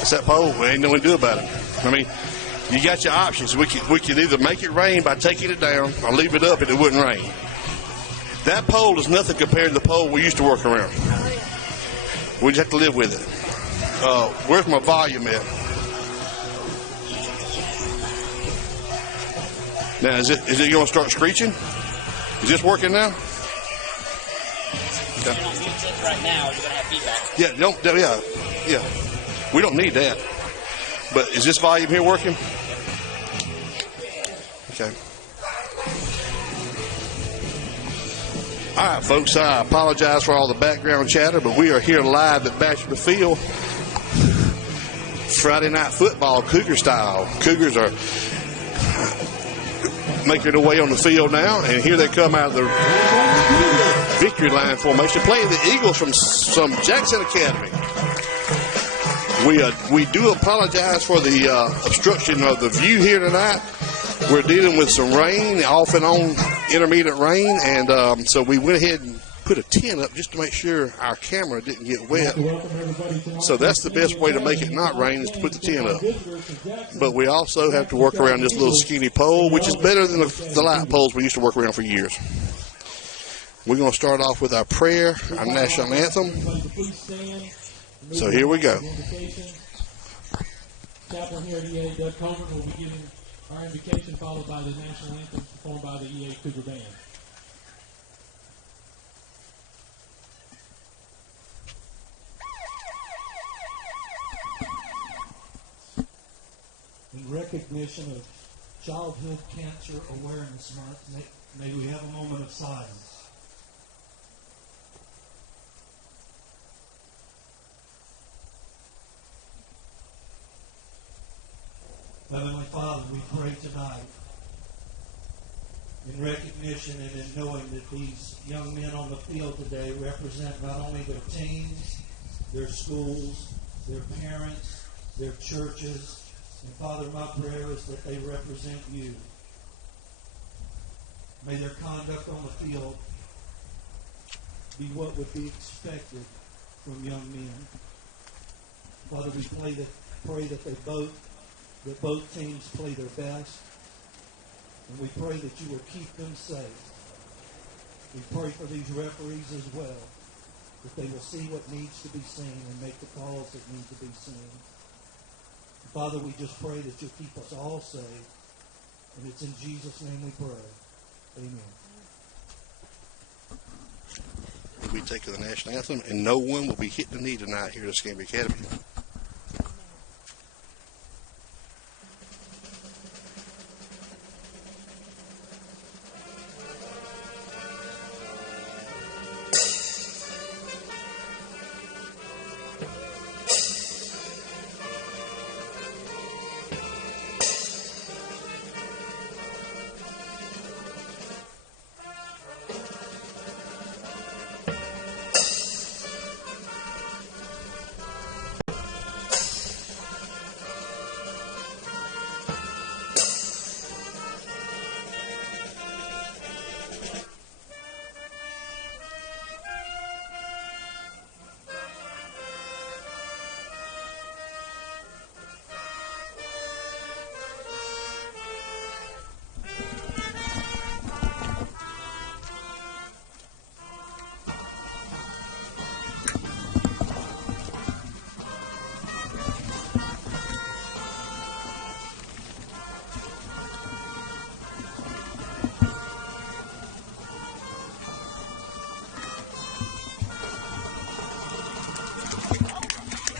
It's that pole. We ain't nothing to do about it. I mean, you got your options. We can either make it rain by taking it down or leave it up and it wouldn't rain. That pole is nothing compared to the pole we used to work around. We just have to live with it. Where's my volume at? Now, is it going to start screeching? Is this working now? Okay. You're not muted right now, you're going to have feedback. Yeah. We don't need that. But is this volume here working? Okay. All right, folks, I apologize for all the background chatter, but we are here live at Bachelor Field. Friday night football, Cougar style. Cougars are making their way on the field now, and here they come out of the victory line formation, playing the Eagles from Jackson Academy. We do apologize for the obstruction of the view here tonight. We're dealing with some rain, off and on intermediate rain, and so we went ahead and put a tent up just to make sure our camera didn't get wet. So that's the best way to make it not rain, is to put the tent up. But we also have to work around this little skinny pole, which is better than the light poles we used to work around for years. We're going to start off with our prayer, our national anthem. So here we go. Chaplain here at EA, Doug Coleman, will be giving our invocation, followed by the national anthem performed by the EA Cougar Band. In recognition of Childhood Cancer Awareness Month, may we have a moment of silence. Heavenly Father, we pray tonight in recognition and in knowing that these young men on the field today represent not only their teams, their schools, their parents, their churches, and Father, my prayer is that they represent you. May their conduct on the field be what would be expected from young men. Father, we pray that both teams play their best, and we pray that you will keep them safe. We pray for these referees as well, that they will see what needs to be seen and make the calls that need to be seen. Father, we just pray that you'll keep us all safe, and it's in Jesus' name we pray. Amen. We'll be taking the national anthem, and no one will be hitting the knee tonight here at Escambia Academy.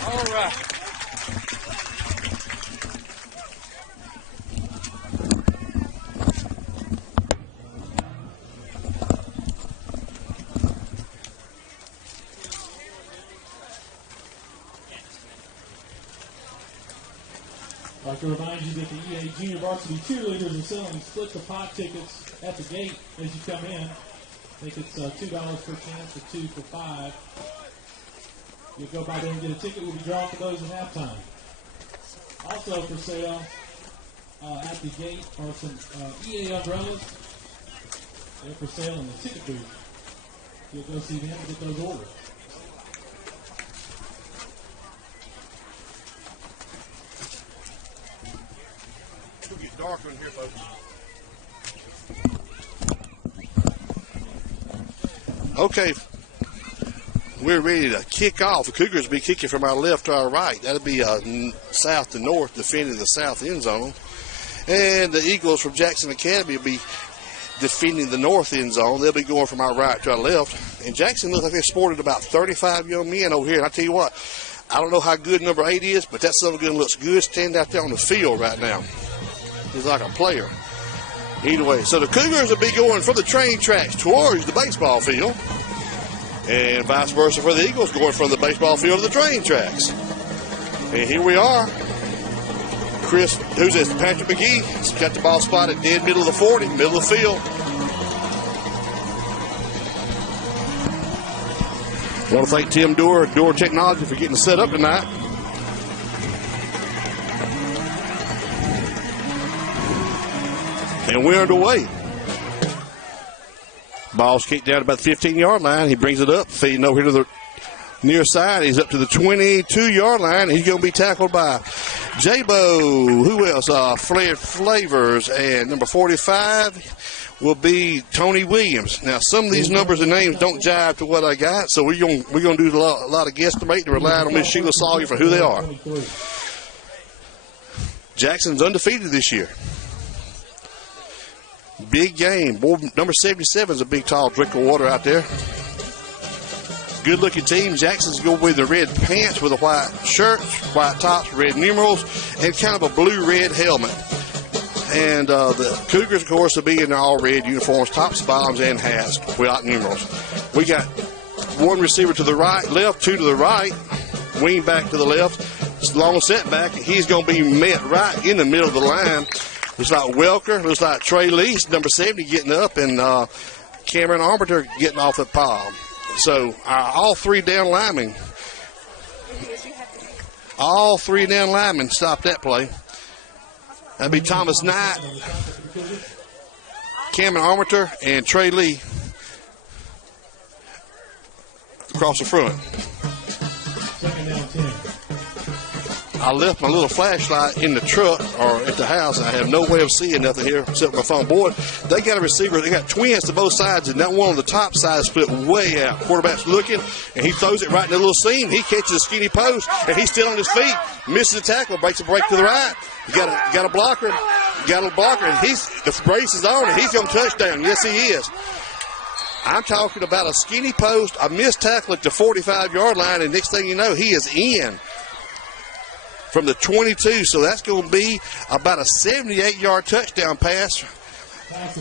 All right. I'd like to remind you that the EA Junior Varsity Cheerleaders are selling split the pot tickets at the gate as you come in. I think it's $2 per chance or 2 for $5. You'll go by there and get a ticket. We'll be drawing for those at halftime. Also for sale at the gate are some EA umbrellas. They're for sale in the ticket booth. You'll go see them and get those ordered. darker in here, folks. Okay, we're ready to kick off. The Cougars will be kicking from our left to our right. That'll be south to north, defending the south end zone. And the Eagles from Jackson Academy will be defending the north end zone. They'll be going from our right to our left. And Jackson looks like they sported about 35 young men over here. And I tell you what, I don't know how good number 8 is, but that son of a gun looks good standing out there on the field right now. He's like a player. Either way, so the Cougars will be going from the train tracks towards the baseball field. And vice versa for the Eagles, going from the baseball field to the train tracks. And here we are. Chris, who's this? Patrick McGee. He's got the ball spotted dead middle of the 40, middle of the field. I want to thank Tim Doerr, Doerr Technology, for getting set up tonight. And we're underway. Ball's kicked down about the 15-yard line. He brings it up, feeding over here to the near side. He's up to the 22-yard line. He's going to be tackled by J-Bo. Who else? Flair Flavors. And number 45 will be Tony Williams. Now, some of these numbers and names don't jive to what I got, so we're going to do a lot of guesstimate to rely on Miss Sheila Sawyer for who they are. Jackson's undefeated this year. Big game. Boy, number 77 is a big, tall drink of water out there. Good-looking team. Jackson's going with the red pants with a white shirt, white tops, red numerals, and kind of a blue-red helmet. And the Cougars, of course, will be in all red uniforms, tops, bottoms, and hats without numerals. We got one receiver to the right, left, two to the right, wing back to the left, long setback. He's going to be met right in the middle of the line. Looks like Welker, looks like Trey Lee, number 70, getting up, and Cameron Arbiter getting off the pile. So all three down linemen stopped that play. That'd be Thomas Knight, Cameron Arbiter, and Trey Lee across the front. Second down 10. I left my little flashlight in the truck or at the house, and I have no way of seeing nothing here except my phone. Boy, they got a receiver. They got twins to both sides, and that one on the top side split way out. Quarterback's looking, and he throws it right in the little seam. He catches a skinny post, and he's still on his feet. Misses the tackle, breaks a break to the right. You got a blocker. And the brace is on, and he's going to touchdown. Yes, he is. I'm talking about a skinny post, a missed tackle at the 45-yard line, and next thing you know, he is in from the 22. So that's going to be about a 78-yard touchdown pass,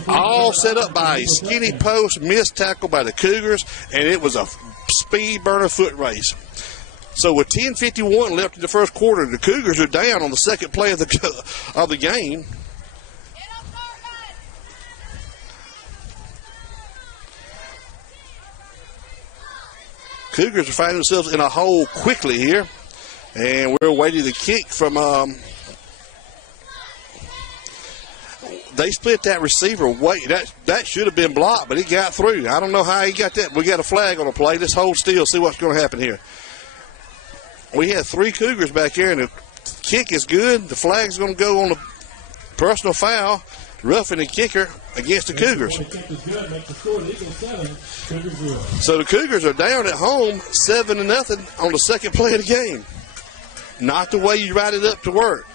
all set up by a skinny post, missed tackle by the Cougars, and it was a speed burner foot race. So with 10:51 left in the first quarter, the Cougars are down on the second play of the game. Cougars are finding themselves in a hole quickly here. And we're waiting the kick from they split that receiver. That should have been blocked, but he got through. I don't know how he got that. We got a flag on the play. Let's hold still, see what's going to happen here. We had three Cougars back here, and the kick is good. The flag's going to go on the personal foul, roughing the kicker against the Cougars. So the Cougars are down at home 7-0 on the second play of the game. Not the way you write it up to work.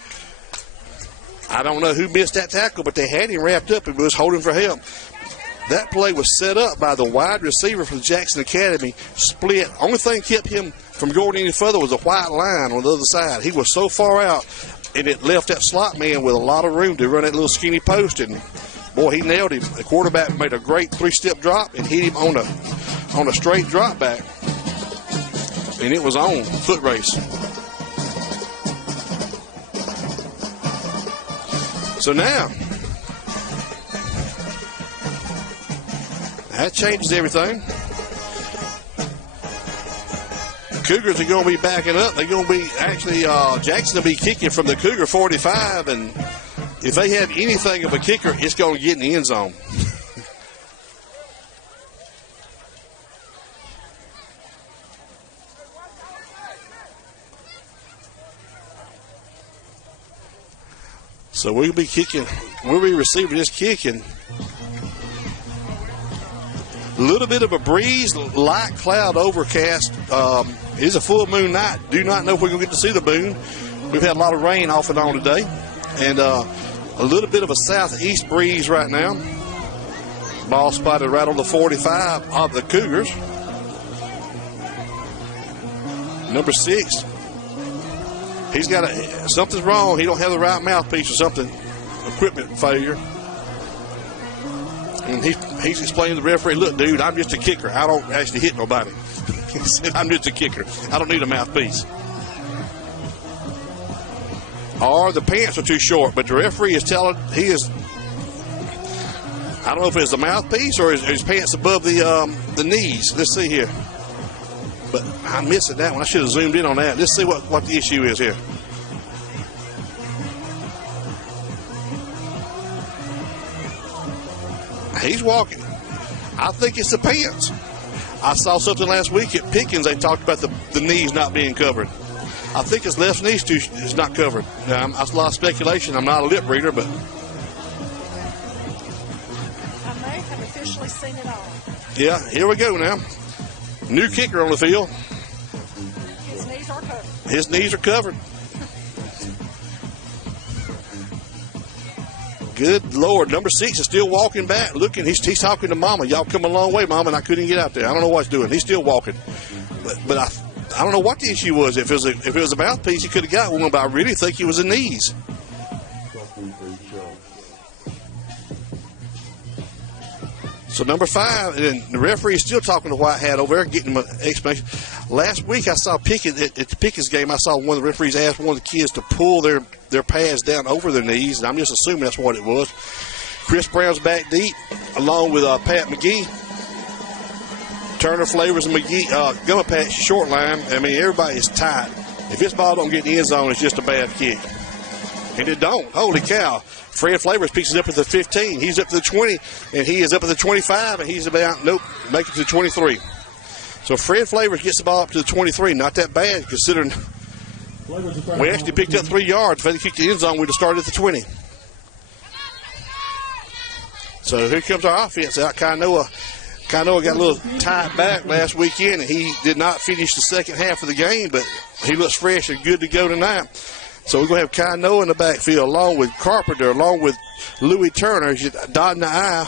I don't know who missed that tackle, but they had him wrapped up and was holding for help. That play was set up by the wide receiver from Jackson Academy, split. Only thing kept him from going any further was a white line on the other side. He was so far out, and it left that slot man with a lot of room to run that little skinny post, and boy, he nailed him. The quarterback made a great three-step drop and hit him on a straight drop back, and it was on, foot race. So now, that changes everything. Cougars are going to be backing up. They're going to be Jackson will be kicking from the Cougar 45, and if they have anything of a kicker, it's going to get in the end zone. So we'll be kicking. We'll be receiving this kick, and a little bit of a breeze, light cloud overcast. It is a full moon night. Do not know if we're going to get to see the moon. We've had a lot of rain off and on today, and a little bit of a southeast breeze right now. Ball spotted right on the 45 of the Cougars. Number 6. He's got something's wrong. He don't have the right mouthpiece or something. Equipment failure. And he's explaining to the referee, look, dude, I'm just a kicker. I don't actually hit nobody. He said, I'm just a kicker. I don't need a mouthpiece. Or the pants are too short, but the referee is telling I don't know if it's the mouthpiece or his pants above the knees. Let's see here. But I'm missing that one. I should have zoomed in on that. Let's see what the issue is here. He's walking. I think it's the pants. I saw something last week at Pickens. They talked about the knees not being covered. I think his left knee is not covered. Now, that's a lot of speculation. I'm not a lip reader, but. I may have officially seen it all. Yeah, here we go now. New kicker on the field. His knees are covered. His knees are covered. Good Lord. Number 6 is still walking back, looking. He's talking to Mama. Y'all come a long way, Mama, and I couldn't get out there. I don't know what he's doing. He's still walking. But I don't know what the issue was. If it was a mouthpiece, he could have got one, but I really think it was the knees. So number 5, and the referee is still talking to White Hat over there, getting him an explanation. Last week I saw Pickens at the Pickens game. I saw one of the referees ask one of the kids to pull their pads down over their knees, and I'm just assuming that's what it was. Chris Brown's back deep, along with Pat McGee. Turner, Flavors, and McGee, Gumma Patch, short line. I mean, everybody is tight. If this ball don't get in the end zone, it's just a bad kick. And it don't. Holy cow. Fred Flavors picks it up at the 15. He's up to the 20, and he is up at the 25, and he's about, make it to the 23. So Fred Flavors gets the ball up to the 23. Not that bad, considering we actually picked up 3 yards. If they kicked the end zone, we'd have started at the 20. So here comes our offense out. Kainoa got a little tight back last weekend, and he did not finish the second half of the game, but he looks fresh and good to go tonight. So we're going to have Kainoa in the backfield, along with Carpenter, along with Louis Turner. He's dotting the I.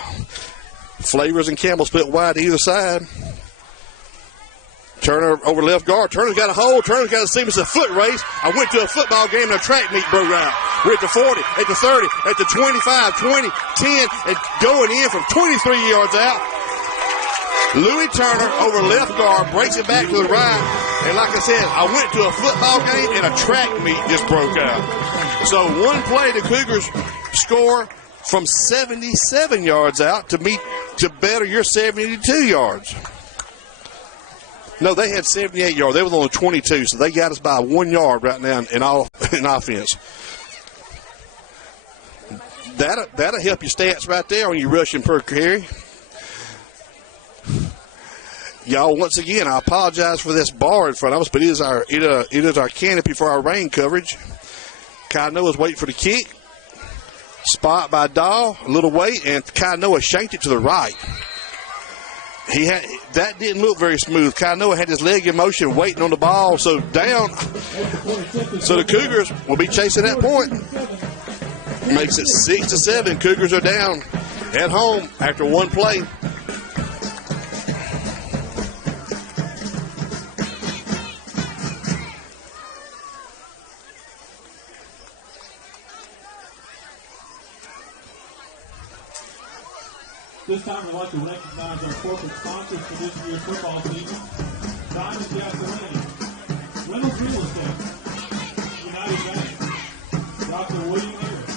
Flavors and Campbell split wide to either side. Turner over left guard. Turner's got a hole. Turner's got a seam. It's a foot race. I went to a football game and a track meet broke out. We're at the 40, at the 30, at the 25, 20, 10, and going in from 23 yards out. Louis Turner over left guard breaks it back to the right. And like I said, I went to a football game and a track meet just broke out. So one play, the Cougars score from 77 yards out to better your 72 yards. No, they had 78 yards. They were on the 22, so they got us by 1 yard right now in offense. That'll help your stats right there on your rushing per carry. Y'all, once again, I apologize for this bar in front of us, but it is our canopy for our rain coverage. Kainoa's waiting for the kick. Spot by Dahl, a little weight, and Kainoa shanked it to the right. That didn't look very smooth. Kainoa had his leg in motion, waiting on the ball, so down. So the Cougars will be chasing that point. Makes it 6-7. Cougars are down at home after one play. This time we'd like to recognize our corporate sponsors for this year's football season. Diamond Gasoline, Reynolds Real Estate, United Bank, Dr. William Harris,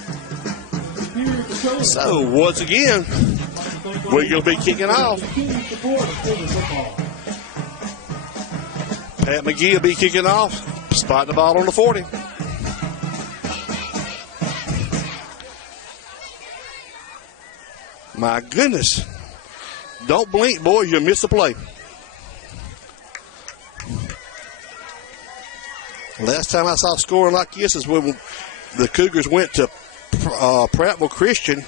Superior Petroleum. So, once again, we're going to be kicking off. Pat McGee will be kicking off, spotting the ball on the 40. My goodness. Don't blink, boys. You'll miss a play. Last time I saw scoring like this is when the Cougars went to Prattville Christian,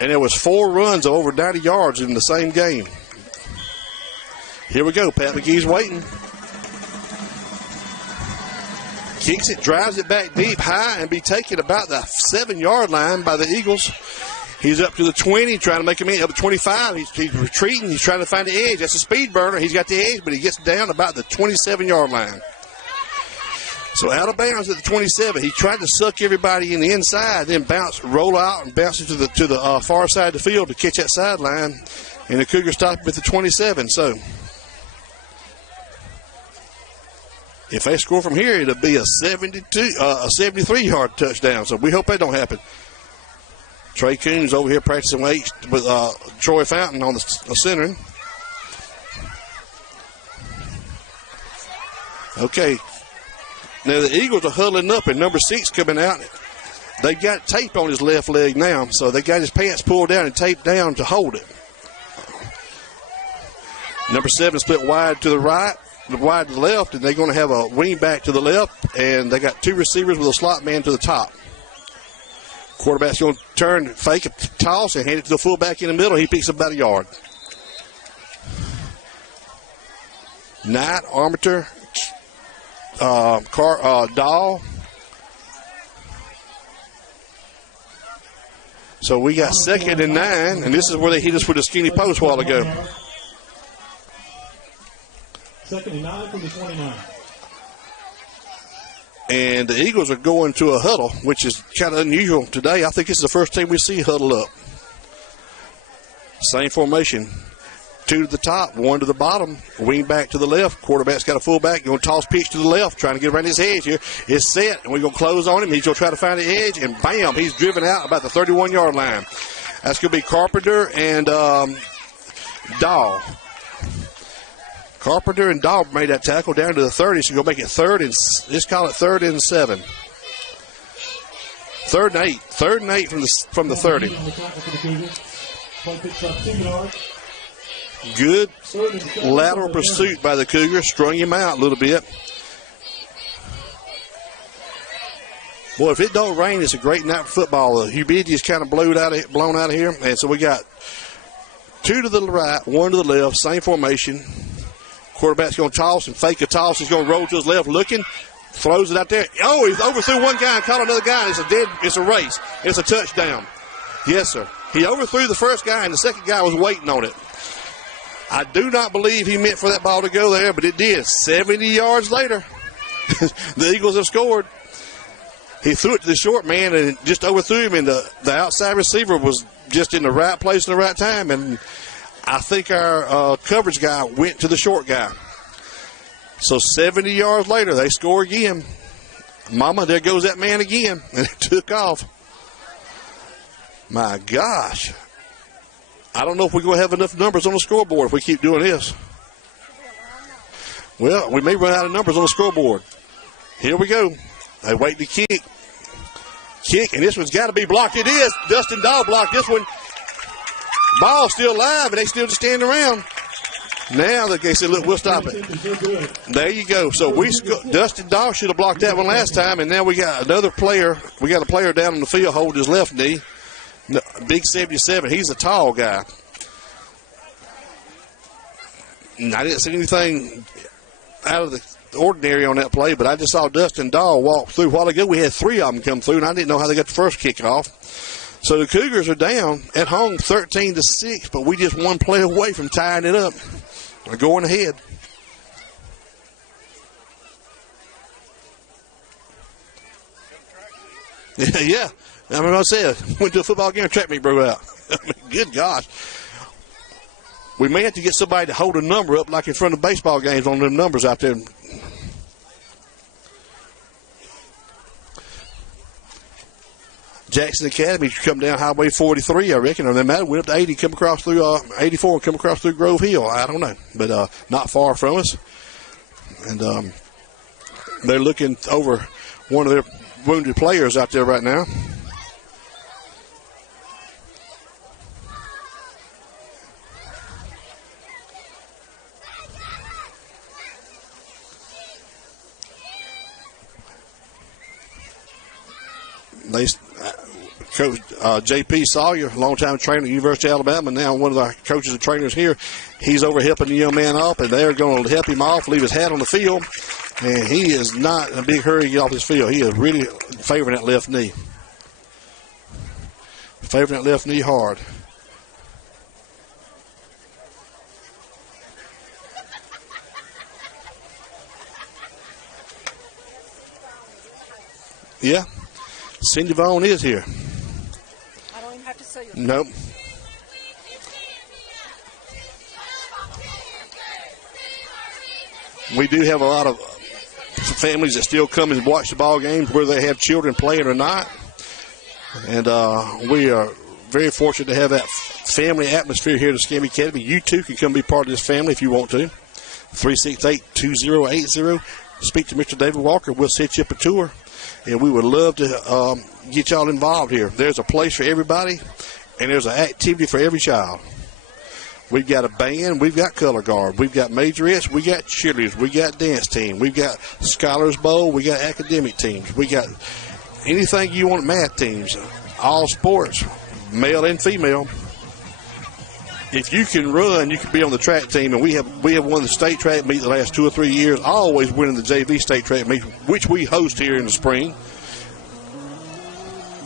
and there was 4 runs of over 90 yards in the same game. Here we go. Pat McGee's waiting. Kicks it, drives it back deep, high, and be taken about the 7-yard line by the Eagles. He's up to the 20, trying to make him in. Up to 25, he's retreating. He's trying to find the edge. That's a speed burner. He's got the edge, but he gets down about the 27-yard line. So out of bounds at the 27. He tried to suck everybody in the inside, then roll out and bounce it to the far side of the field to catch that sideline. And the Cougars stopped him at the 27. So if they score from here, it'll be a 73-yard touchdown. So we hope that don't happen. Trey Coons over here practicing with Troy Fountain on the center. Okay. Now the Eagles are huddling up, and number 6 coming out. They got tape on his left leg now, so they got his pants pulled down and taped down to hold it. Number 7 split wide to the right, wide to the left, and they're going to have a wing back to the left, and they got 2 receivers with a slot man to the top. Quarterback's going to turn, fake a toss, and hand it to the fullback in the middle. He picks up about a yard. Knight, Armature, Dahl. So we got 2nd and 9, and this is where they hit us with a skinny post a while ago. 2nd and 9 from the 29. And the Eagles are going to a huddle, which is kind of unusual today. I think this is the first time we see huddle up. Same formation. 2 to the top, 1 to the bottom, wing back to the left. Quarterback's got a fullback. Going to toss pitch to the left, trying to get around his edge here. It's set, and we're going to close on him. He's going to try to find the edge, and bam, he's driven out about the 31-yard line. That's going to be Carpenter and Dahl. Carpenter and Dahl made that tackle down to the 30, so you're going to make it 3rd and, let's call it 3rd and 7. 3rd and 8. 3rd and 8 from the 30. Good lateral pursuit by the Cougars. Strung him out a little bit. Boy, if it don't rain, it's a great night for football. The humidity is kind of blown out of here. And so we got 2 to the right, 1 to the left, same formation. Quarterback's going to toss and fake a toss. He's going to roll to his left, looking, throws it out there. Oh, he overthrew one guy and caught another guy. It's a race. It's a touchdown. Yes, sir. He overthrew the first guy, and the second guy was waiting on it. I do not believe he meant for that ball to go there, but it did. 70 yards later, the Eagles have scored. He threw it to the short man and just overthrew him, and the outside receiver was just in the right place at the right time, and I think our coverage guy went to the short guy. So 70 yards later, they score again. Mama, there goes that man again, and it took off. My gosh. I don't know if we're going to have enough numbers on the scoreboard if we keep doing this. Well, we may run out of numbers on the scoreboard. Here we go. They wait to kick. And this one's got to be blocked. It is. Dustin Dahl blocked this one. Ball still live, and they still just standing around. Now they said, look, we'll stop it. There you go. So Dustin Dahl should have blocked that one last time, and now we got another player. We got a player down on the field holding his left knee. Big 77. He's a tall guy. And I didn't see anything out of the ordinary on that play, but I just saw Dustin Dahl walk through. A while ago, we had 3 of them come through, and I didn't know how they got the first kickoff. So the Cougars are down at home 13-6, but we just one play away from tying it up. They're going ahead. Yeah. I mean, I said, went to a football game, track meet broke out. I mean, good gosh. We may have to get somebody to hold a number up like in front of baseball games on them numbers out there. Jackson Academy come down Highway 43, I reckon, or they might have went up to 80, come across through 84 and come across through Grove Hill. I don't know, but not far from us. And they're looking over one of their wounded players out there right now. Coach J.P. Sawyer, longtime trainer at the University of Alabama, now one of the coaches and trainers here. He's over helping the young man off, and they're going to help him off, leave his hat on the field. And he is not in a big hurry to get off his field. He is really favoring that left knee. Favoring that left knee hard. Yeah. Cindy Vaughn is here. I don't even have to see her. Nope. We do have a lot of families that still come and watch the ball games, whether they have children playing or not. And we are very fortunate to have that family atmosphere here at Escambia Academy. You too can come be part of this family if you want to. 368-2080. Speak to Mr. David Walker. We'll set you up a tour. And we would love to get y'all involved here. There's a place for everybody, and there's an activity for every child. We've got a band. We've got color guard. We've got majorettes. We got cheerleaders. We got dance team. We've got Scholars Bowl. We got academic teams. We got anything you want, math teams, all sports, male and female. If you can run, you can be on the track team, and we have won the state track meet the last 2 or 3 years, always winning the JV state track meet, which we host here in the spring.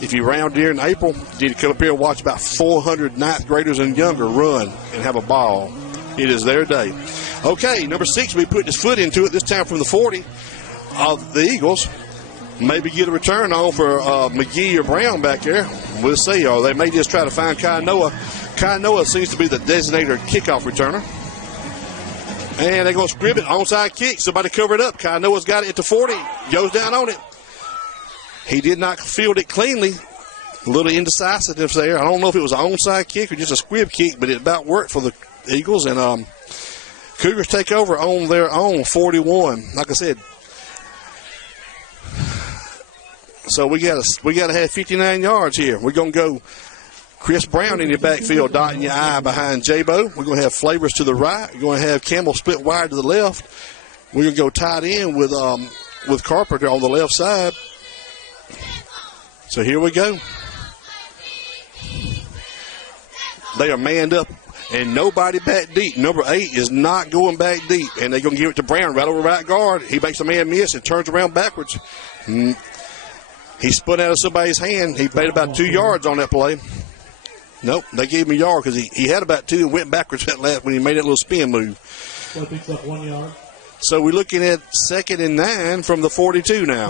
If you round here in April, you need to come up here and watch about 400 ninth graders and younger run and have a ball. It is their day. Okay, number 6 will be putting his foot into it, this time from the 40 of the Eagles. Maybe get a return on for McGee or Brown back there. We'll see. Or they may just try to find Kai Noah. Kai Noah seems to be the designated kickoff returner. And they're going to scrib it. Onside kick. Somebody cover it up. Kai Noah's got it at the 40. Goes down on it. He did not field it cleanly. A little indecisiveness there. I don't know if it was an onside kick or just a squib kick, but it about worked for the Eagles. And Cougars take over on their own 41. Like I said, so we got to have 59 yards here. We're going to go Chris Brown in your backfield, dotting your I behind J-Bo. We're going to have Flavors to the right. We're going to have Campbell split wide to the left. We're going to go tight end with Carpenter on the left side. So here we go. They are manned up, and nobody back deep. Number 8 is not going back deep, and they're going to give it to Brown right over right guard. He makes a man miss and turns around backwards. He spun out of somebody's hand. He made about 2 yards on that play. Nope, they gave him a yard because he had about 2 and went backwards that last when he made that little spin move. So picks up 1 yard. So we're looking at 2nd and 9 from the 42 now.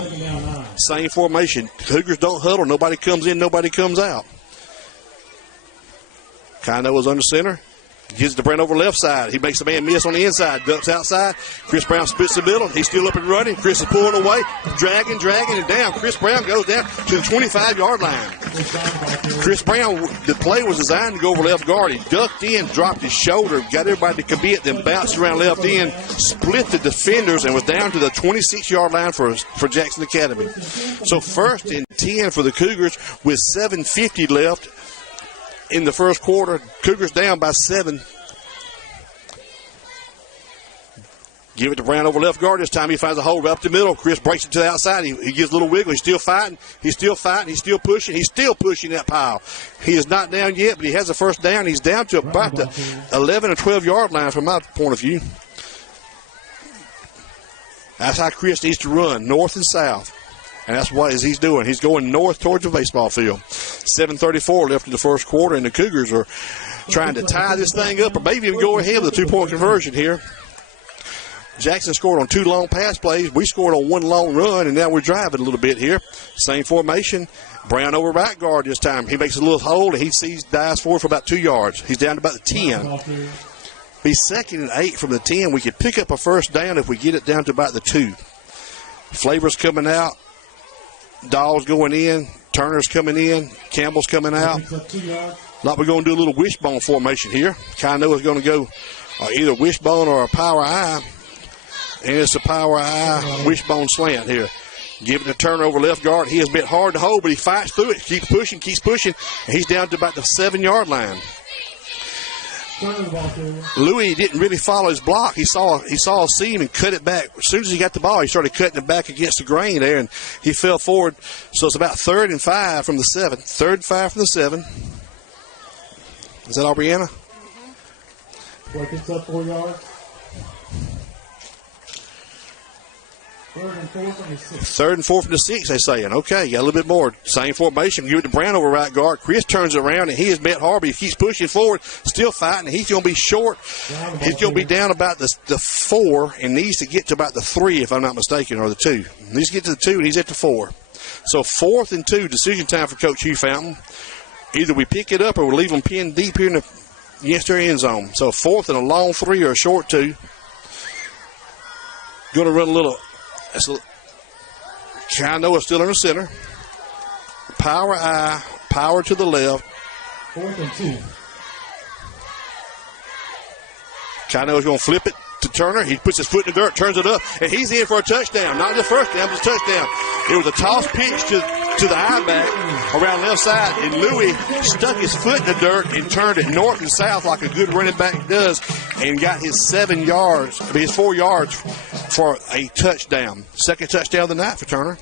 Same formation. Cougars don't huddle. Nobody comes in, nobody comes out. Kino was under center. Gives it to Brent over left side. He makes the man miss on the inside. Ducks outside. Chris Brown splits the middle. He's still up and running. Chris is pulling away. Dragging it down. Chris Brown goes down to the 25-yard line. Chris Brown, the play was designed to go over left guard. He ducked in, dropped his shoulder, got everybody to commit, then bounced around left end, split the defenders, and was down to the 26-yard line for Jackson Academy. So 1st and 10 for the Cougars with 7:50 left. In the first quarter, Cougars down by 7. Give it to Brown over left guard. This time he finds a hole right up the middle. Chris breaks it to the outside. He gives a little wiggle. He's still fighting. He's still pushing. He's still pushing that pile. He is not down yet, but he has a first down. He's down to about the 11 or 12-yard line from my point of view. That's how Chris needs to run, north and south. And that's what he's doing. He's going north towards the baseball field. 7:34 left in the first quarter, and the Cougars are trying to tie this thing up or maybe even go ahead with a 2-point conversion here. Jackson scored on 2 long pass plays. We scored on 1 long run, and now we're driving a little bit here. Same formation. Brown over right guard this time. He makes a little hole, and he dives forward for about 2 yards. He's down to about the 10. He's 2nd and 8 from the 10. We could pick up a first down if we get it down to about the 2. Flavors coming out. Dawes going in, Turner's coming in, Campbell's coming out. Like we're going to do a little wishbone formation here. Kino is going to go either wishbone or a power eye. And it's a power eye wishbone slant here. Give it to Turner over left guard. He has been hard to hold, but he fights through it, keeps pushing, and he's down to about the 7-yard line. Turner, the ball carrier. Louis didn't really follow his block. He saw a seam and cut it back. As soon as he got the ball, he started cutting it back against the grain there, and he fell forward. So it's about 3rd and 5 from the 7. 3rd and 5 from the 7. Is that Aubriana? Play picks up 4 yards. 3rd and 4 from the 6. 3rd and 4 from the 6, they're saying. Okay, got a little bit more. Same formation. Give it to Brown over right guard. Chris turns it around, and he has met Harvey. He keeps pushing forward, still fighting. He's going to be short. He's going to be down about the 4 and needs to get to about the 3, if I'm not mistaken, or the 2. He needs to get to the 2, and he's at the 4. So 4th and 2, decision time for Coach Hugh Fountain. Either we pick it up or we leave them pinned deep here against their end zone. So 4th and a long 3 or a short 2. Going to run a little. Kanoa still in the center. Power I, power to the left. 4th and 2. Kanoa's going to flip it to Turner. He puts his foot in the dirt, turns it up, and he's in for a touchdown. Not just first down, but a touchdown. It was a toss pitch to the I-back around left side, and Louis stuck his foot in the dirt and turned it north and south like a good running back does, and got his 4 yards for a touchdown. Second touchdown of the night for Turner.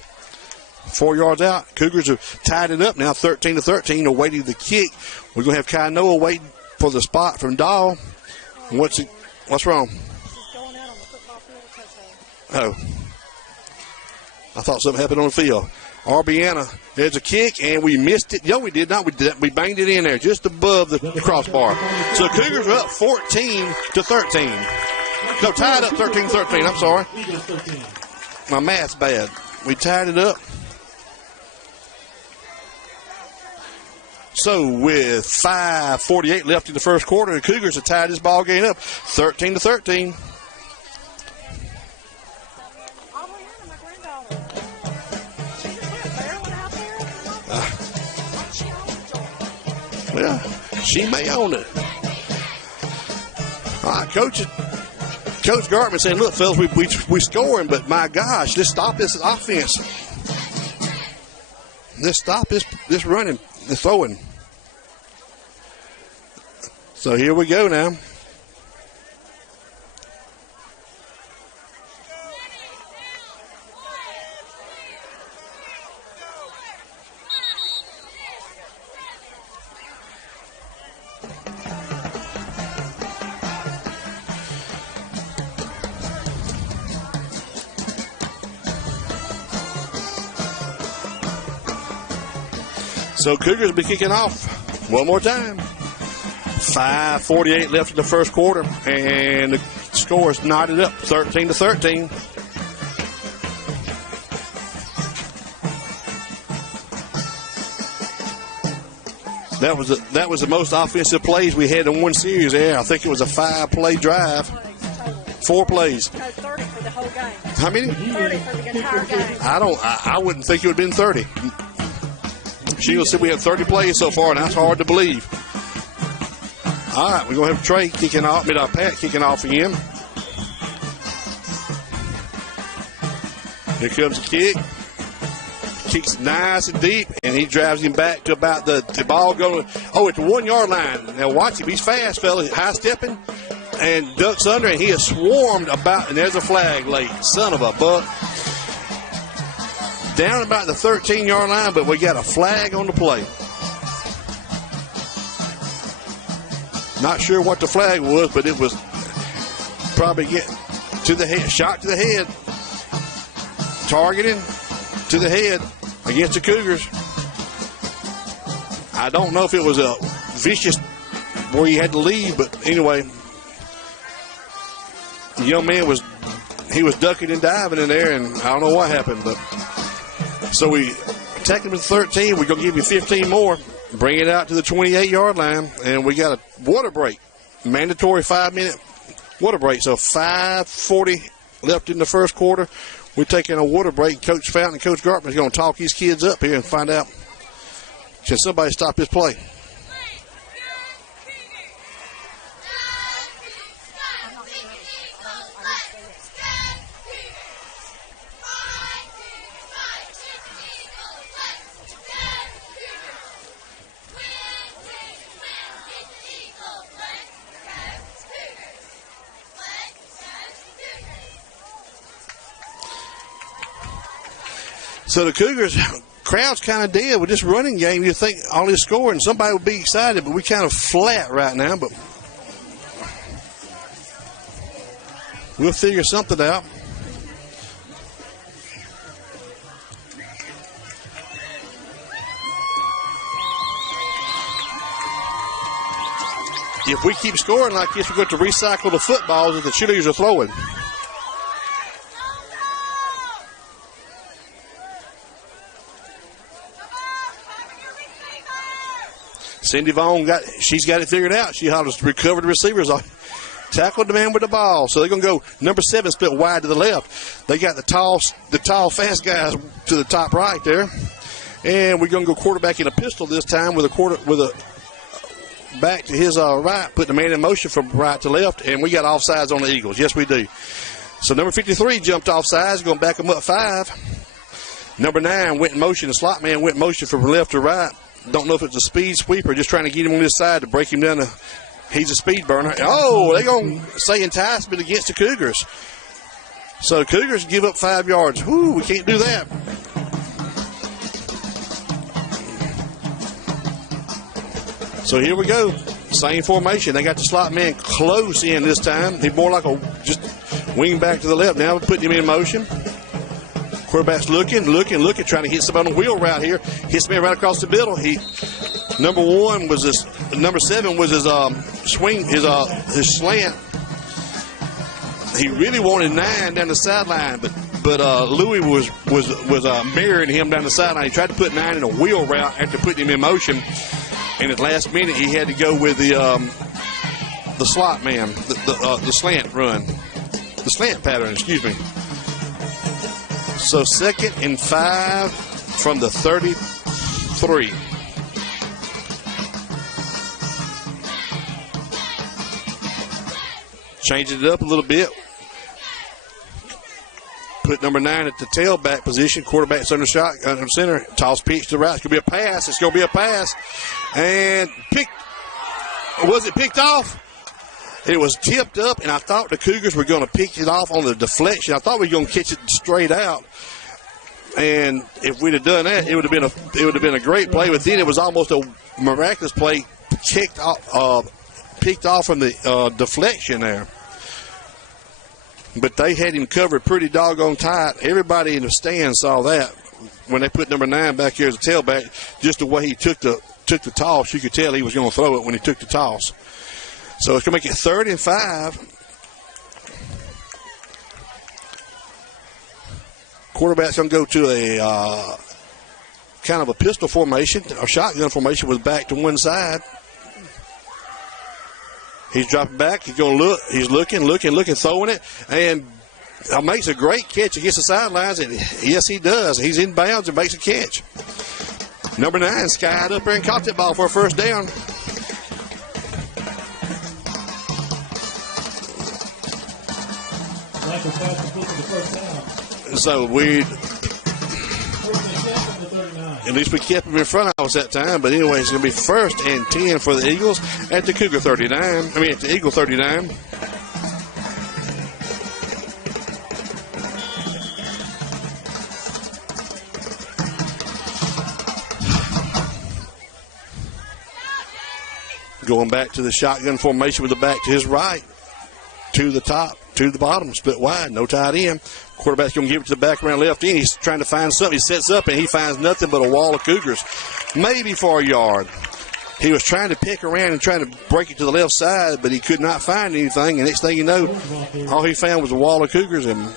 4 yards out. Cougars have tied it up now, 13-13, awaiting the kick. We're going to have Kanoa waiting for the spot from Dahl. What's wrong? He's going out on the football field touchdown. Oh. I thought something happened on the field. Arbiana, there's a kick, and we missed it. No, we did not. We banged it in there just above the crossbar. So the Cougars are up 14-13. No, tied up 13-13. I'm sorry. My math's bad. We tied it up. So with 5:48 left in the first quarter, the Cougars have tied this ball game up 13-13. Well, she may own it. All right, Coach Gartman saying, look, fellas, we scoring, but my gosh, let's stop this offense. Let's stop this running, this throwing. So here we go now. So Cougars will be kicking off one more time. 5:48 left in the first quarter, and the score is knotted up 13-13. That was the most offensive plays we had in one series there. I think it was a 5-play drive. 4 plays. No, 30 for the whole game. How many? 30 for the entire game. I wouldn't think it would have been 30. Sheila said we have 30 plays so far, and that's hard to believe. All right, we're going to have Trey kicking off, Pat kicking off again. Here comes the kick. Kicks nice and deep, and he drives him back to about the ball going, at the 1 yard line. Now watch him. He's fast, fella. High stepping and ducks under, and he is swarmed about, and there's a flag late. Son of a buck. Down about the 13-yard line, but we got a flag on the play. Not sure what the flag was, but it was probably getting to the head, shot to the head, targeting to the head against the Cougars. I don't know if it was a vicious where he had to leave, but anyway, the young man was ducking and diving in there, and I don't know what happened, but so we take him to 13. We're going to give you 15 more. Bring it out to the 28-yard line, and we got a water break. Mandatory 5-minute water break. So 5:40 left in the first quarter. We're taking a water break. Coach Fountain and Coach Gartman is going to talk these kids up here and find out, can somebody stop this play? So the Cougars, crowd's kind of dead with this running game. You think all this scoring, somebody would be excited, but we kind of flat right now. But we'll figure something out. If we keep scoring like this, we're going to recycle the footballs that the cheerleaders are throwing. Cindy Vaughn she's got it figured out. She has recovered the receivers, tackled the man with the ball. So they're going to go number 7 split wide to the left. They got the tall, fast guys to the top right there, and we're going to go quarterback in a pistol this time with a back to his right, putting the man in motion from right to left, and we got offsides on the Eagles. Yes, we do. So number 53 jumped offsides, going to back them up 5. Number 9 went in motion. The slot man went in motion from left to right. Don't know if it's a speed sweeper, just trying to get him on this side to break him down. He's a speed burner. Oh, they're going to say enticement against the Cougars. So the Cougars give up 5 yards. Whoo, we can't do that. So here we go. Same formation. They got the slot man close in this time. He's more like a just wing back to the left. Now we're putting him in motion. Quarterback's looking, trying to hit somebody on the wheel route here. Hits me right across the middle. Number 7 was his swing, his slant. He really wanted 9 down the sideline, but Louis was mirroring him down the sideline. He tried to put 9 in a wheel route after putting him in motion. And at the last minute, he had to go with the slot man, the slant run, the slant pattern, excuse me. So 2nd and 5 from the 33. Changing it up a little bit. Put number 9 at the tailback position. Quarterback's under center. Toss pitch to the right. It's going to be a pass. It's going to be a pass. And was it picked off? It was tipped up, and I thought the Cougars were going to pick it off on the deflection. I thought we were going to catch it straight out. And if we'd have done that, it would have been a great play. But then it was almost a miraculous play, picked off from the deflection there. But they had him covered pretty doggone tight. Everybody in the stand saw that when they put number 9 back here as a tailback. Just the way he took the toss, you could tell he was going to throw it when he took the toss. So it's going to make it 3rd and 5. Quarterback's going to go to a kind of a pistol formation, a shotgun formation with back to one side. He's dropping back. He's going to look. He's looking, throwing it, and makes a great catch against the sidelines. And yes, he does. He's in bounds and makes a catch. Number 9 skied up there and caught that ball for a first down. So at least we kept him in front of us that time. But anyway, it's going to be 1st and 10 for the Eagles at the Cougar 39. At the Eagle 39. Going back to the shotgun formation with the back to his right, to the top, to the bottom, split wide, no tight end. Quarterback's going to give it to the back around left end. He's trying to find something. He sets up, and he finds nothing but a wall of Cougars, maybe for a yard. He was trying to pick around and trying to break it to the left side, but he could not find anything. And next thing you know, all he found was a wall of Cougars. And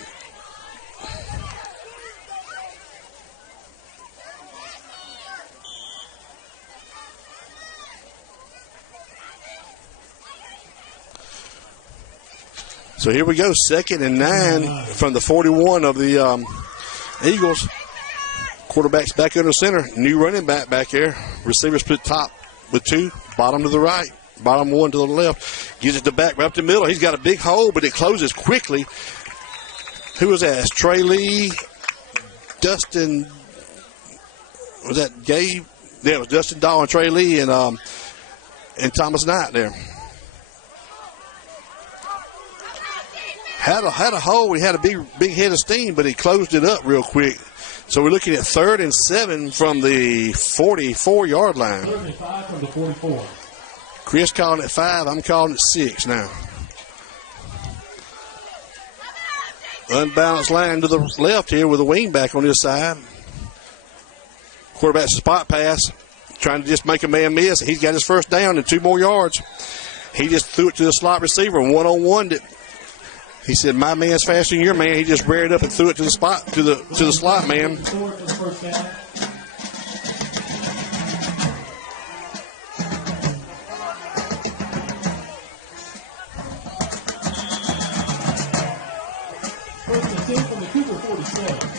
so here we go, 2nd and 9 from the 41 of the Eagles. Quarterback's back under center. New running back here. Receivers split top with 2, bottom to the right, bottom 1 to the left. Gives it to back right up the middle. He's got a big hole, but it closes quickly. Who was that? Trey Lee, Dustin. Was that Gabe? Yeah, it was Dustin Dahl and Trey Lee and Thomas Knight there. Had a hole. He had a big head of steam, but he closed it up real quick. So we're looking at 3rd and 7 from the 44-yard line. 3rd and 5 from the 44. Chris calling it 5. I'm calling it 6 now. Unbalanced line to the left here with a wing back on this side. Quarterback's spot pass, trying to just make a man miss. He's got his first down and 2 more yards. He just threw it to the slot receiver, one-on-one. He said, "My man's faster than your man." He just reared up and threw it to the spot, to the slot man. From the Cougar 47.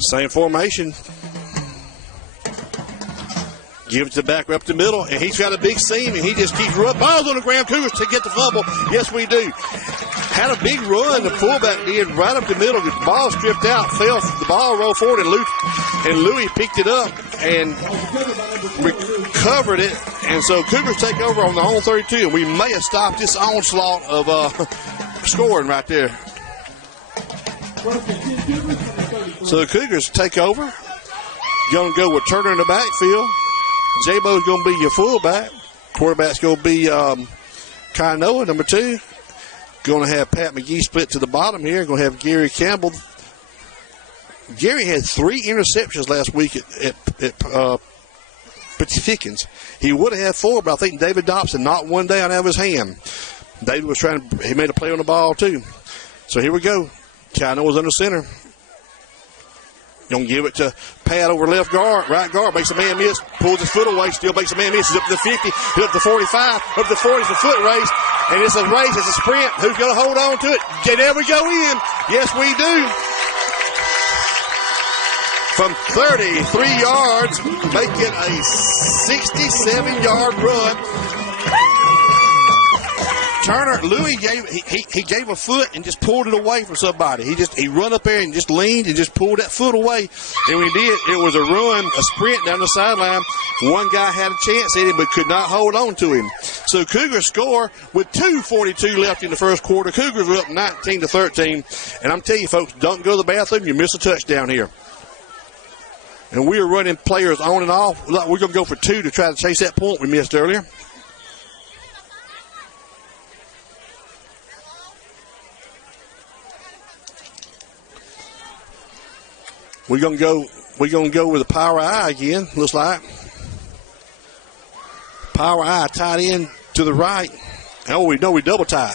Same formation. Give it to the back up the middle, and he's got a big seam, and he just keeps running. Ball's on the ground. Cougars to get the fumble. Yes, we do. Had a big run. The fullback did right up the middle. The ball stripped out, fell. The ball rolled forward, and Louis picked it up and recovered it. And so Cougars take over on the home 32, and we may have stopped this onslaught of scoring right there. So the Cougars take over. Going to go with Turner in the backfield. J-Bo's going to be your fullback. Quarterback's going to be Kainoa, number 2. Going to have Pat McGee split to the bottom here. Going to have Gary Campbell. Gary had 3 interceptions last week at Pickens. He would have had 4, but I think David Dobson knocked one down out of his hand. David was he made a play on the ball too. So here we go. Kainoa's under center. Going to give it to Pat over left guard, right guard, makes a man miss, pulls his foot away, still makes a man miss. He's up to the 50, up to 45, up to 40. It's a foot race, and it's a race, it's a sprint. Who's going to hold on to it? There we go in. Yes, we do. From 33 yards, making a 67-yard run. Turner, Louis he gave a foot and just pulled it away from somebody. He run up there and just leaned and just pulled that foot away. And when he did, it was a run, a sprint down the sideline. One guy had a chance at him but could not hold on to him. So Cougars score with 2:42 left in the first quarter. Cougars are up 19-13. And I'm telling you, folks, don't go to the bathroom. You miss a touchdown here. And we are running players on and off. We're going to go for 2 to try to chase that point we missed earlier. We're gonna go with the power I again. Looks like power I tied in to the right. Oh, we double tie.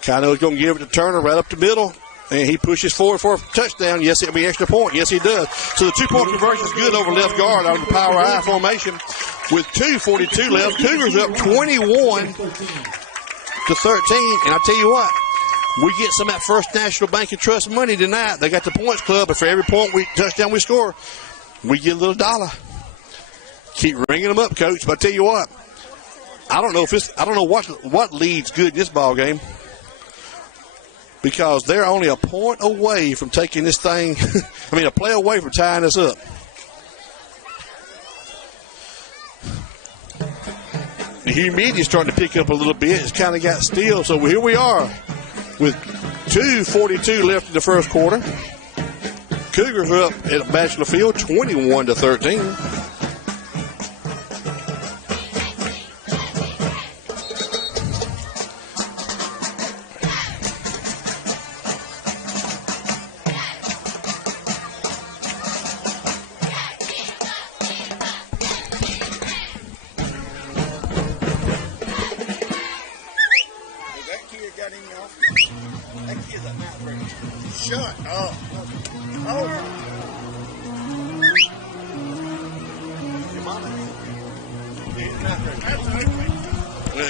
Kainoa's gonna give it to Turner right up the middle, and he pushes forward for a touchdown. Yes, it'll be extra point. Yes, he does. So the 2-point conversion is good over left guard on the power I formation with 2:42 left. Cougars up 21-13, and I tell you what. We get some of that First National Bank and Trust money tonight. They got the points club, but for every touchdown we score, we get a little dollar. Keep ringing them up, Coach. But I tell you what, I don't know what leads good in this ball game, because they're only a point away from taking this thing. A play away from tying us up. The humidity is starting to pick up a little bit. It's kind of got still, so here we are. With 2:42 left in the first quarter. Cougars are up at Bachelor Field 21-13.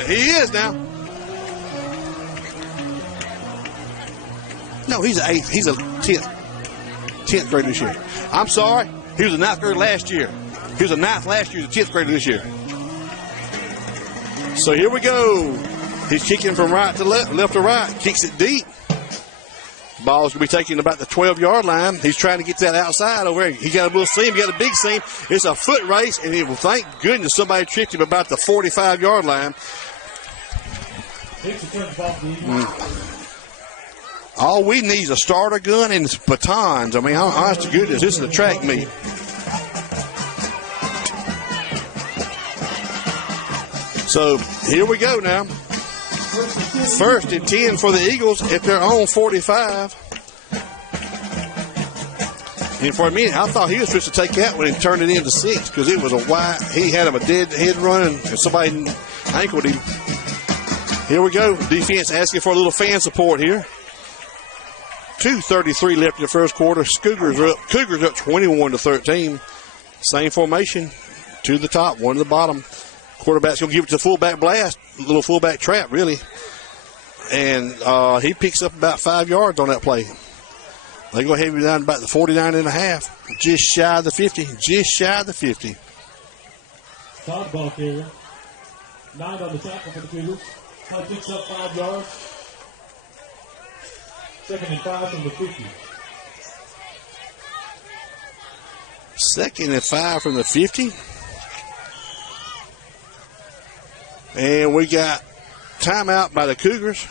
He is now. No, he's an 8th. He's a 10th grader this year. I'm sorry. He was a 9th grader last year. He was a 9th last year. He's a 10th grader this year. So here we go. He's kicking from right to left to right. Kicks it deep. Ball's going to be taken about the 12-yard line. He's trying to get that outside over there. He got a little seam, he got a big seam. It's a foot race, and well, thank goodness somebody tricked him about the 45-yard line. All we need is a starter gun and batons. I mean, honest to goodness, this is a track meet. So here we go now. 1st and 10 for the Eagles at their own 45. And for a minute, I thought he was supposed to take that one and turn it into 6 because it was a wide. He had him a dead head run and somebody ankled him. Here we go. Defense asking for a little fan support here. 2:33 left in the first quarter. Cougars up 21-13. Same formation. 2 to the top, 1 to the bottom. Quarterback's going to give it to fullback blast. A little fullback trap, really. And he picks up about 5 yards on that play. They go ahead and down about the 49.5. Just shy of the 50. Just shy of the 50. Solid ball carrier. 9 on the tackle for the Cougars. Picks up 5 yards. 2nd and 5 from the 50. 2nd and 5 from the 50. And we got timeout by the Cougars.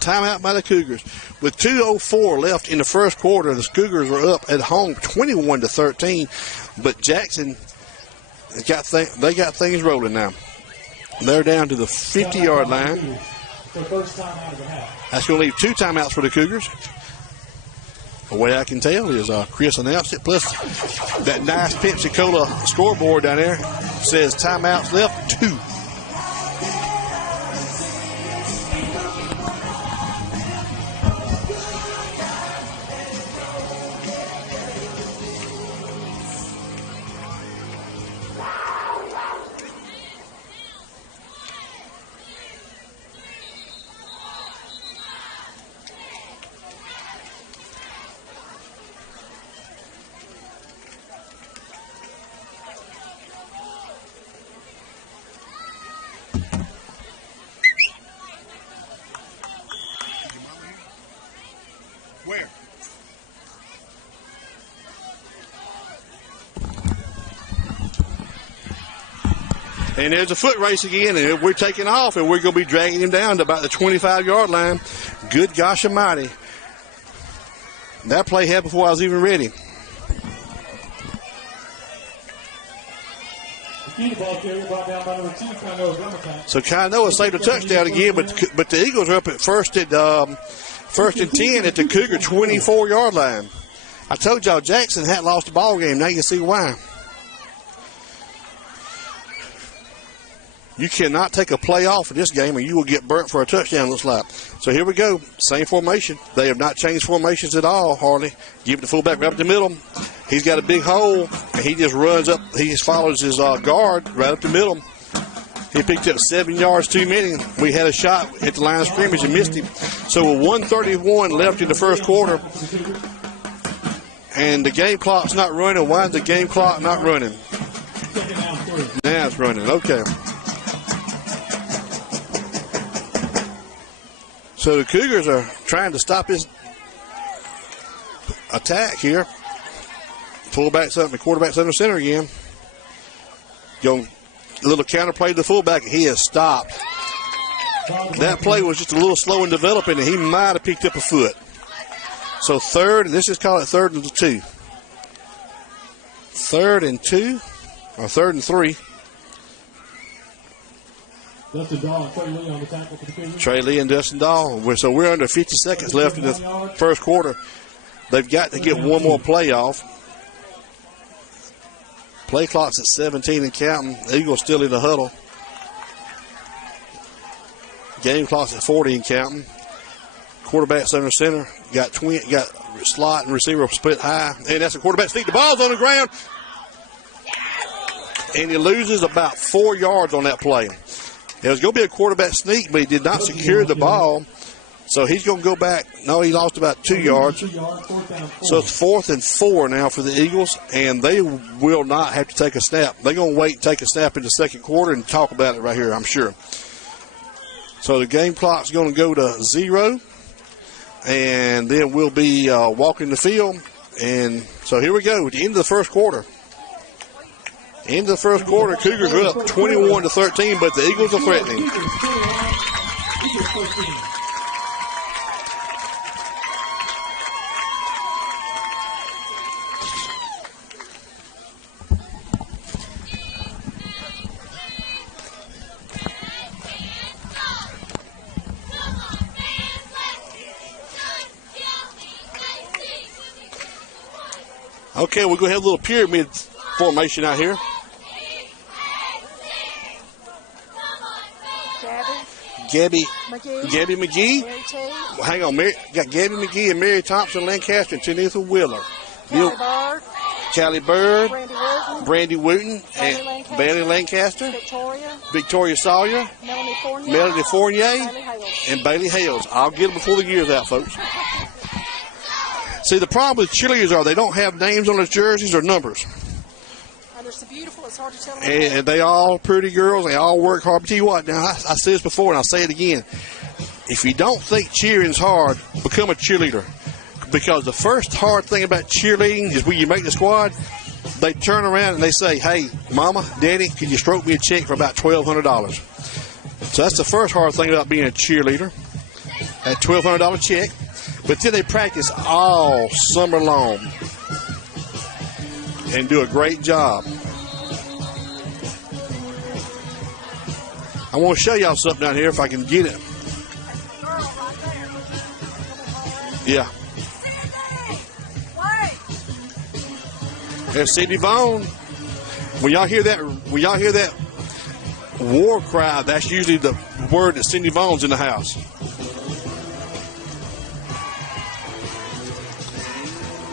Timeout by the Cougars. With 2:04 left in the first quarter, the Cougars were up at home 21-13. But Jackson, they got things rolling now. They're down to the 50-yard line. That's going to leave 2 timeouts for the Cougars. The way I can tell is Chris announced it. Plus, that nice Pepsi-Cola scoreboard down there says timeouts left 2. And there's a foot race again, and we're taking off, and we're going to be dragging him down to about the 25-yard line. Good gosh almighty. That play happened before I was even ready. So Kainoa saved a touchdown again, but the Eagles are up at first and 10 at the Cougar 24-yard line. I told y'all Jackson hadn't lost the ball game. Now you can see why. You cannot take a play off in this game, and you will get burnt for a touchdown, looks like. So here we go. Same formation. They have not changed formations at all, hardly. Give it to fullback right up the middle. He's got a big hole, and he just runs up. He just follows his guard right up the middle. He picked up 7 yards too many. We had a shot at the line of scrimmage and missed him. So with 1:31 left in the first quarter, and the game clock's not running. Why is the game clock not running? Now it's running. Okay. So the Cougars are trying to stop his attack here. Fullback's up, the quarterback's under center again. Going a little counter play to the fullback. He has stopped. That play was just a little slow in developing, and he might have picked up a foot. So third, and let's just call it 3rd and 2. 3rd and 2, or 3rd and 3. Dustin Dahl and Trey Lee on the tackle for the Cougars. Trey Lee and Dustin Dahl. So we're under 50 seconds left in the first quarter. They've got to get one more play off. Play clock's at 17 and counting. Eagles still in the huddle. Game clock's at 40 and counting. Quarterback's under center. Got slot and receiver split high. And that's a quarterback sneak. The ball's on the ground. And he loses about 4 yards on that play. It was going to be a quarterback sneak, but he did not secure the ball. So he's going to go back. No, he lost about 2 yards. So it's 4th and 4 now for the Eagles, and they will not have to take a snap. They're going to wait and take a snap in the second quarter and talk about it right here, I'm sure. So the game clock's going to go to 0. and then we'll be walking the field. And so here we go, at the end of the first quarter. End of the first quarter, Cougars are up 21-13, but the Eagles are threatening. Okay, we're going to have a little pyramid formation out here. Gabby McGee. Hang on, got Gabby McGee and Mary Thompson Lancaster and Tanisha Wheeler. Callie Bird. Brandy Wooten. And Bailey Lancaster. Victoria Sawyer. Melanie Fournier. And Bailey Hales. I'll get them before the year's out, folks. See, the problem with cheerleaders are they don't have names on their jerseys or numbers. And they're so beautiful, it's hard to tell them. And they all pretty girls. They all work hard. But tell you what, now, I said this before, and I'll say it again. If you don't think cheering's hard, become a cheerleader. Because the first hard thing about cheerleading is when you make the squad, they turn around and they say, hey, Mama, Daddy, can you stroke me a check for about $1,200? So that's the first hard thing about being a cheerleader, that $1,200 check. But then they practice all summer long and do a great job. I want to show y'all something down here if I can get it. Yeah. There's Sydney Vaughn. When y'all hear that war cry, that's usually the word that Sydney Vaughn's in the house.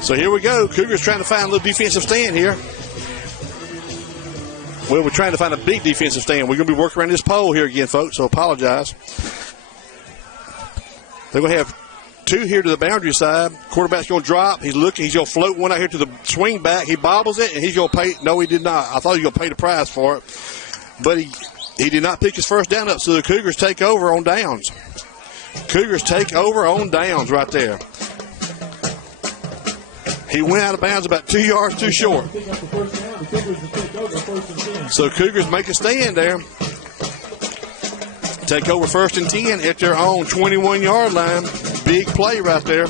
So here we go. Cougars trying to find a little defensive stand here. Well, we're trying to find a big defensive stand. We're going to be working around this pole here again, folks, so apologize. They're going to have two here to the boundary side. Quarterback's going to drop. He's looking. He's going to float one out here to the swing back. He bobbles it, and he's going to pay. No, he did not. I thought he was going to pay the price for it. But he did not pick his first down up, so the Cougars take over on downs. Cougars take over on downs right there. He went out of bounds about 2 yards too short. So Cougars make a stand there. Take over 1st and 10 at their own 21-yard line. Big play right there.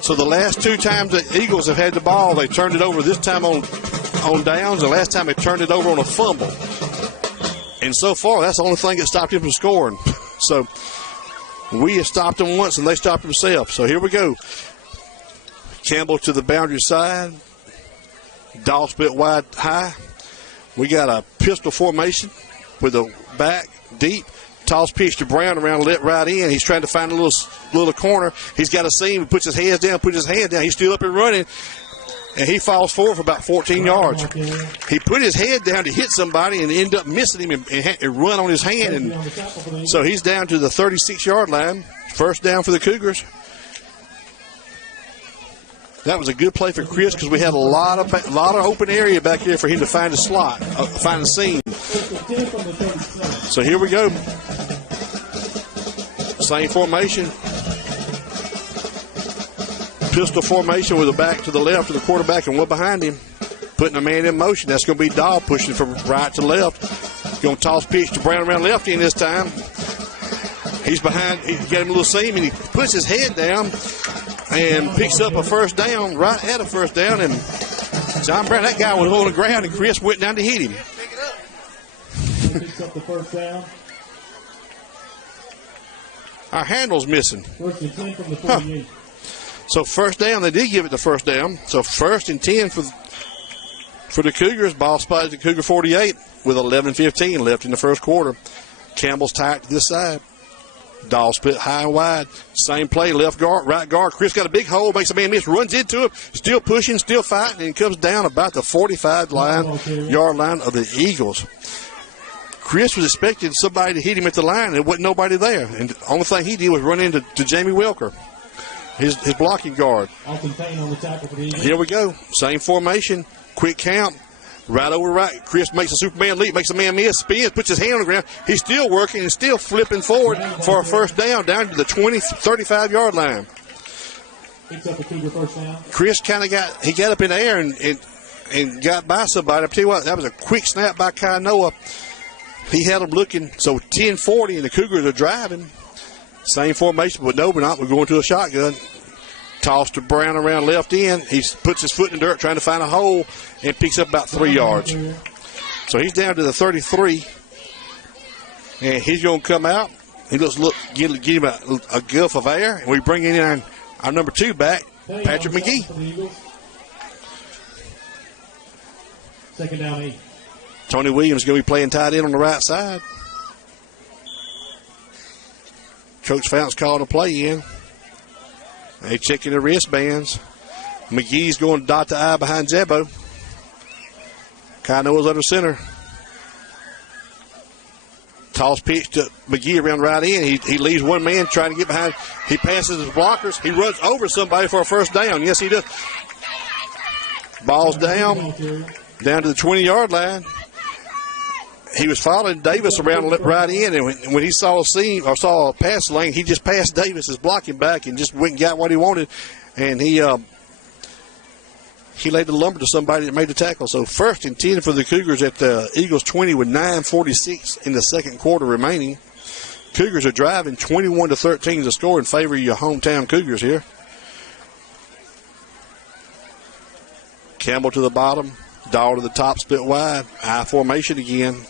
So the last two times the Eagles have had the ball, they turned it over this time on downs. The last time they turned it over on a fumble. And so far, that's the only thing that stopped him from scoring. So we have stopped them once, and they stopped themselves. So here we go. Campbell to the boundary side. Doll split wide high. We got a pistol formation with a back deep. Toss pitch to Brown around let right in. He's trying to find a little corner. He's got a seam. He puts his hands down, He's still up and running. And he falls forward for about 14 yards. He put his head down to hit somebody and ended up missing him and run on his hand. And so he's down to the 36-yard line. First down for the Cougars. That was a good play for Chris because we had a lot of open area back there for him to find a slot, find a seam. So here we go. Same formation. Pistol formation with a back to the left of the quarterback and one behind him. Putting a man in motion. That's going to be Dahl pushing from right to left. Going to toss pitch to Brown around left in this time. He's behind. He got him a little seam and he puts his head down and picks up a first down, right at a first down. And John Brown, that guy was on the ground, and Chris went down to hit him. Picks up the first down. Our handle's missing. First and 10 from the 48. So first down, they did give it the first down. So 1st and 10 for the Cougars. Ball spotted at Cougar 48 with 11:15 left in the first quarter. Campbell's tight to this side. Dahl split high and wide. Same play, left guard, right guard. Chris got a big hole, makes a man miss, runs into it, still pushing, still fighting, and comes down about the 45-yard line of the Eagles. Chris was expecting somebody to hit him at the line, and there wasn't nobody there. And the only thing he did was run into Jamie Welker, his blocking guard. On the tackle for the Eagles. Here we go. Same formation, quick count. Right over right. Chris makes a Superman leap, makes a man miss, spins, puts his hand on the ground. He's still working and still flipping forward for a first down to the 20, 35-yard line. Picks up a Cougar first down. Chris kind of got up in the air and got by somebody. I'll tell you what, that was a quick snap by Kai Noah. He had him looking. So 10-40, and the Cougars are driving. Same formation, but no, we're not. We're going to a shotgun. Toss to Brown around left end. He puts his foot in the dirt trying to find a hole and picks up about 3 yards. So he's down to the 33. And he's going to come out. He looks, give him a gulf of air. And we bring in our number 2 back, Patrick McGee. Second down 8. Tony Williams is going to be playing tight end on the right side. Coach Fountain's calling a play in. They checking their wristbands. McGee's going to dot the I behind Zebo. Kai Noah's under center. Toss pitch to McGee around right in. He leaves one man trying to get behind. He passes his blockers. He runs over somebody for a first down. Yes, he does. Ball's down to the 20-yard line. He was following Davis around right in, and when he saw a pass lane, he just passed Davis, his blocking back, and just went and got what he wanted. And he laid the lumber to somebody that made the tackle. So 1st and 10 for the Cougars at the Eagles 20 with 9:46 in the second quarter remaining. Cougars are driving 21-13 to score in favor of your hometown Cougars here. Campbell to the bottom, Dahl to the top, split wide. I formation again.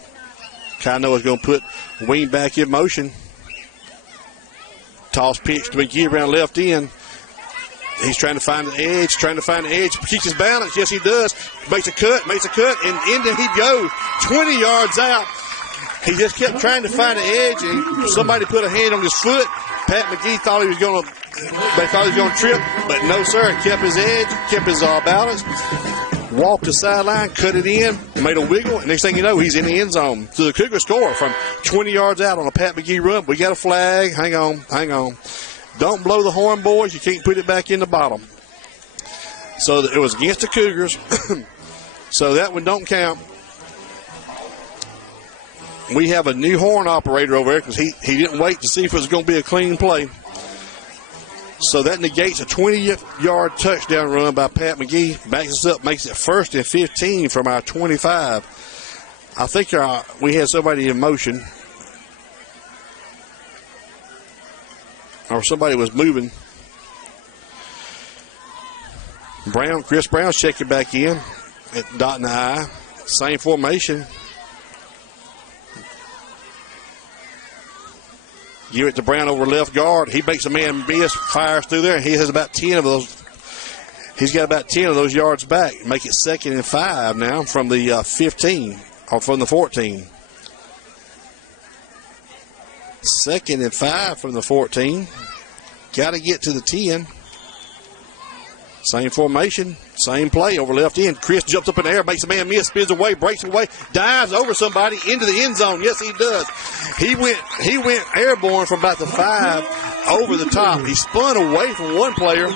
Kai Noah's going to put wing back in motion. Toss pitch to McGee around left end. He's trying to find the edge, keeps his balance. Yes, he does. Makes a cut, and into he goes. 20 yards out. He just kept trying to find the edge, and somebody put a hand on his foot. Pat McGee thought he was going to trip, but no, sir. Kept his edge, kept his balance. Walked the sideline, cut it in, made a wiggle, and next thing you know, he's in the end zone. So the Cougars score from 20 yards out on a Pat McGee run. We got a flag. Hang on. Don't blow the horn, boys. You can't put it back in the bottom. So it was against the Cougars. So that one don't count. We have a new horn operator over there because he didn't wait to see if it was going to be a clean play. So that negates a 20-yard touchdown run by Pat McGee. Backs us up, makes it 1st and 15 from our 25. I think we had somebody in motion. Or somebody was moving. Chris Brown's checking back in at dot and the I. Same formation. Give it to Brown over left guard. He makes a man miss, fires through there. He has about 10 of those. He's got about 10 of those yards back. Make it 2nd and 5 now from the 15 or from the 14. 2nd and 5 from the 14. Got to get to the 10. Same formation, same play over left end. Chris jumps up in the air, makes a man miss, spins away, breaks away, dives over somebody into the end zone. Yes, he does. He went airborne from about the 5 over the top. He spun away from one player,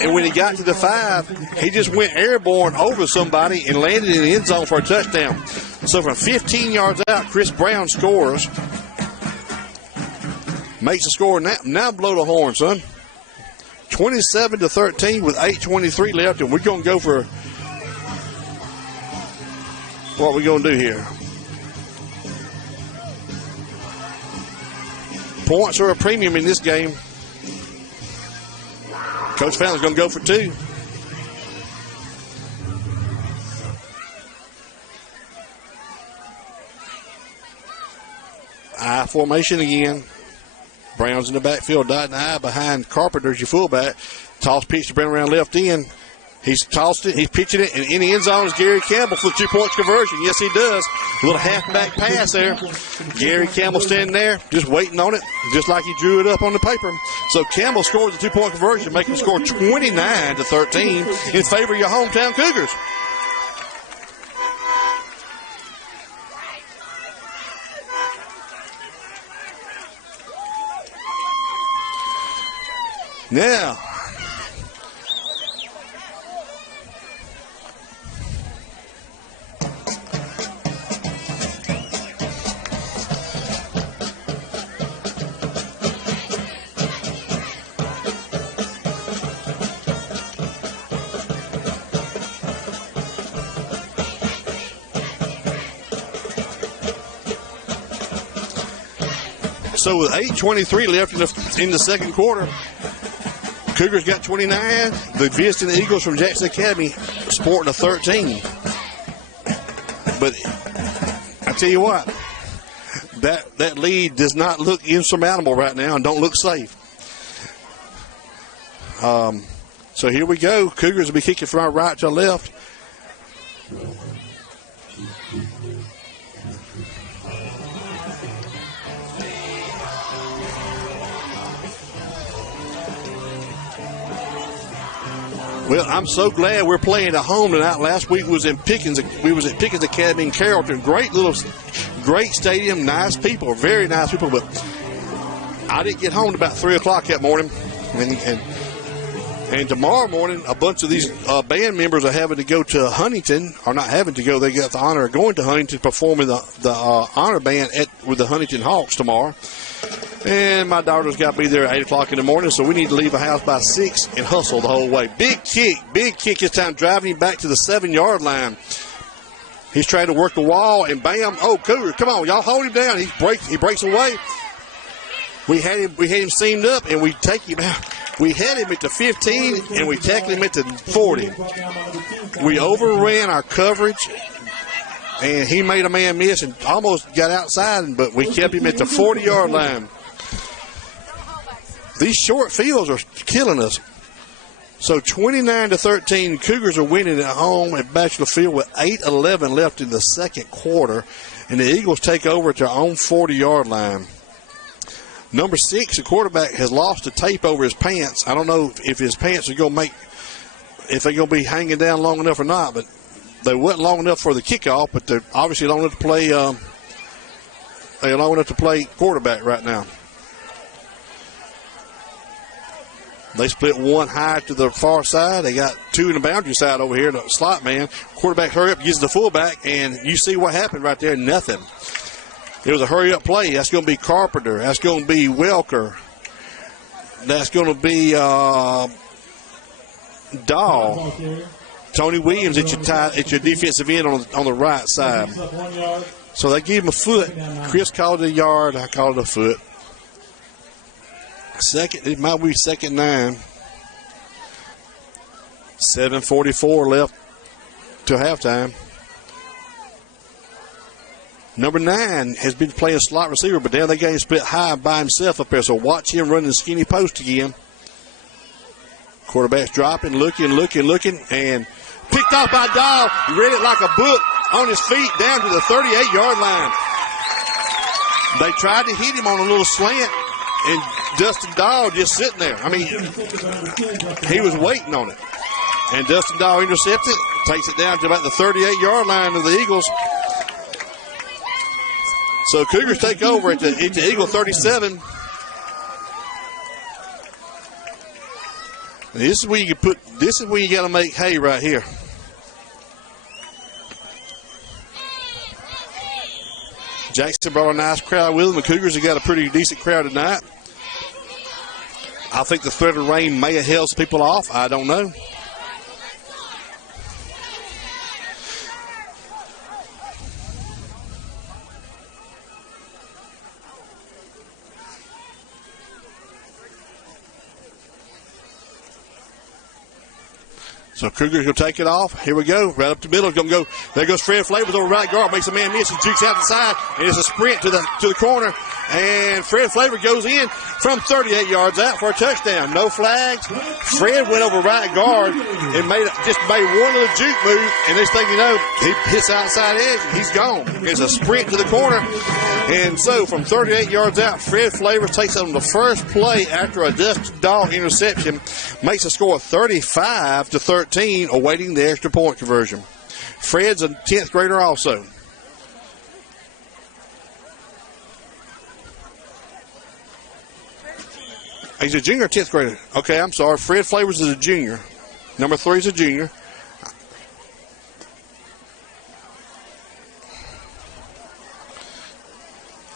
and when he got to the 5, he just went airborne over somebody and landed in the end zone for a touchdown. So from 15 yards out, Chris Brown scores. Makes the score now blow the horn, son. 27-13 with 8:23 left, and we're going to go for what we're going to do here. Points are a premium in this game. Coach Fountain's going to go for 2. I formation again. Brown's in the backfield, dotting the I behind Carpenter's your fullback. Toss pitch to Brown around left end. He's tossed it, he's pitching it, and in the end zone is Gary Campbell for the 2-point conversion. Yes, he does. A little halfback pass there. Gary Campbell standing there, just waiting on it, just like he drew it up on the paper. So Campbell scores the 2-point conversion, making him score 29-13 in favor of your hometown Cougars. Now, So with 8:23 left in the second quarter, Cougars got 29. The visiting Eagles from Jackson Academy sporting a 13. But I tell you what, that lead does not look insurmountable right now and don't look safe. So here we go. Cougars will be kicking from our right to left. Well, I'm so glad we're playing at home tonight. Last week was in Pickens. We was at Pickens Academy in Carrollton. Great stadium, nice people, very nice people. But I didn't get home about 3 o'clock that morning, and tomorrow morning a bunch of these band members are having to go to Huntington, or not having to go. They got the honor of going to Huntington, performing the honor band with the Huntington Hawks tomorrow. And my daughter's got to be there at 8 o'clock in the morning, so we need to leave the house by 6 and hustle the whole way. Big kick this time, driving him back to the 7-yard line. He's trying to work the wall, and bam, oh, Cougar, come on, y'all hold him down. He breaks away. We had him seamed up, and we take him out. We had him at the 15, and we tackled him at the 40. We overran our coverage, and he made a man miss and almost got outside, but we kept him at the 40-yard line. These short fields are killing us. So 29-13, Cougars are winning at home at Bachelor Field with 8:11 left in the second quarter, and the Eagles take over at their own 40-yard line. Number 6, the quarterback, has lost the tape over his pants. I don't know if his pants are going to if they're going to be hanging down long enough or not, but they wasn't long enough for the kickoff, but they're obviously long enough to play. They're long enough to play quarterback right now. They split one high to the far side. They got 2 in the boundary side over here. The slot man, quarterback hurry up, gives the fullback, and you see what happened right there. Nothing. It was a hurry up play. That's going to be Carpenter. That's going to be Welker. That's going to be Dahl. Tony Williams at your defensive end on the right side. So they gave him a foot. Chris called it a yard. I called it a foot. It might be second 9. 7:44 left to halftime. Number 9 has been playing slot receiver, but now they got him split high by himself up there. So watch him running the skinny post again. Quarterback's dropping, looking, and picked off by Dahl. He read it like a book on his feet down to the 38-yard line. They tried to hit him on a little slant, and Dustin Dahl just sitting there. I mean, he was waiting on it. And Dustin Dahl intercepts it, takes it down to about the 38-yard line of the Eagles. So Cougars take over at the Eagle 37. This is where you got to make hay right here. Jackson brought a nice crowd with them. The Cougars have got a pretty decent crowd tonight. I think the threat of rain may have held some people off. I don't know. So Cougars going to take it off. Here we go. Right up the middle. Going to go. There goes Fred Flavors over right guard. Makes a man miss. He jukes out the side. And it's a sprint to the corner. And Fred Flavor goes in from 38 yards out for a touchdown. No flags. Fred went over right guard and made one little juke move. And next thing you know, he hits outside edge and he's gone. It's a sprint to the corner. And so from 38 yards out, Fred Flavors takes on the first play after a Dustin Dahl interception. Makes a score of 35-13, awaiting the extra point conversion. Fred's a 10th grader also. He's a junior or 10th grader? Okay, I'm sorry. Fred Flavors is a junior. Number 3 is a junior.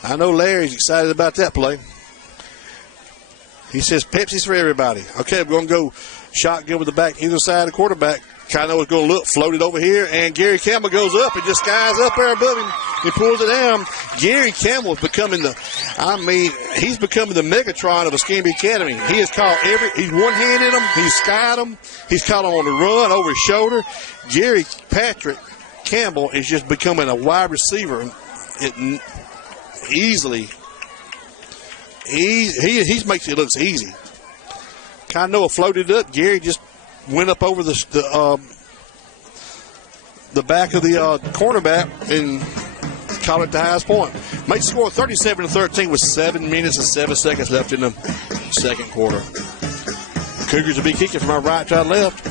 I know Larry's excited about that play. He says Pepsi's for everybody. Okay, we're going to go shotgun with the back either side of the quarterback. Kind of was going to look, floated over here, and Gary Campbell goes up and just skies up there above him. He pulls it down. Gary Campbell is becoming he's becoming the Megatron of Escambia Academy. He has caught he's one-handed them, he's skied them, he's caught them on the run, over his shoulder. Gary Patrick Campbell is just becoming a wide receiver easily. He makes it look easy. Kind of floated up. Gary just went up over the back of the cornerback and caught it the highest point. Made the score 37-13 with 7 minutes and 7 seconds left in the second quarter. Cougars will be kicking from our right to our left.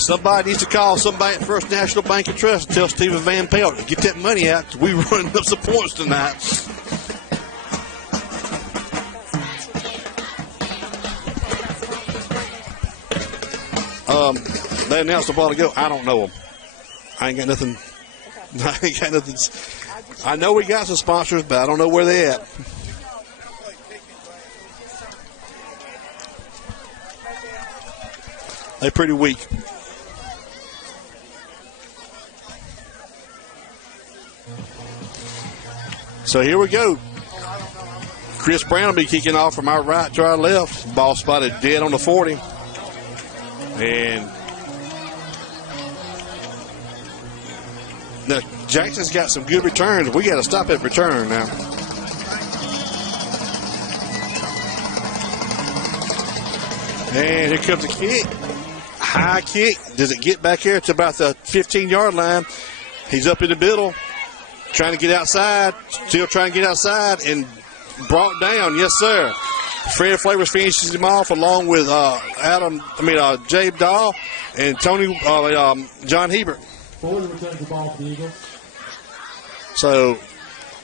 Somebody needs to call somebody at First National Bank and Trust and tell Stephen Van Pelt to get that money out because we running up some points tonight. They announced a while ago. I don't know them. I ain't got nothing. I know we got some sponsors, but I don't know where they at. They're pretty weak. So here we go. Chris Brown will be kicking off from our right to our left. Ball spotted dead on the 40. And now Jackson's got some good returns. We got to stop at return now. And here comes the kick. High kick. Does it get back here to about the 15-yard line? He's up in the middle, trying to get outside. Still trying to get outside and brought down. Yes, sir. Fred Flavors finishes him off along with Jabe Dahl and John Hebert. Forward returns the ball for the Eagles. So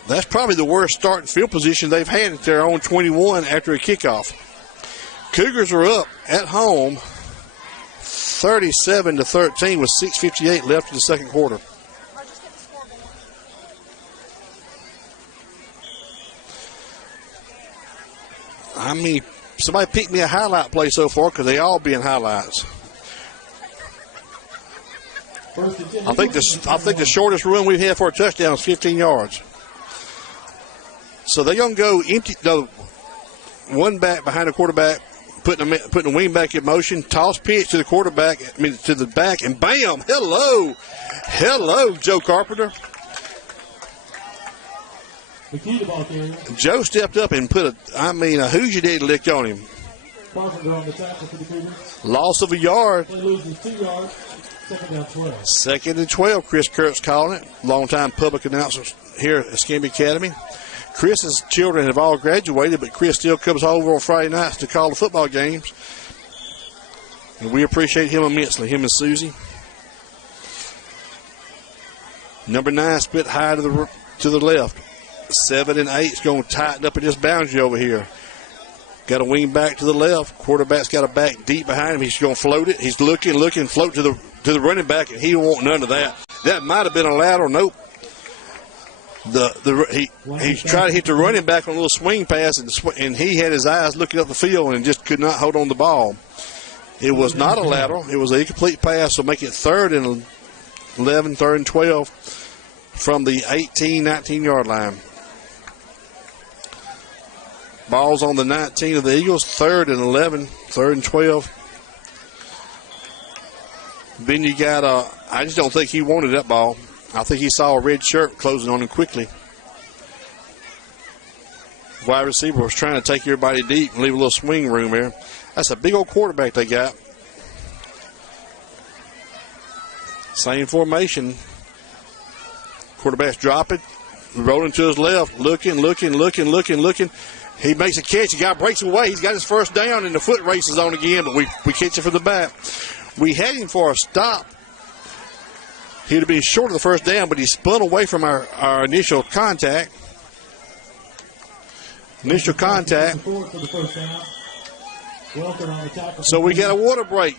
that's probably the worst starting field position they've had at their own 21 after a kickoff. Cougars are up at home 37-13 with 6:58 left in the second quarter. I mean, somebody picked me a highlight play so far because they all be in highlights. I think the shortest run we've had for a touchdown is 15 yards. So they're going to go empty. No, one back behind the quarterback, putting the wing back in motion. Toss pitch to the quarterback, to the back, and bam! Hello, Joe Carpenter. Joe stepped up and put a who's your daddy lick on him. Carpenter on the tackle for the Cougars. Loss of a yard. They loses 2 yards. Second and 12. Second and 12. Chris Kurtz calling it. Longtime public announcer here at Escambia Academy. Chris's children have all graduated, but Chris still comes over on Friday nights to call the football games. And we appreciate him immensely, him and Susie. Number 9 split high to the left. 7 and 8 is going to tighten up in this boundary over here. Got a wing back to the left. Quarterback's got a back deep behind him. He's going to float it. He's looking, float to the running back, and he don't want none of that. That might have been a lateral. Nope. He tried to hit the running back on a little swing pass, and he had his eyes looking up the field and just could not hold on the ball. It was not a lateral. It was a complete pass, so make it 3rd and 11, 3rd and 12 from the 18, 19-yard line. Ball's on the 19 of the Eagles, 3rd and 11, 3rd and 12. Then you got, I just don't think he wanted that ball. I think he saw a red shirt closing on him quickly. Wide receiver was trying to take everybody deep and leave a little swing room there. That's a big old quarterback they got. Same formation. Quarterback's dropping, rolling to his left, looking. He makes a catch. The guy breaks away. He's got his first down, and the foot race is on again, but we catch it from the back. We had him for a stop. He would have been short of the first down, but he spun away from our initial contact. So we got a water break.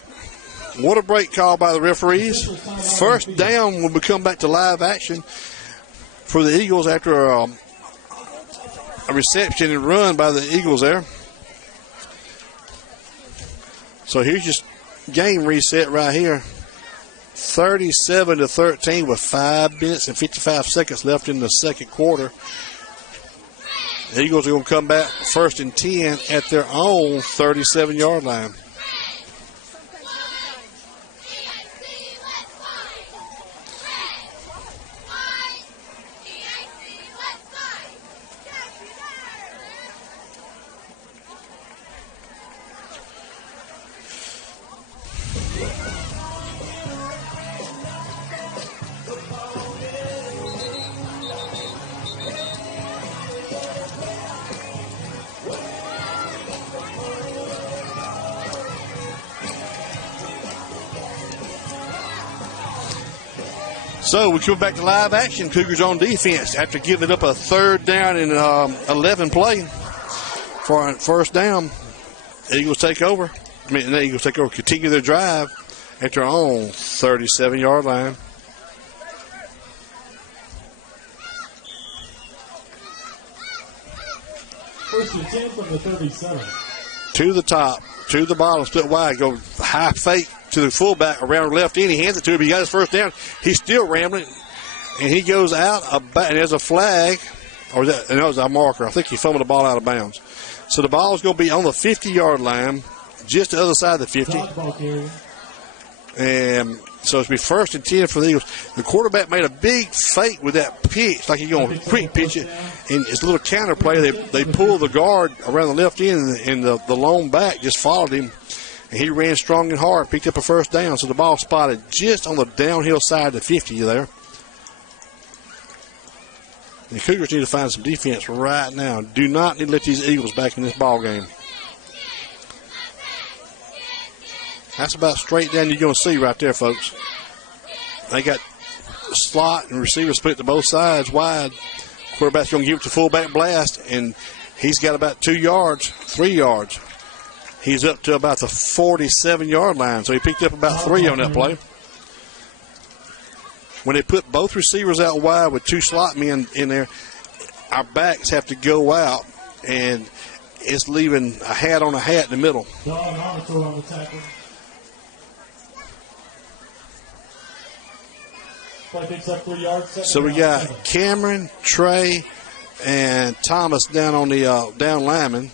Water break called by the referees. First down when we come back to live action for the Eagles after a reception and run by the Eagles there. So here's your game reset right here. 37-13 with 5 minutes and 55 seconds left in the second quarter. The Eagles are going to come back 1st and 10 at their own 37-yard line. So we come back to live action. Cougars on defense after giving up a 3rd down and 11 play for a 1st down. Eagles take over. The Eagles take over, continue their drive at their own 37-yard line. First and 10 from the 37. To the top, to the bottom, split wide, go high fake to the fullback around the left end. He hands it to him. He got his 1st down. He's still rambling, and he goes out. And there's a flag, or that was a marker. I think he fumbled the ball out of bounds. So the ball is going to be on the 50-yard line, just the other side of the 50. And so it's be 1st and 10 for the Eagles. The quarterback made a big fake with that pitch, like he's going to quick pitch it. And it's a little counter play. They pulled the guard around the left end, and the lone back just followed him. And he ran strong and hard, picked up a 1st down. So the ball spotted just on the downhill side of the 50 there. The Cougars need to find some defense right now. Do not need to let these Eagles back in this ball game. That's about straight down you're going to see right there, folks. They got slot and receiver split to both sides wide. Quarterback's going to give it to fullback blast, and he's got about 2 yards, 3 yards. He's up to about the 47-yard line, so he picked up about 3 on that play. When they put both receivers out wide with 2 slot men in there, our backs have to go out, and it's leaving a hat on a hat in the middle. So we got Cameron, Trey, and Thomas down on the down lineman.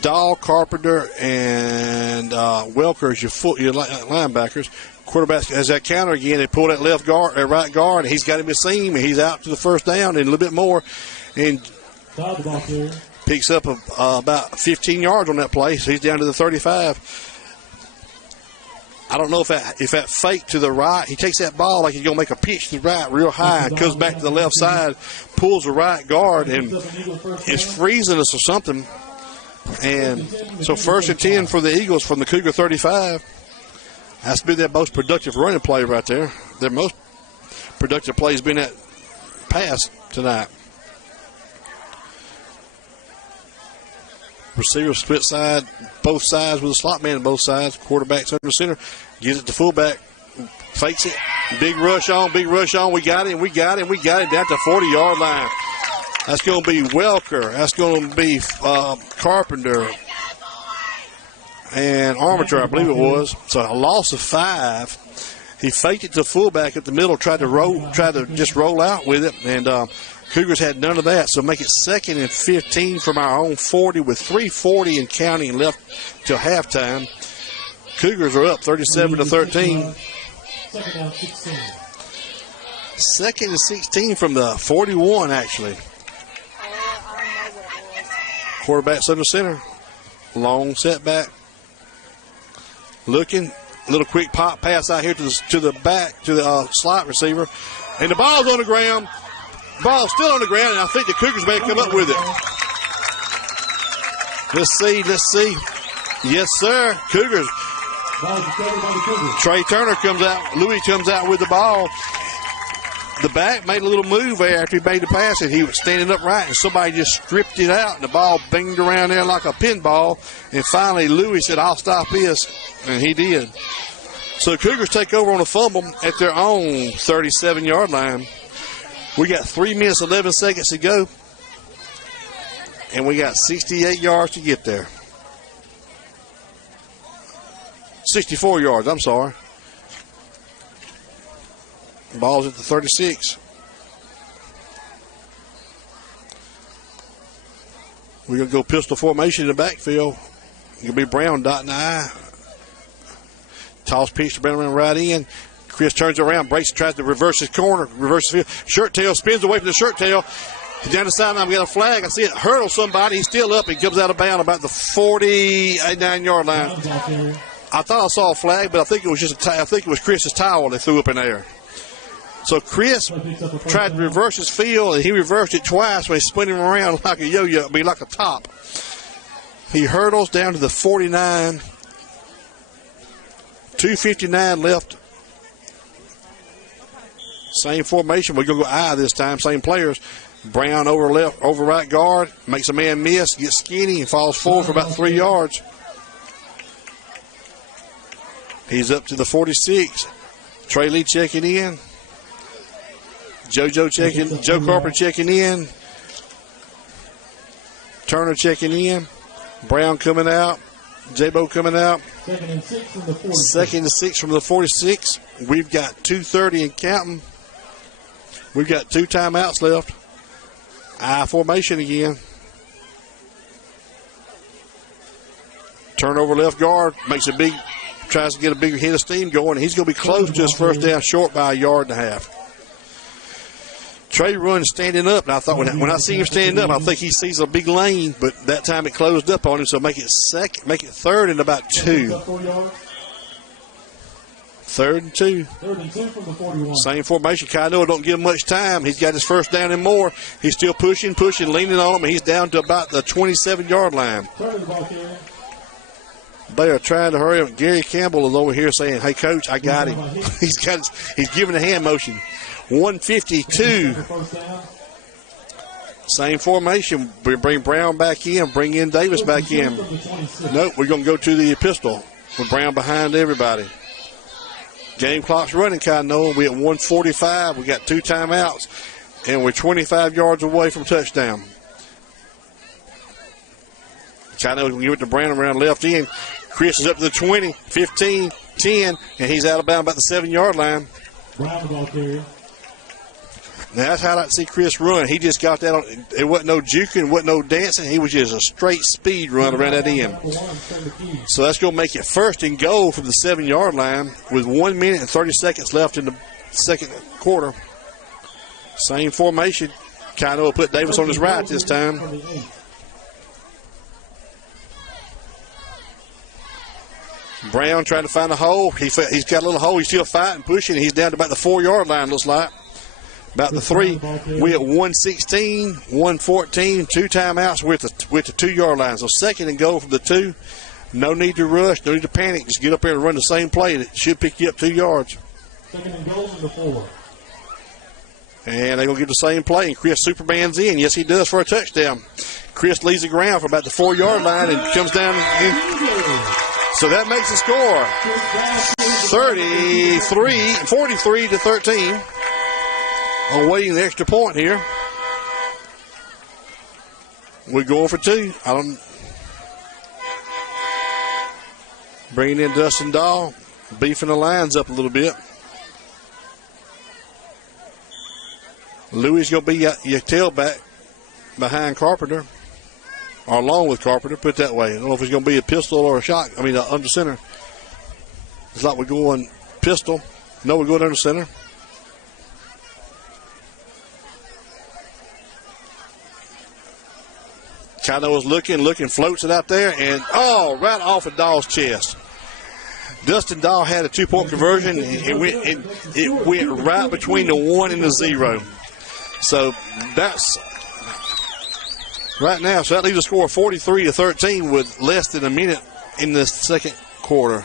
Dahl, Carpenter, and Welker is your linebackers. Quarterback has that counter again. They pull that left guard, right guard, and he's got him a seam, and he's out to the 1st down and a little bit more. And picks up about 15 yards on that play, so he's down to the 35. I don't know if that fake to the right, he takes that ball like he's going to make a pitch to the right real high and comes back to the left side, pulls the right guard, and is freezing us or something. And so 1st and 10 for the Eagles from the Cougar 35. Has to be their most productive running play right there. Their most productive play has been that pass tonight. Receiver split side, both sides with a slot man on both sides. Quarterback's under center. Gives it to fullback. Fakes it. Big rush on. We got it. Down to the 40-yard line. That's going to be Welker. That's going to be Carpenter and Armature, I believe it was. So a loss of 5. He faked it to fullback at the middle, tried to just roll out with it, and Cougars had none of that. So make it 2nd and 15 from our own 40 with 3:40 and counting left till halftime. Cougars are up 37-13. 2nd and 16 from the 41, actually. Quarterback's under center. Long setback. Looking. Little quick pop pass out here to the back, to the slot receiver. And the ball's on the ground. Ball's still on the ground, and I think the Cougars may come up with it. Let's see. Yes, sir. Cougars. Trey Turner comes out. Louis comes out with the ball. The back made a little move there after he made the pass, and he was standing upright, and somebody just stripped it out, and the ball banged around there like a pinball. And finally, Louis said, "I'll stop this," and he did. So the Cougars take over on a fumble at their own 37-yard line. We got 3 minutes, 11 seconds to go. and we got 68 yards to get there. 64 yards, I'm sorry. Ball's at the 36. We're going to go pistol formation in the backfield. It'll be Brown dotting the I. Toss pitch to Brown around right in. Chris turns around, breaks, tries to reverse his corner, reverses the field. Shirt tail spins away from the shirt tail. Down the sideline, we got a flag. I see it hurdle somebody. He's still up. He comes out of bounds about the 49-yard line. I thought I saw a flag, but I think it was I think it was Chris's towel they threw up in the air. So Chris tried to reverse his field, and he reversed it twice when he spun him around like a yo-yo, like a top. He hurdles down to the 49. 2:59 left. Same formation. We're going to go I this time. Same players. Brown over right guard. Makes a man miss. Gets skinny and falls forward for about 3 yards. He's up to the 46. Trey Lee checking in. Joe Carpenter checking in. Turner checking in. Brown coming out. J-Bo coming out. 2nd and 6 from the 46. 2nd and 6 from the 46. We've got 2:30 and counting. We've got 2 timeouts left. I formation again. Turnover left guard. Tries to get a bigger hit of steam going. He's going to be close to his first down, short by 1.5 yards. Trey runs standing up, and I thought when I see him standing up, I think he sees a big lane, but that time it closed up on him, so make it 3rd and about 2. 3rd and 2. 3rd and 2 from the 41. Same formation. Kainoa don't give him much time. He's got his first down and more. He's still pushing, leaning on him, and he's down to about the 27-yard line. They are trying to hurry up. Gary Campbell is over here saying, "Hey, Coach, I got him." He's giving a hand motion. 152. Same formation. We bring Brown back in, bring in Davis back in. Nope, we're going to go to the pistol with Brown behind everybody. Game clock's running, Kainoa. We're at 145. We got 2 timeouts, and we're 25 yards away from touchdown. Kainoa can give it to Brown around left end. Chris is up to the 20, 15, 10, and he's out of bounds about the 7-yard line. Brown the ball carrier. Now, that's how I like to see Chris run. He just got that on. It wasn't no juking, wasn't no dancing. He was just a straight speed run around that end. So that's going to make it 1st and goal from the 7-yard line with 1 minute and 30 seconds left in the second quarter. Same formation. Kainoa put Davis on his right this time. Brown trying to find a hole. He's got a little hole. He's still fighting, pushing. He's down to about the 4-yard line, looks like. About the 3. We at 116, 114, 2 timeouts. We're at the 2-yard line. So 2nd and goal from the 2. No need to rush. No need to panic. Just get up there and run the same play. It should pick you up 2 yards. 2nd and goal from the 4. And they're going to get the same play. And Chris Superman's in. Yes, he does for a touchdown. Chris leaves the ground for about the 4-yard line and comes down. So that makes the score 43-13. Awaiting the extra point here. We're going for 2. Bringing in Dustin Dahl, beefing the lines up a little bit. Louis going to be your tailback behind Carpenter, or along with Carpenter, put it that way. I don't know if it's going to be a pistol or a shot. Under center. It's like we're going pistol. No, we're going under center. Kainoa's looking, floats it out there, and right off of Dahl's chest. Dustin Dahl had a 2-point conversion. It went right between the 1 and the 0. So that's right now. So that leaves a score of 43-13 with less than a minute in the second quarter.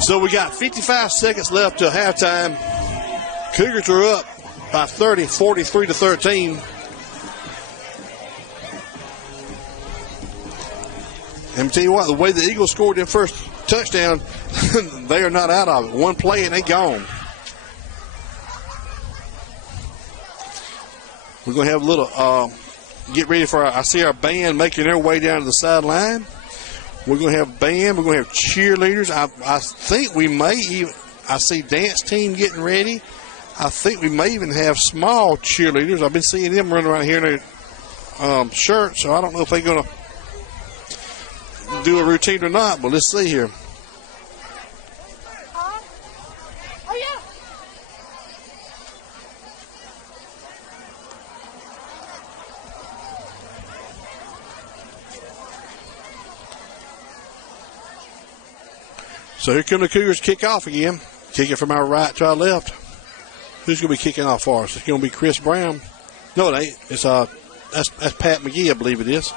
So we got 55 seconds left till halftime. Cougars are up by 30, 43-13. And tell you what, the way the Eagles scored in first touchdown, they are not out of it. One play and they gone. We're going to have a little, get ready for I see our band making their way down to the sideline. We're going to have band. We're going to have cheerleaders. I think we may even, I see dance team getting ready. I think we may even have small cheerleaders. I've been seeing them running around here in their shirts, so I don't know if they're going to do a routine or not, but let's see here. Oh, yeah. So here come the Cougars kick off again. Kick it from our right to our left. Who's going to be kicking off for us? It's going to be Chris Brown. No, it ain't. It's that's Pat McGee, I believe it is.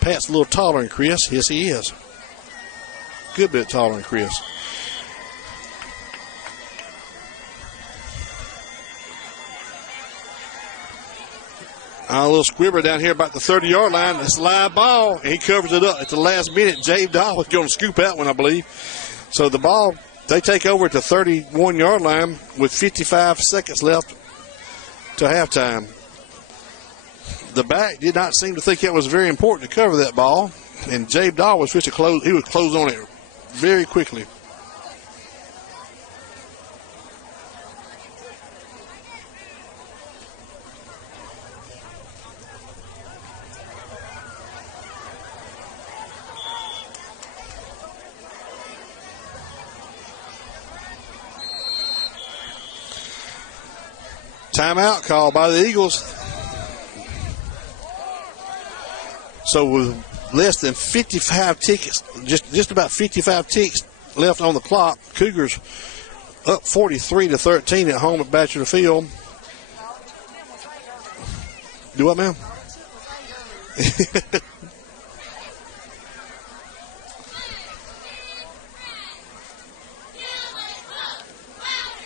Pat's a little taller than Chris. Yes, he is. Good bit taller than Chris. A little squibber down here about the 30-yard line. It's a live ball, and he covers it up. At the last minute, Jave Dahl was going to scoop that one, I believe. So the ball, they take over at the 31-yard line with 55 seconds left to halftime. The back did not seem to think it was very important to cover that ball, and Jave Dahl was supposed to close. He would close on it very quickly. Timeout called by the Eagles. So with less than 55 tickets, just about 55 ticks left on the clock, Cougars up 43-13 at home at Bachelor Field. Do what, ma'am?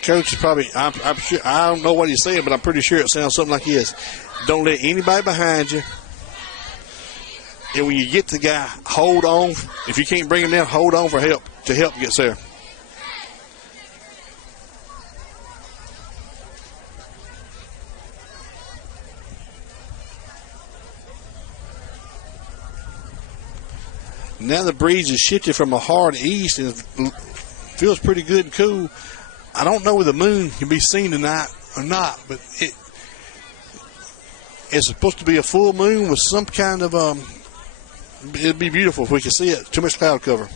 Coach is probably, I'm sure, I don't know what he's saying, but I'm pretty sure it sounds something like this. Don't let anybody behind you. And when you get the guy, hold on. If you can't bring him down, hold on for help, to help gets there. Now the breeze has shifted from a hard east and feels pretty good and cool. I don't know whether the moon can be seen tonight or not, but it's supposed to be a full moon with some kind of it'd be beautiful if we could see it. Too much cloud cover.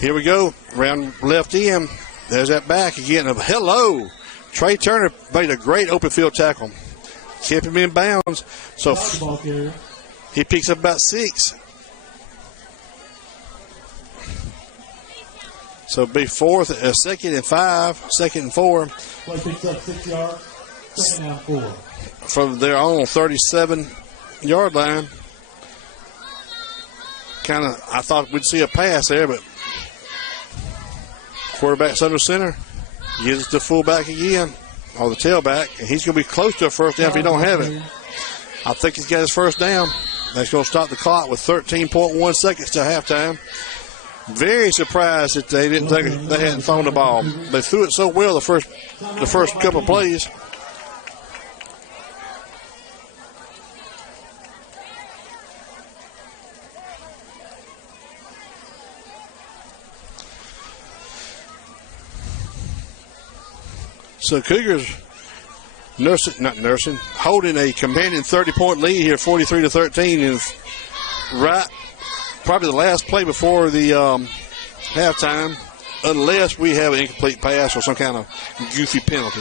Here we go. Round left end. There's that back again. Hello. Trey Turner made a great open field tackle. Kept him in bounds. So he picks up about 6. So it'll be second and 5, second and 4. Play picks up 6 yards. Second down 4. From their own 37-yard line. I thought we'd see a pass there, but quarterback's under center. Gives it to fullback again, or the tailback, and he's going to be close to a first down if he don't have it. I think he's got his first down. That's going to stop the clock with 13.1 seconds to halftime. Very surprised that they didn't think they hadn't thrown the ball. They threw it so well the first couple of plays. So Cougars holding a commanding 30-point lead here, 43-13, is right, probably the last play before the halftime, unless we have an incomplete pass or some kind of goofy penalty.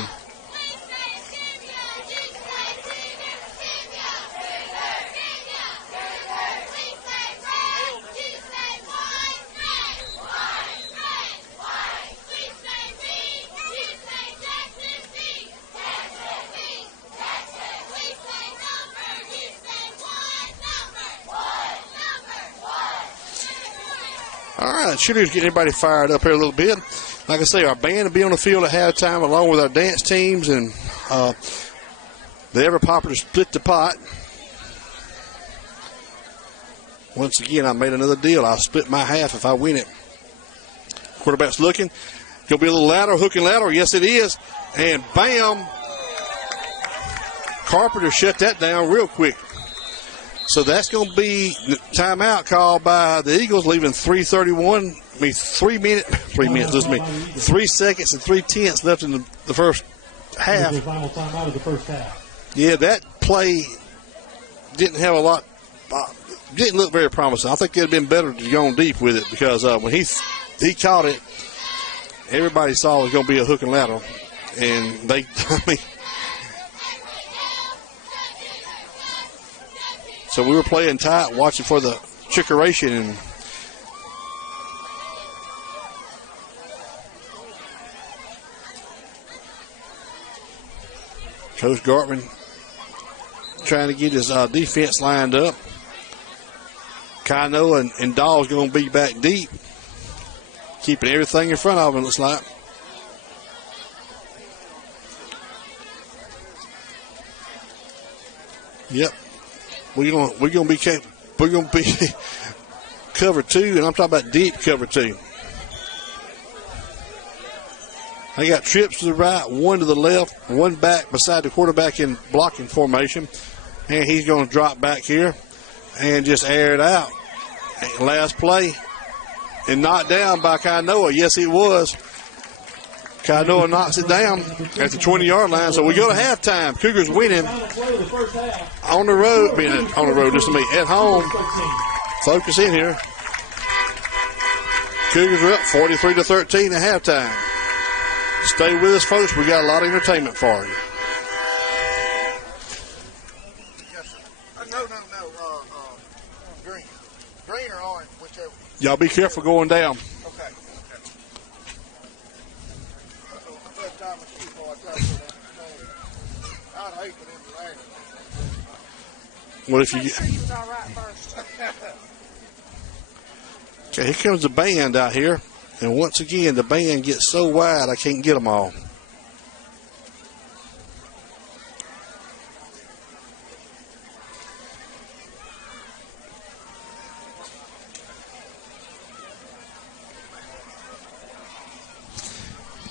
All right, cheerleaders getting everybody fired up here a little bit. Like I say, our band will be on the field at halftime along with our dance teams and the ever popular Split the Pot. Once again, I made another deal. I'll split my half if I win it. Quarterback's looking. Gonna be a little lateral, hooking lateral. Yes, it is. And bam! Carpenter shut that down real quick. So that's going to be timeout called by the Eagles, leaving 3 seconds and 3/10 left in the first half. The final timeout of the first half. Yeah, that play didn't have a lot, didn't look very promising. I think it would have been better to go on deep with it because when he caught it, everybody saw it was going to be a hook and lateral. And so we were playing tight, watching for the trickeration, and Coach Gartman trying to get his defense lined up. Kano and Dawes going to be back deep, keeping everything in front of him, looks like. Yep. We're gonna be cover 2, and I'm talking about deep cover 2. They got trips to the right, one to the left, one back beside the quarterback in blocking formation, and he's going to drop back here and just air it out. Last play, and knocked down by Kainoa. Yes, it was. Kainoa knocks it down at the 20-yard line. So we go to halftime. Cougars winning on the road. Just a minute. At home. Focus in here. Cougars are up 43-13 at halftime. Stay with us, folks. We got a lot of entertainment for you. No. Green or orange, whichever. Y'all be careful going down. Okay. I'd hate for them to land. What if you Make get? sure you was all right first. Okay, here comes the band out here. And once again, the band gets so wide, I can't get them all.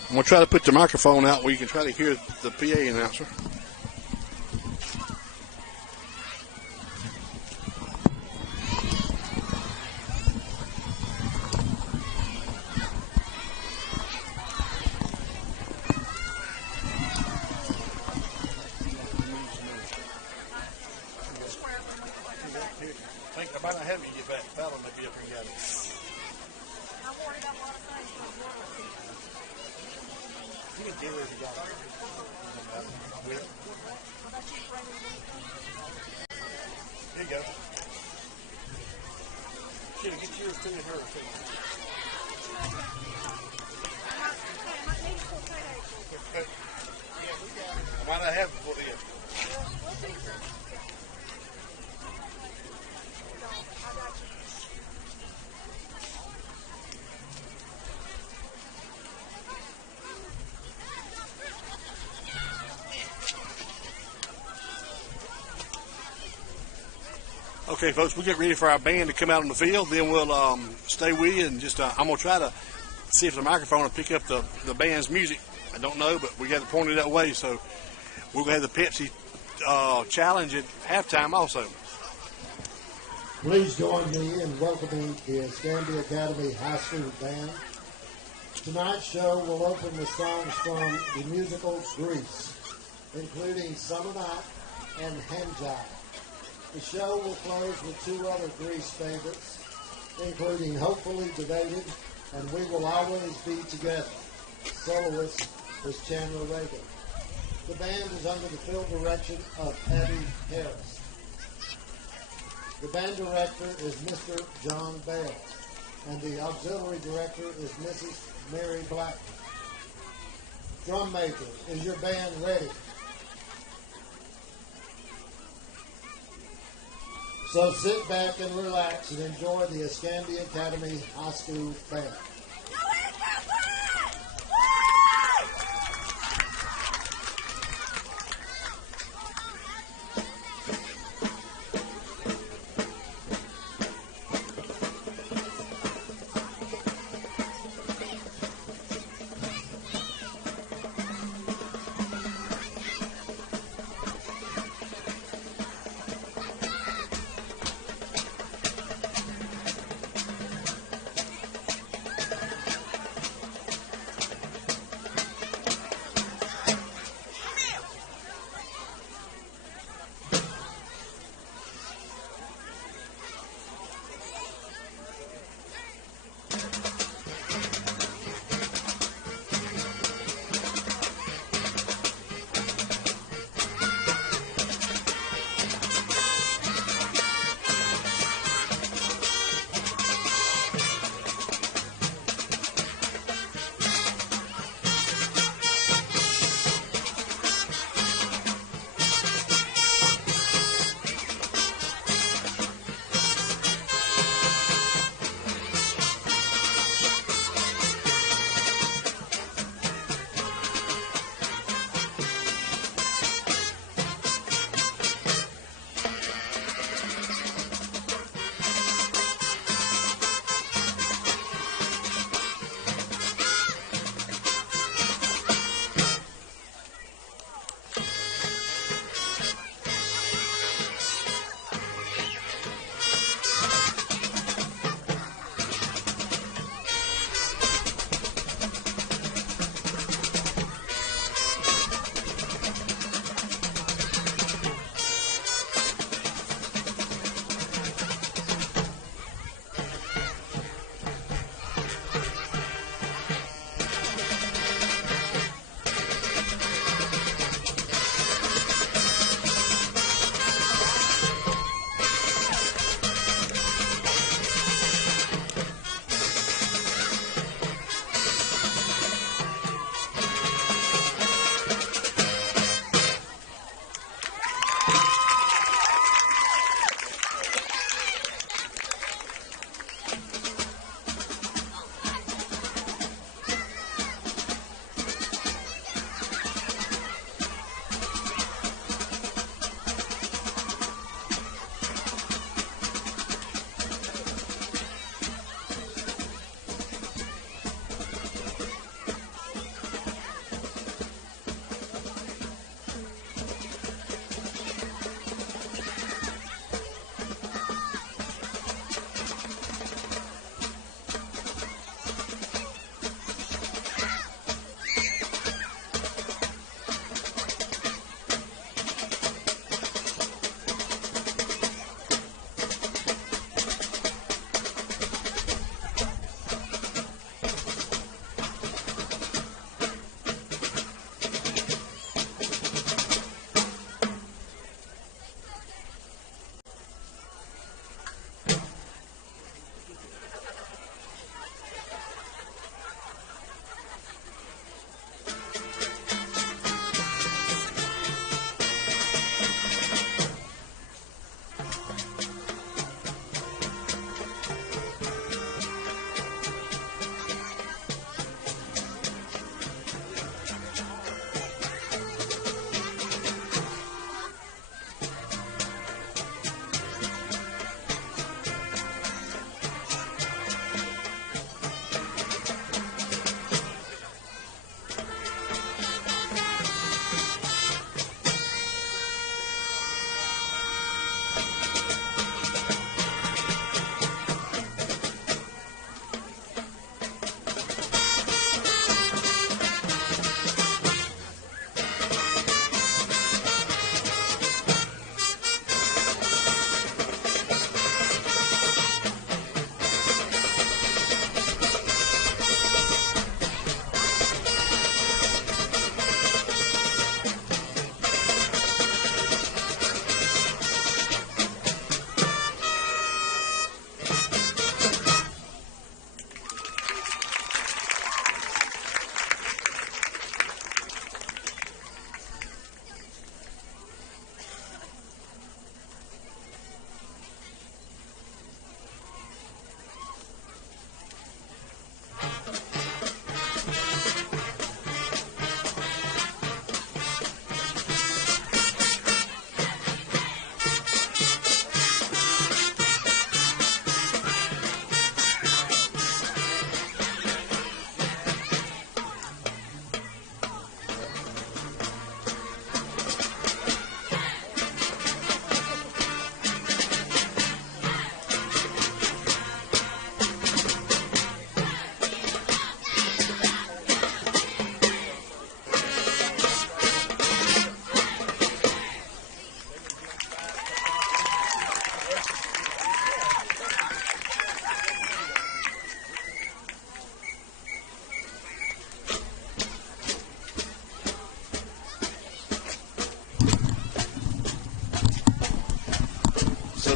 I'm going to try to put the microphone out where you can try to hear the PA announcer. I might not have you get back. Fallon may be up here and got it. I'm worried about a lot of things. You can get it if you got it. Here you go. Should get yours to her too. I might not have it for you. Okay, folks, we get ready for our band to come out on the field. Then we'll stay with you and just I'm going to try to see if the microphone will pick up the band's music. I don't know, but we got it pointed that way. So we're going to have the Pepsi challenge at halftime also. Please join me in welcoming the Escambia Academy High School Band. Tonight's show will open with songs from the musical Grease, including Summer Night and Hand Jive. The show will close with two other Grease favorites, including Hopefully Debated and We Will Always Be Together. Soloist is Chandler Reagan. The band is under the field direction of Abby Harris. The band director is Mr. John Bell, and the auxiliary director is Mrs. Mary Black. Drum major, is your band ready? So sit back and relax and enjoy the Escambia Academy High School Band.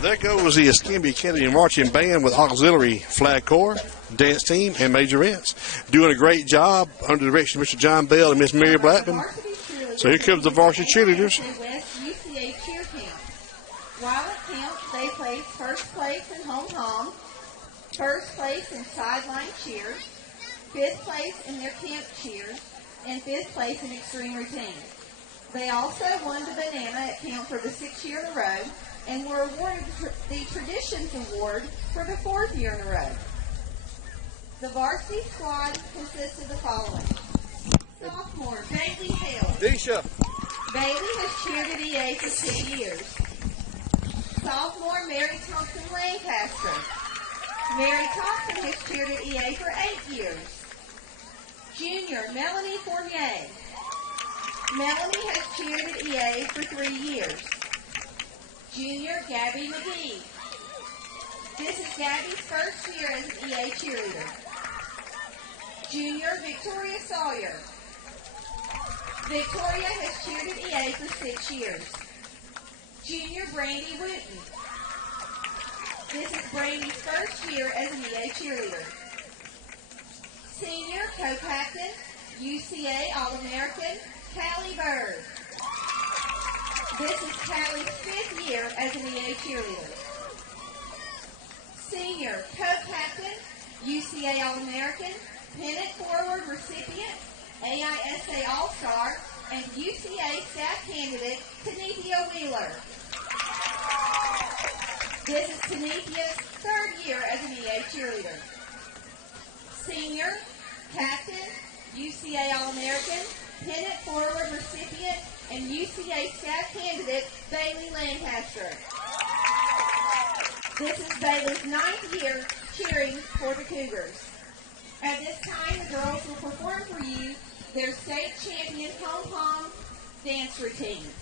So there goes the Escambia Academy Marching Band with auxiliary flag corps, dance team, and majorettes. Doing a great job under the direction of Mr. John Bell and Miss Mary Blackman. So here comes the varsity cheerleaders. West UCA cheer camp. While at camp, they place first place in home hom, first place in sideline cheers, fifth place in their camp cheers, and fifth place in extreme routine. They also won the banana at camp for the 6th year in a row and were awarded the Traditions Award for the 4th year in a row. The varsity squad consists of the following. Sophomore, Bailey Hale. Deisha. Bailey has cheered at EA for 2 years. Sophomore, Mary Thompson Lancaster. Mary Thompson has cheered at EA for 8 years. Junior, Melanie Fournier. Melanie has cheered at EA for 3 years. Junior, Gabby McGee. This is Gabby's first year as an EA cheerleader. Junior, Victoria Sawyer. Victoria has cheered at EA for 6 years. Junior, Brandy Wooten. This is Brandy's first year as an EA cheerleader. Senior, co-captain, UCA All-American, Callie Bird. This is Callie's 5th year as an EA cheerleader. Senior, co-captain, UCA All-American, pennant forward recipient, AISA All-Star, and UCA staff candidate, Tanithia Wheeler. This is Tanithia's 3rd year as an EA cheerleader. Senior, captain, UCA All-American, pennant forward recipient, and UCA staff candidate, Bailey Lancaster. This is Bailey's 9th year cheering for the Cougars. At this time, the girls will perform for you their state champion pom-pom dance routine.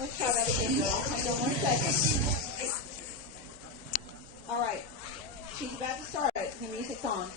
Let's try that again, girl. Hang on 1 second. All right. She's about to start it. The music's on.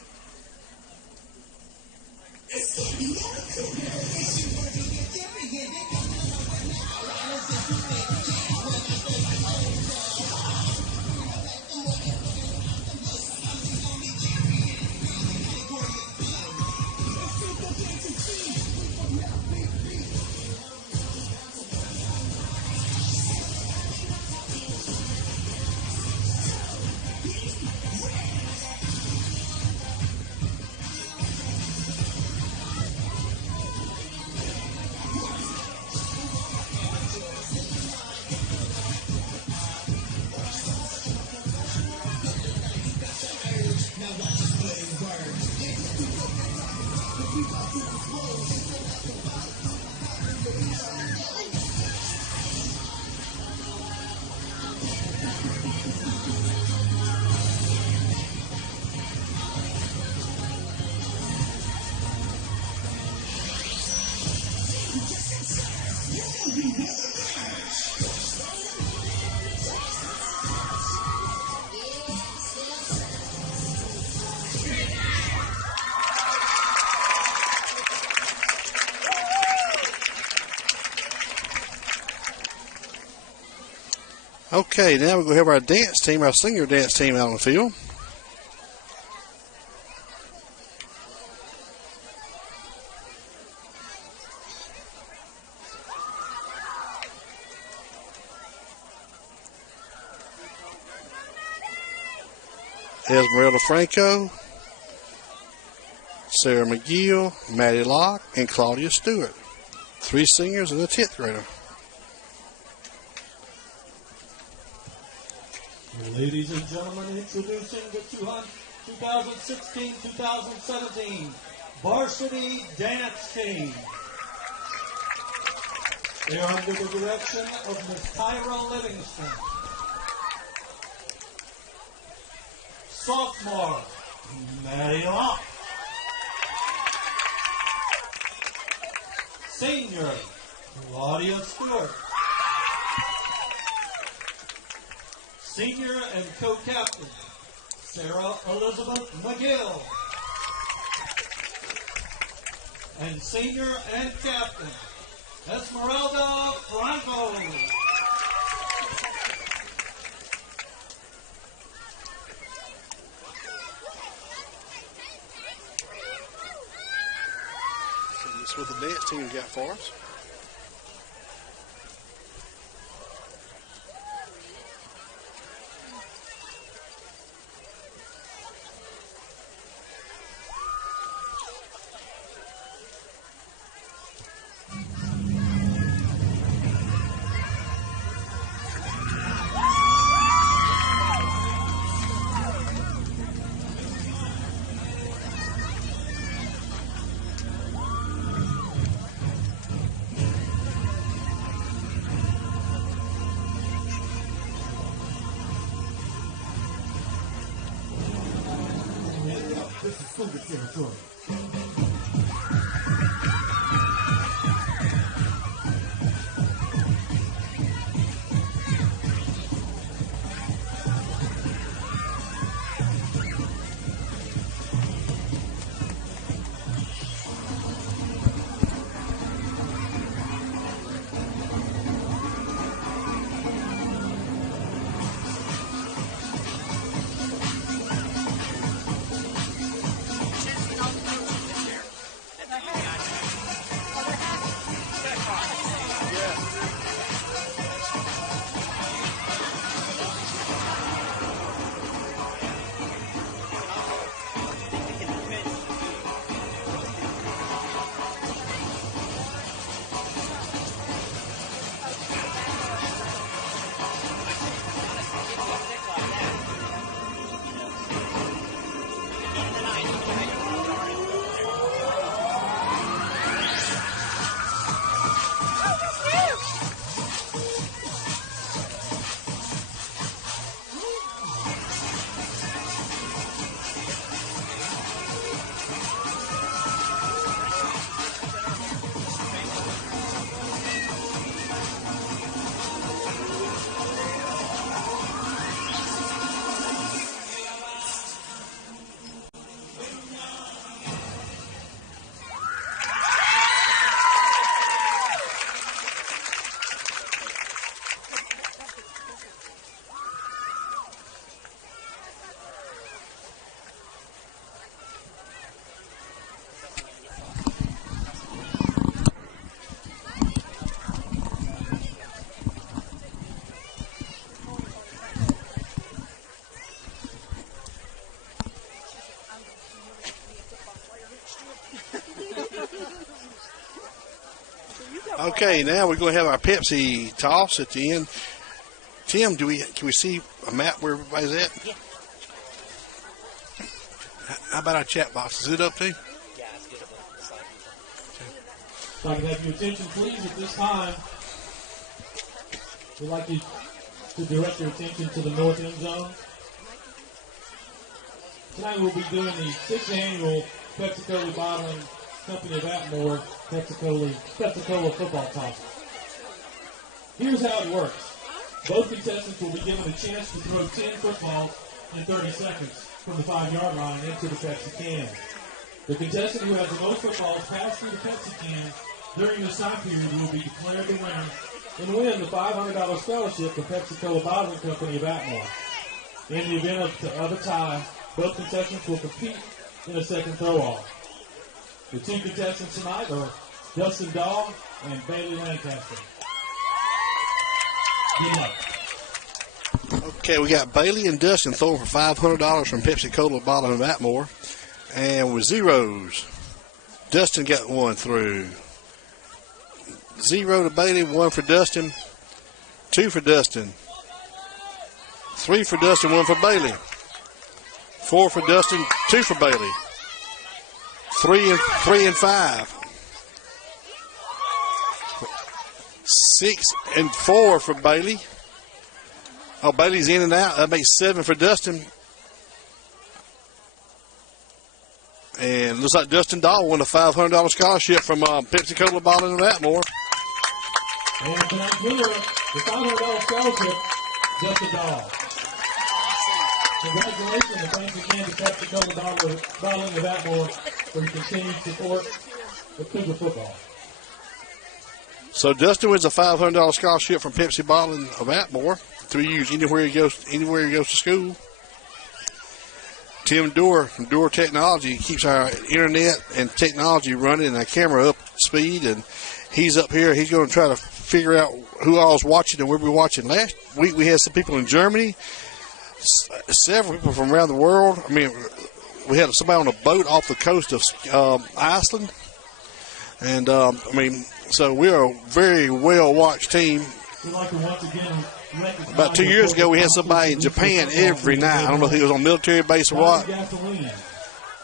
Okay, now we're going to have our dance team, our senior dance team out on the field. Esmeralda Franco, Sarah McGill, Maddie Locke, and Claudia Stewart. 3 seniors and a 10th grader. Ladies and gentlemen, introducing the 2016-2017 Varsity Dance Team. They are under the direction of Miss Tyra Livingston. Sophomore, Maddie Locke. Senior, Claudia Stewart. Senior and co-captain, Sarah Elizabeth McGill. And senior and captain, Esmeralda Franco. So this is what the dance team got for us. This is Cougar territory. Okay, now we're going to have our Pepsi toss at the end. Tim, can we see a map where everybody's at? Yeah. How about our chat box? Is it up too? Yeah, it's good. So I can have your attention, please, at this time. We'd like you to direct your attention to the north end zone. Tonight we'll be doing the 6th annual Pepsi-Cola Bottling Company of Atmore Pepsi-Cola football toss. Here's how it works. Both contestants will be given a chance to throw 10 footballs in 30 seconds from the 5-yard line into the Pepsi can. The contestant who has the most footballs passed through the Pepsi can during this time period will be declared the winner and win the $500 scholarship to Pepsi-Cola Bottling Company of Atmore. In the event of a tie, both contestants will compete in a second throw-off. The two contestants tonight are Dustin Dahl and Bailey Lancaster. Good luck. Okay, we got Bailey and Dustin throwing for $500 from Pepsi-Cola Bottling of Atmore. And with zeros, Dustin got one through. 0 to Bailey, 1 for Dustin, 2 for Dustin, 3 for Dustin, 1 for Bailey, 4 for Dustin, 2 for Bailey, 3 and 5, 6 and 4 for Bailey. Oh, Bailey's in and out. That makes 7 for Dustin. And looks like Dustin Dahl won a $500 scholarship from Pepsi-Cola Bottling of Atmore. And tonight's winner, the $500 scholarship, Dustin Dahl. Congratulations and thanks again to Pepsi-Cola Bottling of Atmore for your continued support of Cougar football. So Dustin wins a $500 scholarship from Pepsi Bottling of Atmore to be used anywhere he goes to school. Tim Dorr from Dorr Technology keeps our internet and technology running and our camera up to speed, and he's up here. He's going to try to figure out who all's watching and where we're watching. Last week we had some people in Germany, several people from around the world. I mean, we had somebody on a boat off the coast of Iceland, and so we're a very well-watched team. We'd like to once again about 2 years ago, we had somebody in Japan every night. I don't know if he was on military base or what,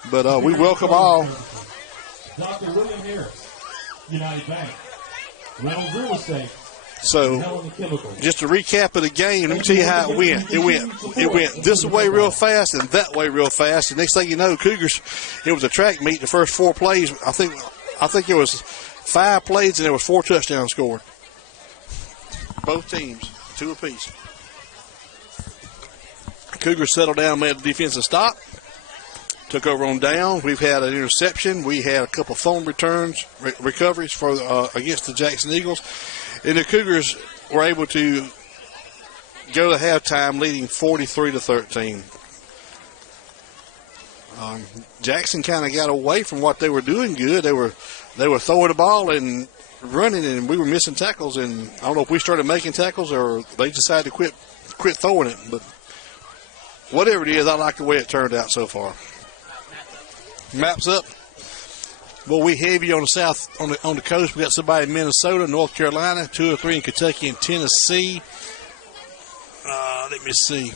but we welcome all. Dr. William Harris, United Bank, Reynolds Real Estate. So, just to recap of the game, let me tell you how it went. It went this way real fast and that way real fast. And next thing you know, Cougars, it was a track meet. The first 4 plays, I think it was 5 plays and there was 4 touchdowns scored. Both teams. 2 apiece. Cougars settled down, made a defensive stop, took over on down. We've had an interception. We had a couple phone returns, recoveries for against the Jackson Eagles, and the Cougars were able to go to halftime leading 43-13. Jackson kind of got away from what they were doing good. They were throwing the ball and running, and we were missing tackles, and I don't know if we started making tackles or they decided to quit throwing it, but whatever it is, I like the way it turned out so far. Maps up. Well, we heavy on the south, on the coast. We got somebody in Minnesota, North Carolina, 2 or 3 in Kentucky and Tennessee. Let me see.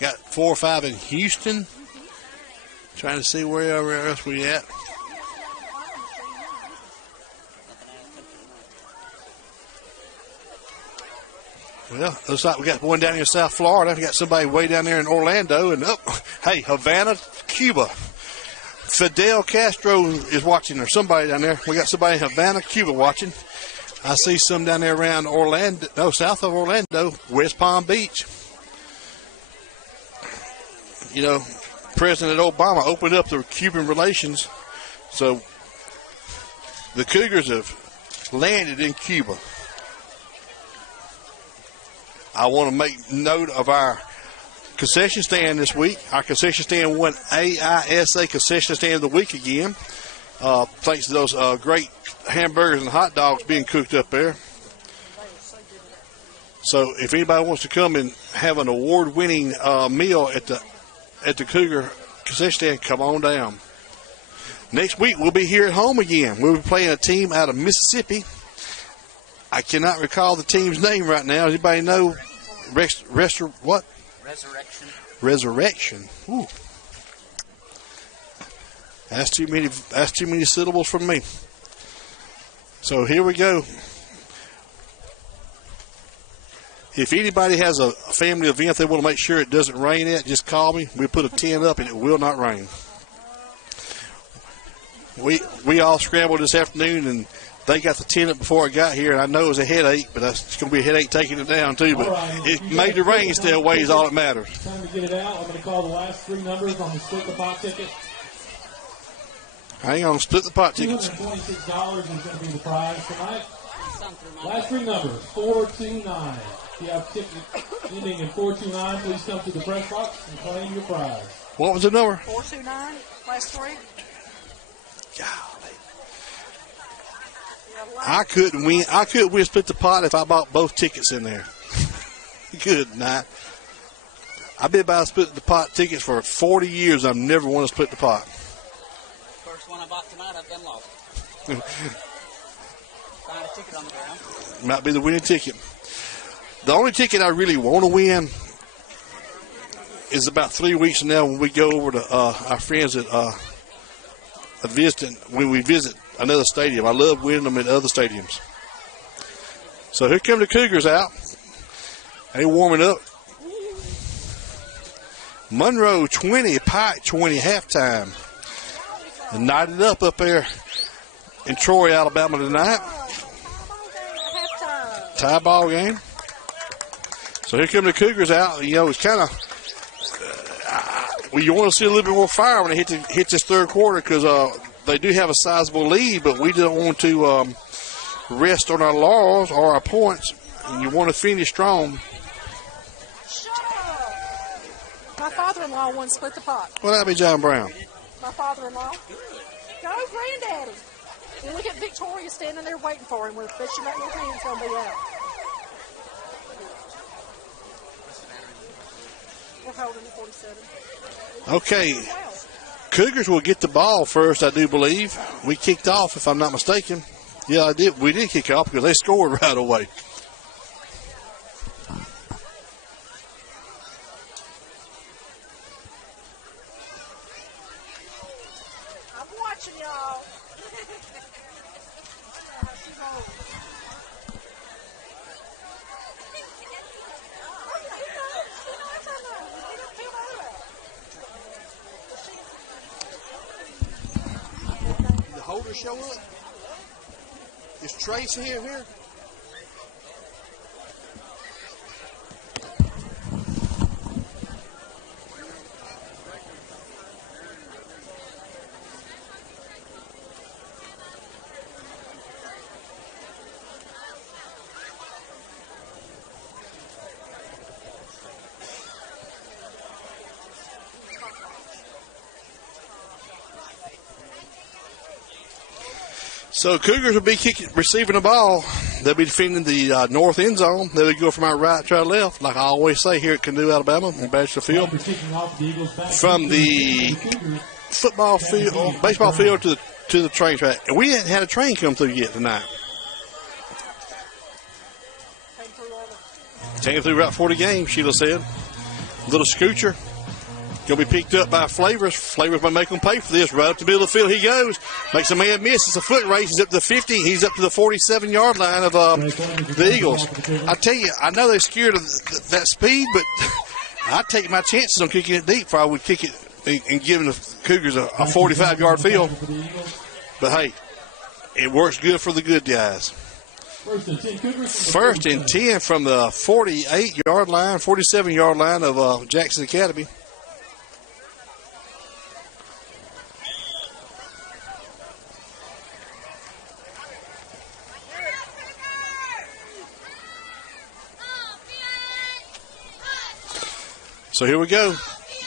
Got 4 or 5 in Houston. Trying to see where else we at. Well, looks like we got one down here in South Florida. We got somebody way down there in Orlando. And hey, Havana, Cuba. Fidel Castro is watching, or somebody down there. We got somebody in Havana, Cuba watching. I see some down there around south of Orlando, West Palm Beach. You know, President Obama opened up the Cuban relations, so the Cougars have landed in Cuba. I want to make note of our concession stand this week. Our concession stand won AISA Concession Stand of the Week again, thanks to those great hamburgers and hot dogs being cooked up there. So if anybody wants to come and have an award-winning meal at the Cougar concession stand, come on down. Next week, we'll be here at home again. We'll be playing a team out of Mississippi. I cannot recall the team's name right now. Does anybody know? What? Resurrection. Ooh. That's too many syllables from me. So here we go. If anybody has a family event they want to make sure it doesn't rain at, just call me. We'll put a tent up and it will not rain. We all scrambled this afternoon and they got the tent up before I got here, and I know it was a headache, but it's going to be a headache taking it down too. But it made the rain stay away is all that matters. Time to get it out. I'm going to call the last 3 numbers on the split the pot ticket. Hang on, split the pot tickets. $226 is going to be the prize tonight. Last 3 numbers, 429. If you have ticket ending in 429, please come to the press box and claim your prize. What was the number? 429, last 3. Golly. I couldn't win split the pot if I bought both tickets in there. Good night. I've been about to split the pot tickets for 40 years. I've never won to split the pot. First one I bought tonight, I've been lost. Find a ticket on the ground. Might be the winning ticket. The only ticket I really want to win is about 3 weeks from now when we go over to our friends at when we visit another stadium. I love winning them in other stadiums. So here come the Cougars out. They warming up. Monroe 20, Pike 20 halftime. And knotted up there in Troy, Alabama tonight. Tie ball game. So here come the Cougars out. You know, it's kind of you want to see a little bit more fire when they hit this third quarter because they do have a sizable lead, but we don't want to rest on our laurels or our points. And you want to finish strong. My father-in-law won split the pot. Well, that'd be John Brown. My father-in-law. Go, Granddaddy. And look at Victoria standing there waiting for him with fishing that little hand's going to be out. We're holding the 47. Okay. Cougars will get the ball first, I do believe. We kicked off, if I'm not mistaken. Yeah, I did. We did kick off because they scored right away. Show up? Is Tracy here? So Cougars will be receiving the ball. They'll be defending the north end zone. They'll go from our right to our left, like I always say here at Canoe, Alabama, in Bachelor Field. From the football field, baseball field to the train track. And we hadn't had a train come through yet tonight. Came through right before the game, Sheila said. Little scoocher. Going to be picked up by Flavors. Flavors might make him pay for this. Right up the middle of the field he goes. Makes a man miss. It's a foot race. He's up to the 50. He's up to the 47-yard line of the Eagles. I tell you, I know they're scared of that speed, but I'd take my chances on kicking it deep before I would kick it and giving the Cougars a 45-yard field. But, hey, it works good for the good guys. First and 10 from the 48-yard line, 47-yard line of Jackson Academy. So here we go.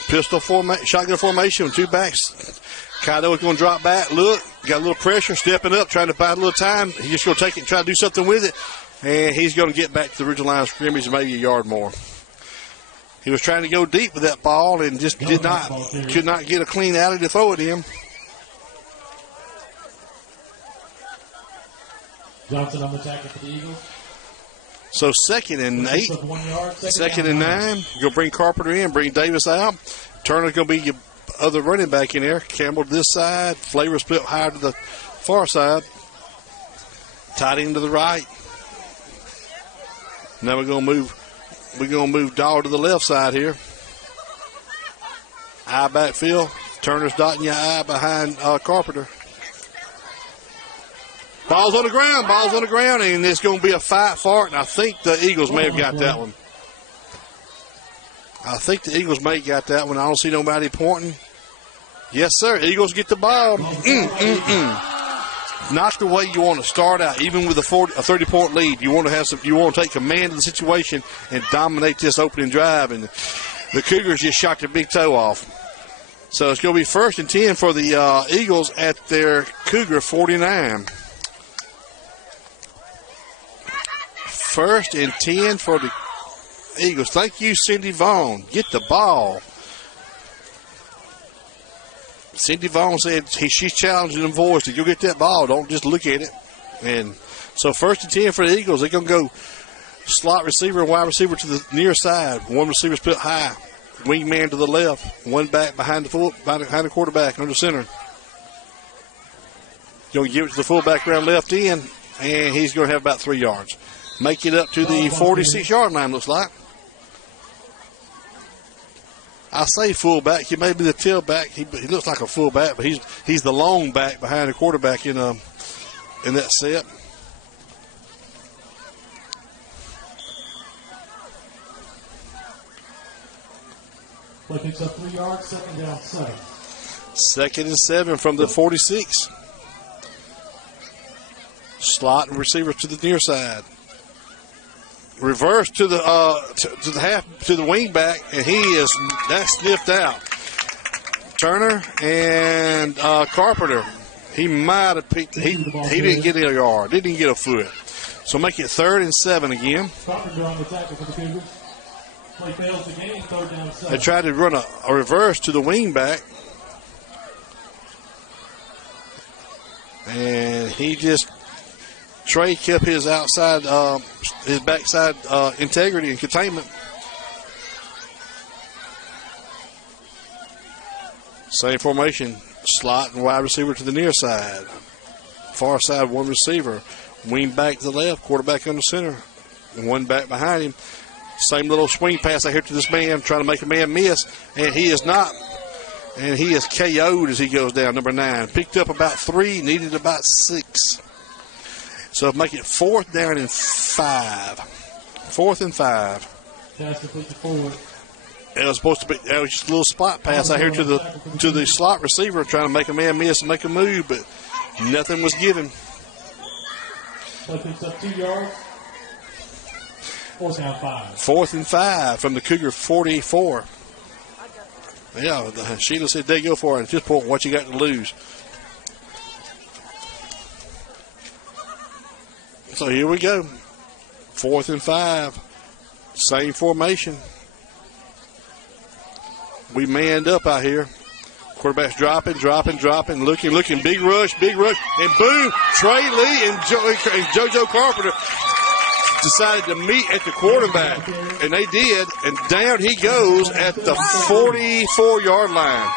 Shotgun formation with two backs. Kaido is going to drop back. Look, got a little pressure, stepping up, trying to buy a little time. He's just going to take it and try to do something with it. And he's going to get back to the original line of scrimmage, maybe a yard more. He was trying to go deep with that ball and just could not get a clean alley to throw it in. Johnson on the tackle for the Eagles. So 2nd and 8, 2nd and 9. You'll bring Carpenter in, bring Davis out. Turner's going to be your other running back in there. Campbell to this side. Flavor split higher to the far side. Tight end to the right. Now we're going to move Dahl to the left side here. Eye backfield. Turner's dotting your eye behind Carpenter. Ball's on the ground, and it's going to be a fight for it, and I think the Eagles may have got that one. I don't see nobody pointing. Yes, sir. Eagles get the ball. Not the way you want to start out, even with a 30-point lead. You want to take command of the situation and dominate this opening drive, and the Cougars just shot their big toe off. So it's going to be 1st and 10 for the Eagles at their Cougar 49. 1st and 10 for the Eagles. Thank you, Cindy Vaughn. Get the ball. Cindy Vaughn said she's challenging them boys to go get that ball. Don't just look at it. And so 1st and 10 for the Eagles. They're going to go slot receiver and wide receiver to the near side. One receiver split high. Wingman to the left. One back behind the quarterback under center. Going to give it to the fullback around left end, and he's going to have about 3 yards. Make it up to the 46-yard line, looks like. I say fullback. He may be the tailback. He looks like a fullback, but he's the long back behind the quarterback in that set. Play picks up 3 yards, second down 7. 2nd and 7 from the 46. Slot and receiver to the near side. Reverse to the to the wing back, and that's sniffed out. Turner and Carpenter. He might have picked. He didn't get a yard. Didn't get a foot. So make it 3rd and 7 again. Carpenter on the tackle for the Cougars. Play fails the game, 3rd down 7. They tried to run a reverse to the wing back, and he just. Trey kept his outside, his backside integrity and containment. Same formation, slot and wide receiver to the near side. Far side, one receiver. Wing back to the left, quarterback on the center. And one back behind him. Same little swing pass I hear to this man, trying to make a man miss. And he is not. And he is KO'd as he goes down, number 9. Picked up about 3, needed about 6. So make it 4th down and 5. 4th and 5. Pass complete to forward. It was supposed to be. That was just a little spot pass I hear to the slot receiver, trying to make a man miss and make a move, but nothing was given. Play picks up 2 yards. 4th down 5. 4th and 5 from the Cougar 44. Yeah, Sheila said they go for it. At this point, what you got to lose? So here we go. 4th and 5. Same formation. We manned up out here. Quarterback's dropping, looking. Big rush. And boom, Trey Lee and JoJo Carpenter decided to meet at the quarterback. And they did. And down he goes at the 44-yard line.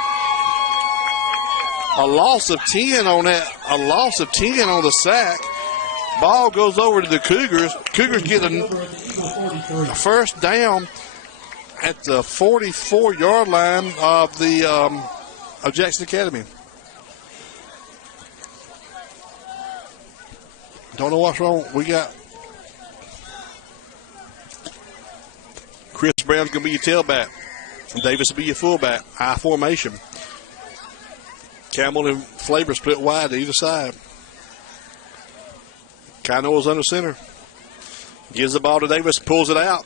A loss of 10 on that. A loss of 10 on the sack. Ball goes over to the Cougars. Cougars get a first down at the 44-yard line of Jackson Academy. Don't know what's wrong. We got Chris Brown's going to be your tailback. Davis will be your fullback. I formation. Campbell and Flavor split wide to either side. Kainoa's under center. Gives the ball to Davis, pulls it out.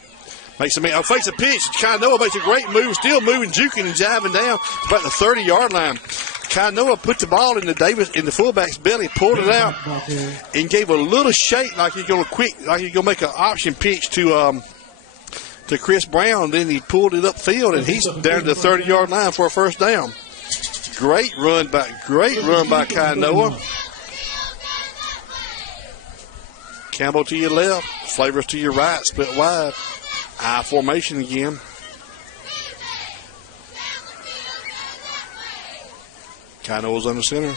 Makes a pitch. Kainoa makes a great move, still moving, juking and jiving down. It's about the 30-yard line. Kainoa put the ball in the fullback's belly, pulled it out, and gave a little shake like he's gonna make an option pitch to Chris Brown. Then he pulled it upfield, and he's down to the 30-yard line for a first down. Great run by Kainoa. Campbell to your left, Flavors to your right, split wide. I formation again. Kainoa's under center.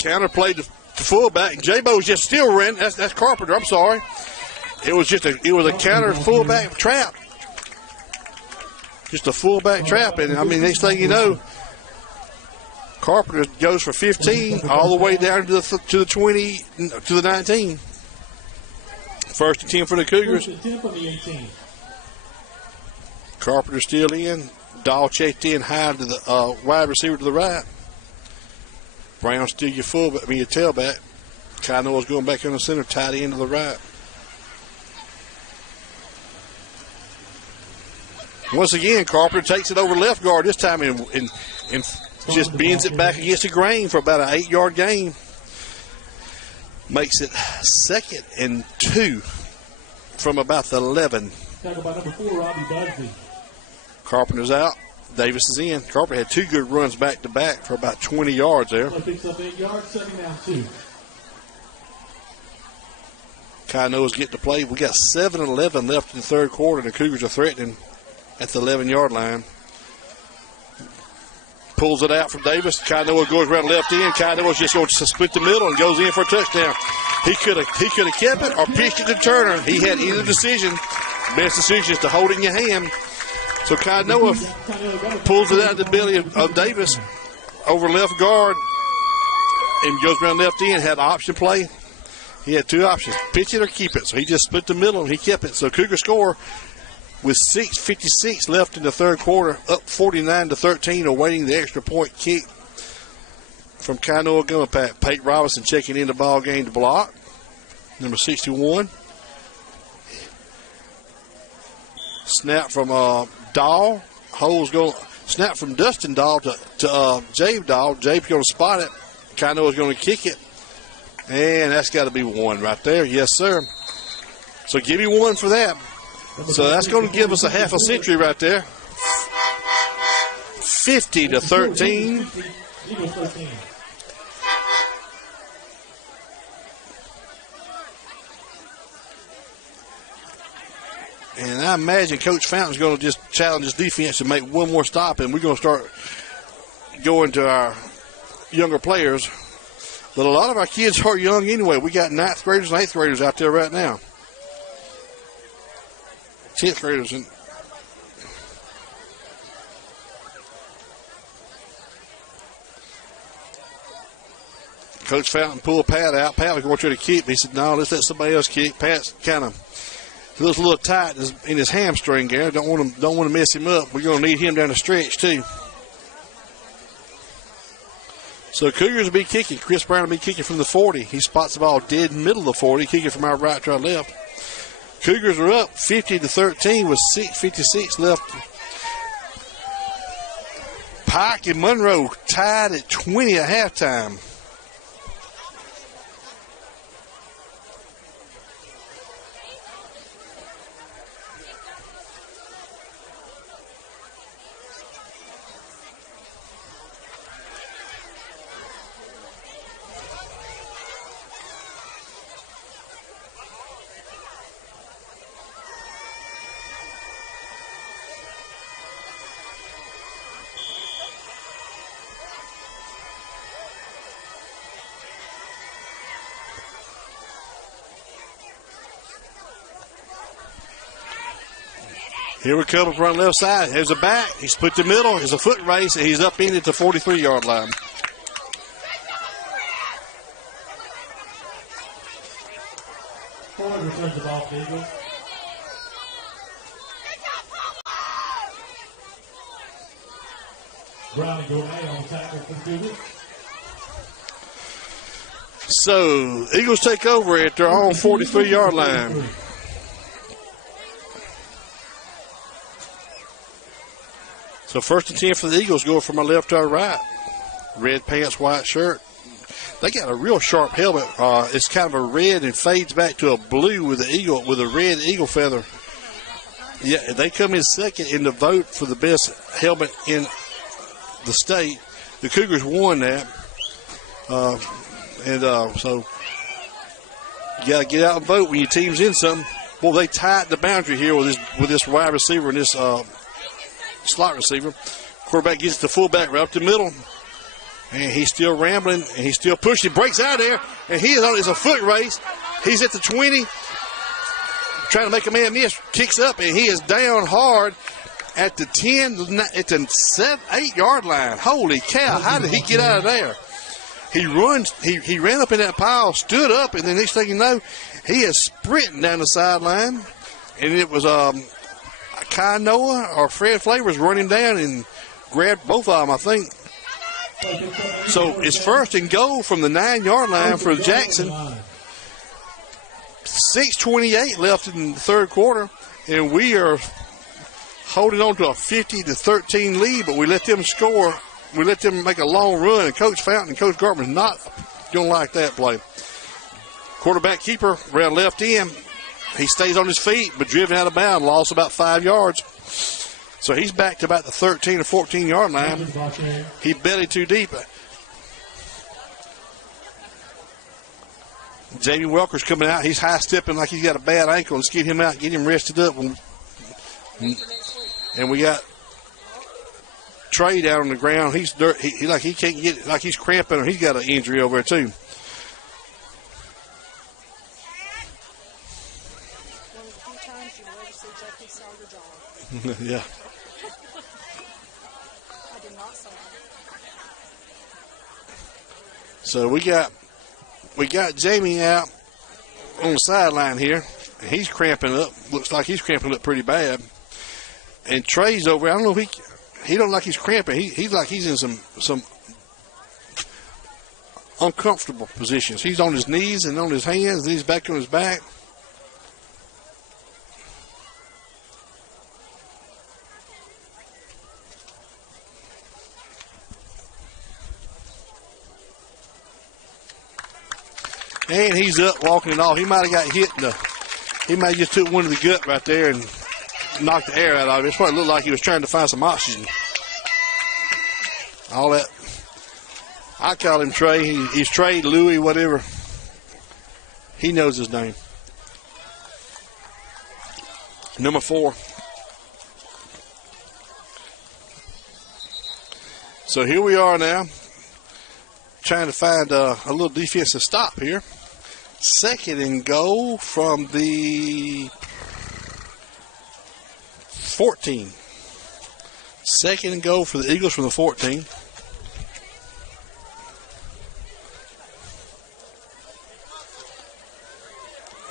Counter played to fullback. J-Bo's just still ran. That's Carpenter. I'm sorry. It was a counter fullback trap. Just a fullback trap, and I mean, next thing you know, Carpenter goes for 15 all the way down to the 20 to the 19. First and 10 for the Cougars. First and 10 for the 18. Carpenter still in. Dahl checked in high to the wide receiver to the right. Brown still your tailback. Kainoa's going back in the center, tight end to the right. Once again, Carpenter takes it over left guard this time and just bends it back against the grain for about an 8-yard gain. Makes it 2nd and 2 from about the 11. Tackled by number 4, Robbie Bugsy. Carpenter's out. Davis is in. Carpenter had 2 good runs back to back for about 20 yards there. Picks up 8 yards, 2nd down 2. Kainoa's getting to play. We got 7:11 left in the third quarter, and the Cougars are threatening at the 11-yard line. Pulls it out from Davis. Kainoa goes around left end. Kainoa's just going to split the middle and goes in for a touchdown. He could have kept it or pitched it to Turner. He had either decision. Best decision is to hold it in your hand. So Kainoa pulls it out of the belly of Davis over left guard and goes around left end. Had an option play. He had 2 options, pitch it or keep it. So he just split the middle and he kept it. So Cougar score with 6:56 left in the third quarter, up 49-13, awaiting the extra point kick from Kainoa Gumapak. Pate Robinson checking in the ball game to block. Number 61. Snap from Dahl. Hole's going snap from Dustin Dahl to Jabe Dahl. Jabe's going to spot it. Kainoa's going to kick it. And that's got to be one right there. Yes, sir. So give me one for that. So that's going to give us a half a century right there. 50-13. Eagles 13. And I imagine Coach Fountain's going to just challenge his defense to make one more stop, and we're going to start going to our younger players. But a lot of our kids are young anyway. We got 9th graders and 8th graders out there right now. 10th graders. And Coach Fountain pulled Pat out. Pat was going to try to kick. He said, no, let's let somebody else kick. Pat's kind of feels a little tight in his hamstring there. Don't want to mess him up. We're going to need him down the stretch too. So Cougars will be kicking. Chris Brown will be kicking from the 40. He spots the ball dead middle of the 40, kicking from our right to our left. Cougars are up 50-13 with 6:56 left. Pike and Monroe tied at 20 at halftime. Here we come up around left side. Here's a back. He's put the middle. It's a foot race, and he's up in at the 43-yard line. Ford returns the ball to the Eagles. Brown and Gourmet on tackle for the Cougars. So, Eagles take over at their own 43-yard line. So, 1st and 10 for the Eagles, going from our left to our right. Red pants, white shirt. They got a real sharp helmet. It's kind of a red and fades back to a blue with a red eagle feather. Yeah, they come in second in the vote for the best helmet in the state. The Cougars won that. So you got to get out and vote when your team's in something. Well, they tied the boundary here with this wide receiver and this slot receiver. Quarterback gets the fullback right up the middle. And he's still rambling, and he's still pushing. Breaks out there, and it's a foot race. He's at the 20, trying to make a man miss. Kicks up, and he is down hard at the 10, at the 8-yard line. Holy cow, how did he get out of there? He ran up in that pile, stood up, and the next thing you know, he is sprinting down the sideline. And it was Kainoa or Fred Flavors running down and grabbed both of them, I think. So it's 1st and goal from the 9-yard line for Jackson. 6:28 left in the third quarter, and we are holding on to a 50-13 lead, but we let them score. We let them make a long run, and Coach Fountain and Coach Gartman's not going to like that play. Quarterback keeper around left end. He stays on his feet, but driven out of bounds, lost about 5 yards. So he's back to about the 13 or 14-yard line. He belly too deep. Jamie Welker's coming out. He's high-stepping like he's got a bad ankle. Let's get him out, get him rested up. And we got Trey down on the ground. He's dirt. He can't get, like he's cramping, or he's got an injury over there too. Yeah. So we got Jamie out on the sideline here. He's cramping up. Looks like he's cramping up pretty bad. And Trey's over. I don't know if he don't like he's cramping. He's like he's in some uncomfortable positions. He's on his knees and on his hands, and he's back on his back. And he's up walking it off. He might have got hit he might have just took one to the gut right there and knocked the air out of it. It's what it looked like he was trying to find some oxygen. All that. I call him Trey. He's Trey, Louie, whatever. He knows his name. Number 4. So here we are now, trying to find a little defensive stop here. 2nd and goal from the 14. 2nd and goal for the Eagles from the 14.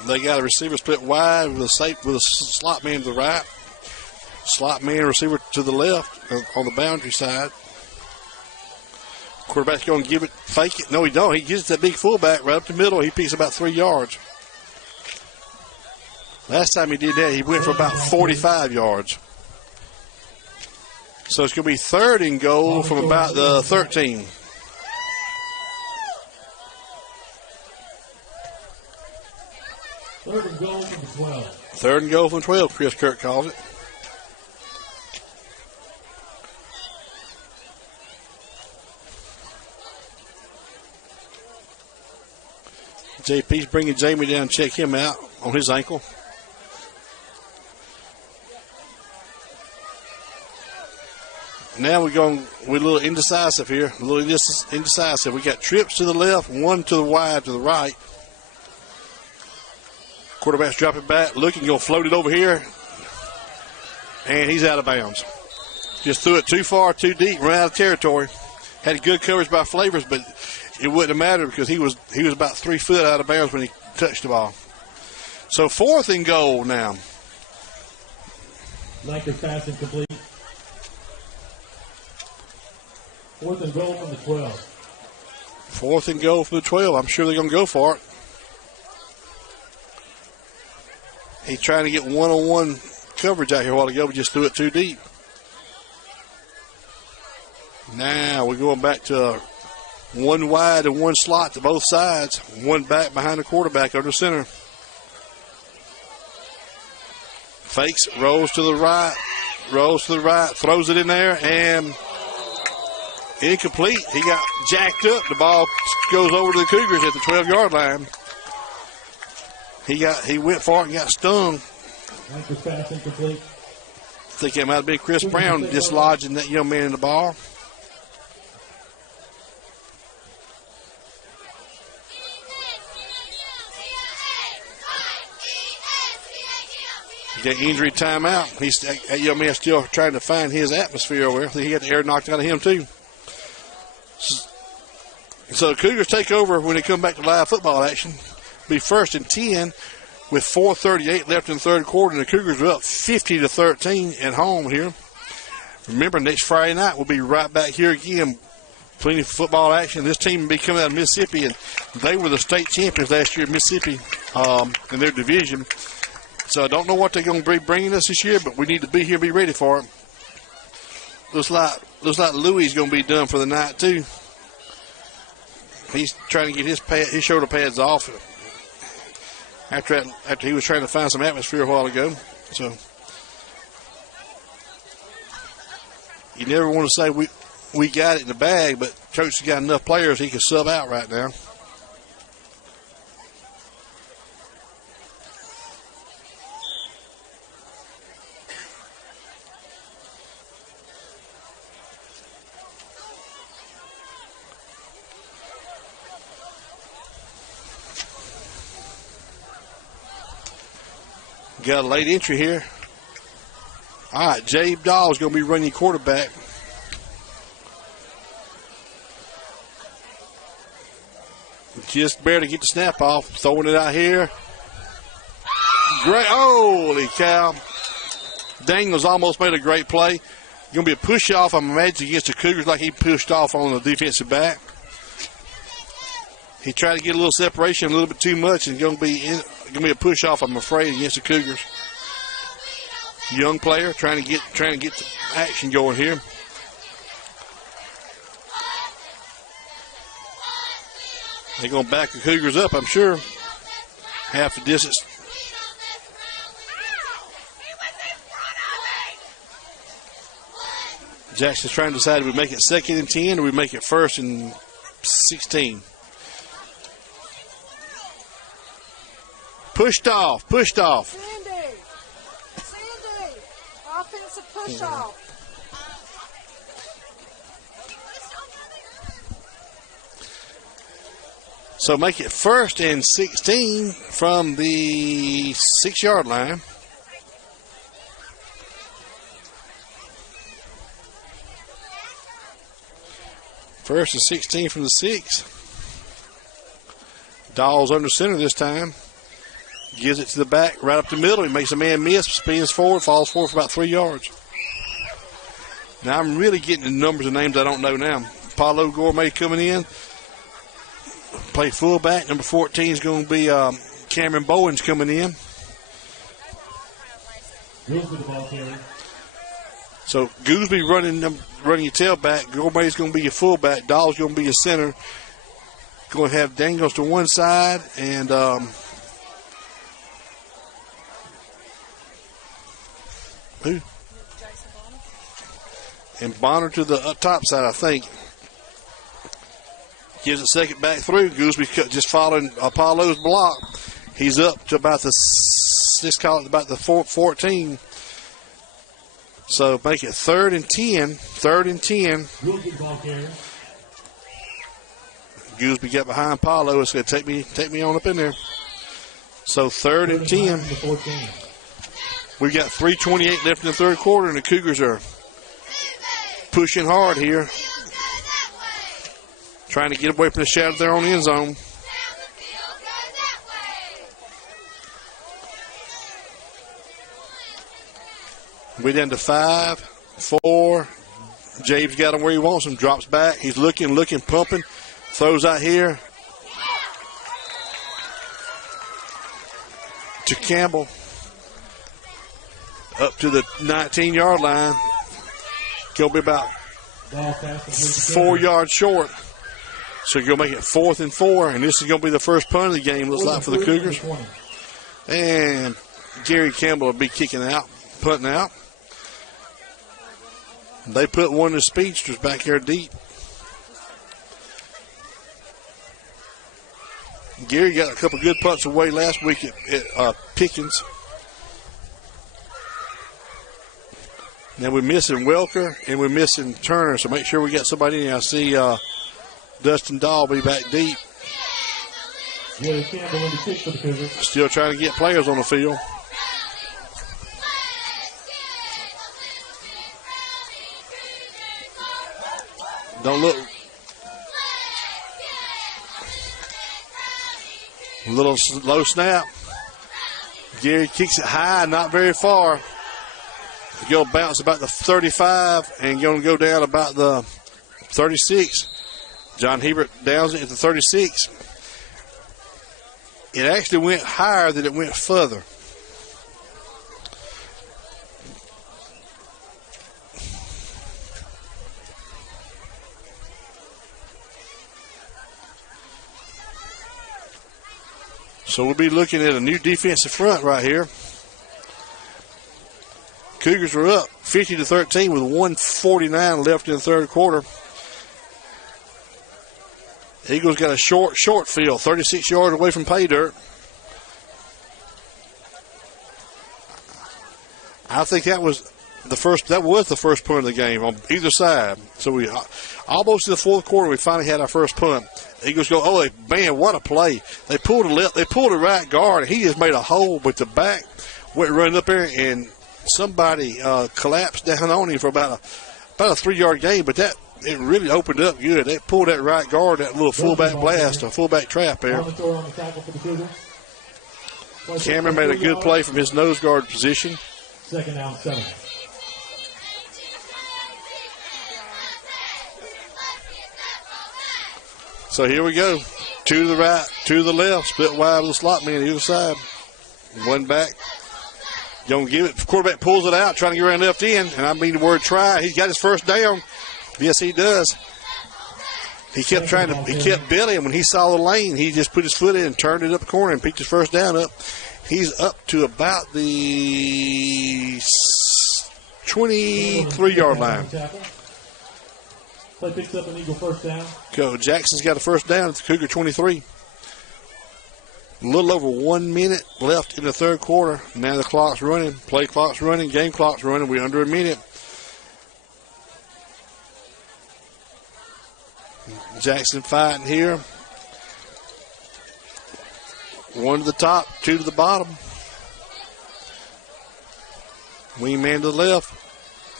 They got a receiver split wide with a slot man to the right, slot man receiver to the left on the boundary side. Quarterback's going to give it, fake it. No, he don't. He gives that big fullback right up the middle. He picks about 3 yards. Last time he did that, he went for about 45 yards. So it's going to be 3rd and goal from about the 13. Third and goal from the 12. 3rd and goal from 12, Chris Kirk calls it. JP's bringing Jamie down to check him out on his ankle. Now we're going with a little indecisive here. A little indecisive. We got trips to the left, one to the wide to the right. Quarterback's dropping back, looking, going to float it over here. And he's out of bounds. Just threw it too far, too deep, ran out of territory. Had good coverage by Flavors, but it wouldn't have mattered because he was about 3 foot out of bounds when he touched the ball. So 4th and goal now. Lakers pass incomplete. 4th and goal from the 12. 4th and goal from the 12. I'm sure they're going to go for it. He's trying to get one-on-one coverage out here a while ago, but just threw it too deep. Now we're going back to one wide and one slot to both sides. One back behind the quarterback under center. Fakes, rolls to the right, throws it in there, and incomplete. He got jacked up. The ball goes over to the Cougars at the 12-yard line. He went for it and got stung. Lakers pass incomplete. I think it might have been Chris Brown dislodging that young man in the ball. He got injury timeout. That young man still trying to find his atmosphere over there. I think he got the air knocked out of him too. So the Cougars take over when they come back to live football action. Be 1st and 10 with 4:38 left in the 3rd quarter, and the Cougars are up 50-13 at home here. Remember, next Friday night we'll be right back here again. Plenty of football action. This team will be coming out of Mississippi, and they were the state champions last year in Mississippi in their division. So I don't know what they're going to be bringing us this year, but we need to be here and be ready for it. Looks like Louie's going to be done for the night too. He's trying to get his shoulder pads off after he was trying to find some atmosphere a while ago. So you never want to say we got it in the bag, but Coach has got enough players he can sub out right now. Got a late entry here. All right, Jabe Dahl is going to be running quarterback. Just barely get the snap off. Throwing it out here. Great. Holy cow. Daniels almost made a great play. Going to be a push off, I'm imagining, against the Cougars like he pushed off on the defensive back. He tried to get a little separation a little bit too much, and going to be a push off, I'm afraid, against the Cougars. Young player trying to get the action going here. They're going to back the Cougars up, I'm sure. Half the distance. Jackson's trying to decide, do we make it 2nd and 10 or we make it 1st and 16? Pushed off. Sandy, offensive push off. So make it 1st and 16 from the 6-yard line. First and 16 from the 6. Dawes under center this time. Gives it to the back, right up the middle. He makes a man miss, spins forward, falls forward for about 3 yards. Now I'm really getting the numbers and names I don't know now. Paulo Gourmet coming in. Play fullback. Number 14 is going to be Cameron Bowens coming in. So Gooseby running your tailback. Gourmet's going to be your fullback. Dawes going to be your center. Going to have Daniels to one side and who? And Bonner to the top side, I think. Gives a second back through. Gooseby just following Apollo's block. He's up to about the 14. So make it 3rd and 10. 3rd and 10. Gooseby got behind Paulo. It's going to take me on up in there. So 3rd and 10. We've got 3:28 left in the third quarter, and the Cougars are pushing hard here. Trying to get away from the shadow there on the end zone. We're down to 5, 4. James got him where he wants him. Drops back. He's looking, pumping. Throws out here to Campbell. Up to the 19-yard line. He'll be about 4 yards short. So you're going to make it 4th and 4. And this is going to be the first punt of the game, looks like, for the Cougars. And Gary Campbell will be punting out. They put one of the speedsters back here deep. Gary got a couple good punts away last week at Pickens. Now we're missing Welker and we're missing Turner, so make sure we got somebody in here. I see Dustin Dahl be back deep. Still trying to get players on the field. Don't look. A little low snap. Gary kicks it high, not very far. He'll bounce about the 35 and going to go down about the 36. John Hebert downs it at the 36. It actually went higher than it went further. So we'll be looking at a new defensive front right here. Cougars are up 50-13 with 1:49 left in the third quarter. Eagles got a short field, 36 yards away from pay dirt. I think that was the first punt of the game on either side. So we almost in the fourth quarter, we finally had our first punt. Eagles go, oh man, what a play! They pulled a right guard. He just made a hole, but the back went running up there, and somebody collapsed down on him for about a 3-yard gain. But it really opened up good. They pulled that right guard, that little fullback blast, a fullback trap there. Cameron made a good play from his nose guard position. Second down, 7. So here we go. 2 to the right, 2 to the left, split wide with the slot man either side. One back. Going to give it. Quarterback pulls it out, trying to get around left end. And I mean the word try. He's got his first down. Yes, he does. He kept bellying. When he saw the lane, he just put his foot in and turned it up the corner and picked his first down up. He's up to about the 23-yard line. Play picks up an Eagle first down. Go. Jackson's got a first down at the Cougar 23. A little over 1 minute left in the third quarter. Now the clock's running. Play clock's running. Game clock's running. We're under a minute. Jackson fighting here. 1 to the top, 2 to the bottom. Wingman to the left.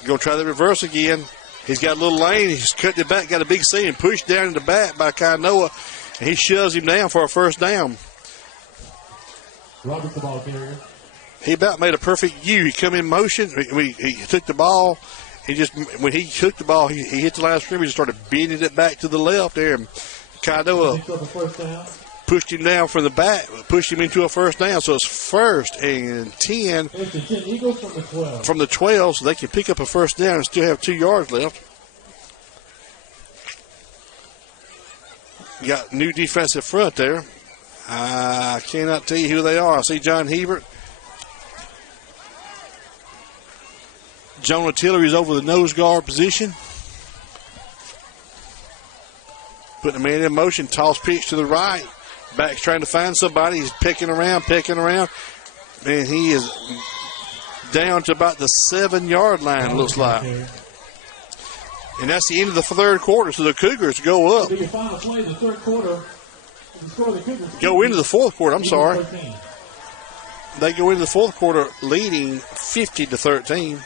Going to try the reverse again. He's got a little lane. He's cut it back, got a big C and pushed down in the back by Kainoa. And he shoves him down for a first down. Roberts the ball carrier. He about made a perfect U. He come in motion. He took the ball. When he took the ball, he hit the line of scrimmage and started beating it back to the left there. And Kainoa pushed him down from the back, pushed him into a first down. So it's 1st and 10. It's a 10 Eagles from the 12. From the 12, so they can pick up a first down and still have 2 yards left. You got new defensive front there. I cannot tell you who they are. I see John Hebert. Jonah Tillery's over the nose guard position. Putting a man in motion. Toss pitch to the right. Back's trying to find somebody. He's picking around. Man, he is down to about the 7-yard line, looks like. And that's the end of the third quarter, so the Cougars go up. Final play of the third quarter. Go into the fourth quarter, I'm sorry. They go into the fourth quarter leading 50-13.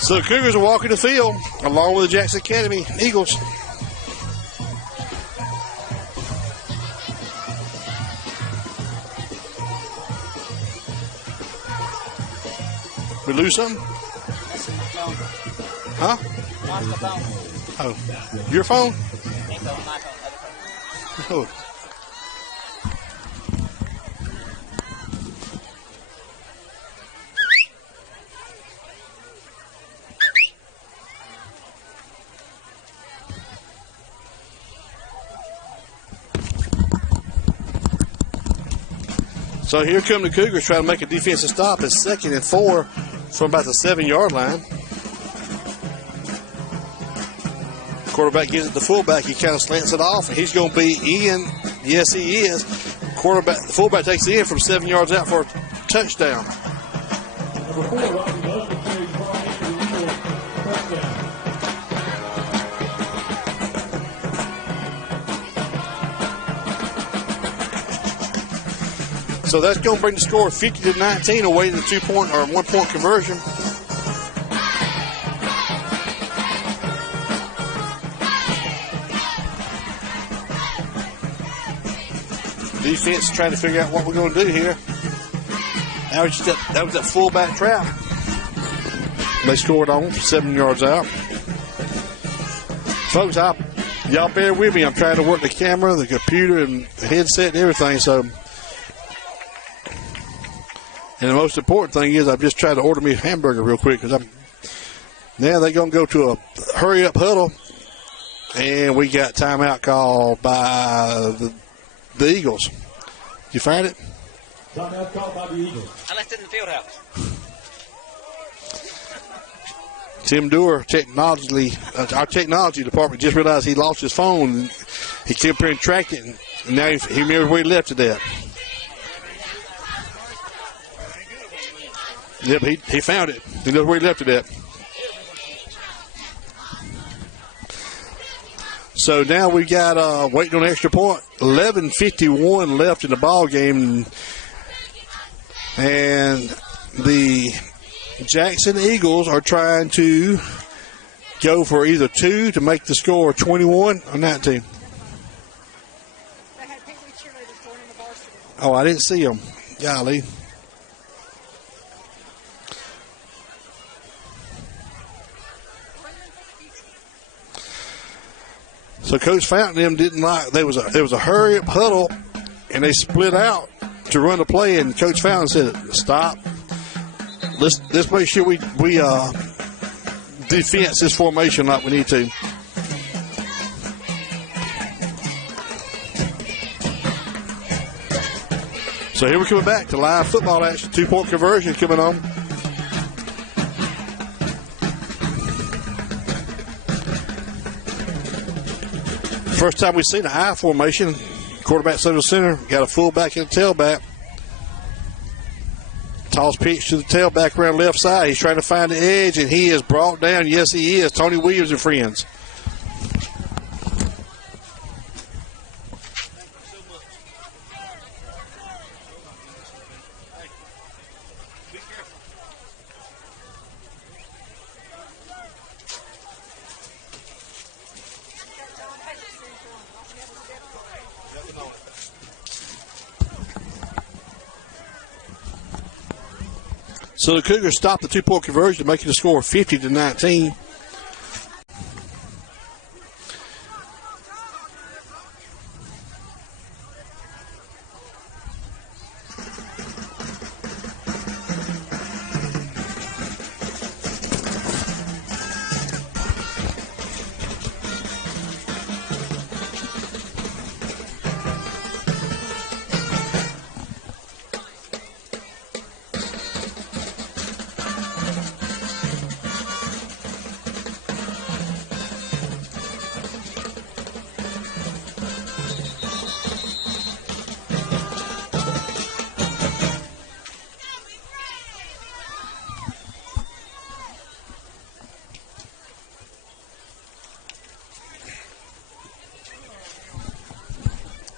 So the Cougars are walking the field along with the Jackson Academy Eagles. We lose something? Huh? Oh, your phone? Oh. So here come the Cougars trying to make a defensive stop. It's 2nd and 4 from about the 7-yard line. Quarterback gives it to fullback. He kind of slants it off, and he's going to be in. Yes, he is. The fullback takes it in from 7 yards out for a touchdown. Number 4, Robbie Husband carries the ball into the Eagles touchdown. So that's going to bring the score 50-19 away to the 2-point or 1-point conversion. Defense trying to figure out what we're going to do here. That was that fullback trap. They scored on 7 yards out. Folks, y'all bear with me. I'm trying to work the camera, the computer, and the headset and everything. So, and the most important thing is I'm just trying to order me a hamburger real quick because now they're going to go to a hurry-up huddle, and we got timeout called by the Eagles. Did you find it? Timeout called by the Eagles. I left it in the field house. Tim Doerr, our technology department, just realized he lost his phone. He came up here and tracked it, and now he remembers where he left it at. Yep, he found it. He knows where he left it at. So now we got waiting on an extra point. 11:51 left in the ball game, and the Jackson Eagles are trying to go for either 2 to make the score 21 or 19. They had Pee Wee cheerleaders joining the varsity. Oh, I didn't see them. Golly. So Coach Fountain them didn't like. There was a hurry up huddle, and they split out to run the play. And Coach Fountain said, "Stop. Let's make sure we defense this formation like we need to." So here we're coming back to live football action. 2-point conversion coming on. First time we've seen an I formation. Quarterback under center. Got a fullback and a tailback. Toss pitch to the tailback around left side. He's trying to find the edge, and he is brought down. Yes, he is. Tony Williams and friends. So the Cougars stopped the 2-point conversion, making the score 50-19.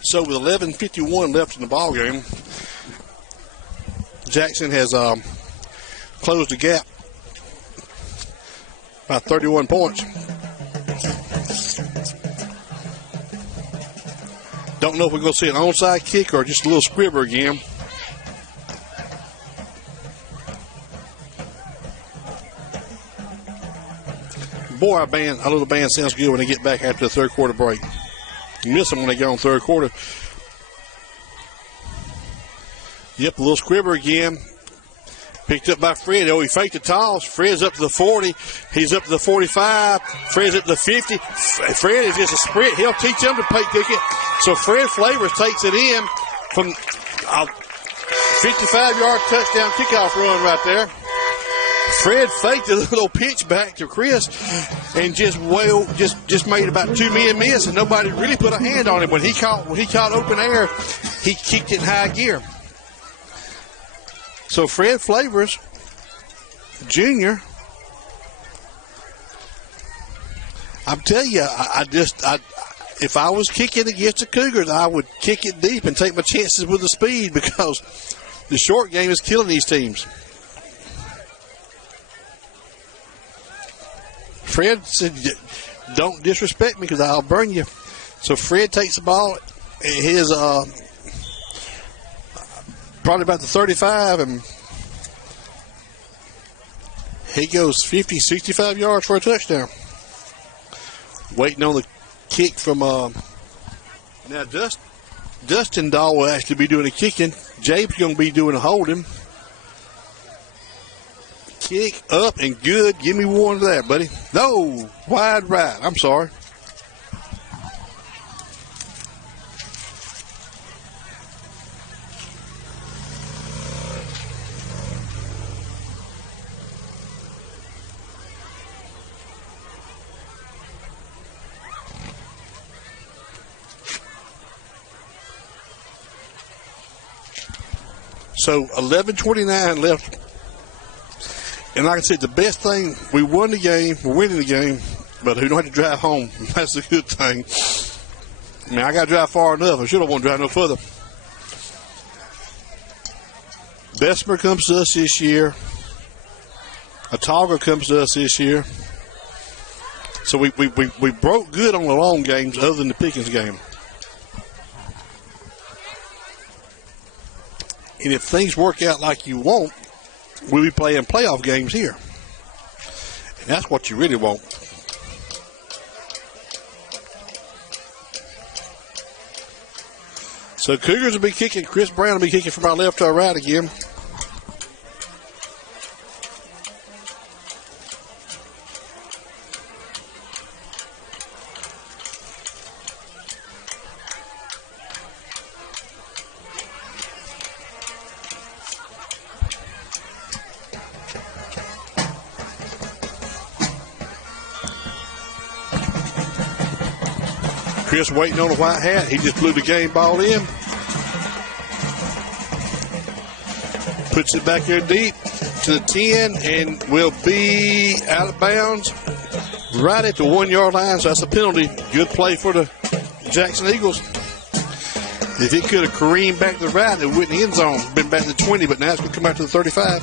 So with 11:51 left in the ball game, Jackson has closed the gap by 31 points. Don't know if we're going to see an onside kick or just a little scribber again. Boy, our little band sounds good when they get back after the third quarter break. You miss them when they get on third quarter. Yep, a little scribber again. Picked up by Fred. Oh, he faked the toss. Fred's up to the 40. He's up to the 45. Fred's up to the 50. Fred is just a sprint. He'll teach them to pick it. So Fred Flavors takes it in from a 55-yard touchdown kickoff run right there. Fred faked a little pitch back to Chris and just made about 2 men miss, and nobody really put a hand on him. When he caught open air, he kicked it in high gear. So Fred Flavors, Jr., I'm telling you, if I was kicking against the Cougars, I would kick it deep and take my chances with the speed because the short game is killing these teams. Fred said, "Don't disrespect me because I'll burn you." So Fred takes the ball at his probably about the 35, and He goes 50, 65 yards for a touchdown. Waiting on the kick from now Dustin Dahl will actually be doing the kicking. Jabe's going to be doing a holding. Kick up and good. Give me one of that, buddy. No, wide right. I'm sorry. So 11:29 left. And like I said, the best thing, we won the game, we're winning the game, but we don't have to drive home. That's a good thing. I mean, I got to drive far enough. I should have want to drive no further. Bessemer comes to us this year. Autauga comes to us this year. So we broke good on the long games other than the Pickens game. And if things work out like you want, we'll be playing playoff games here. And that's what you really want. So Cougars will be kicking. Chris Brown will be kicking from our left to our right again. Chris waiting on a white hat. He just blew the game ball in. Puts it back there deep to the 10 and will be out of bounds right at the 1 yard line. So that's a penalty. Good play for the Jackson Eagles. If he could have careened back to the right, it went in the end zone. Been back to the 20, but now it's going to come out to the 35.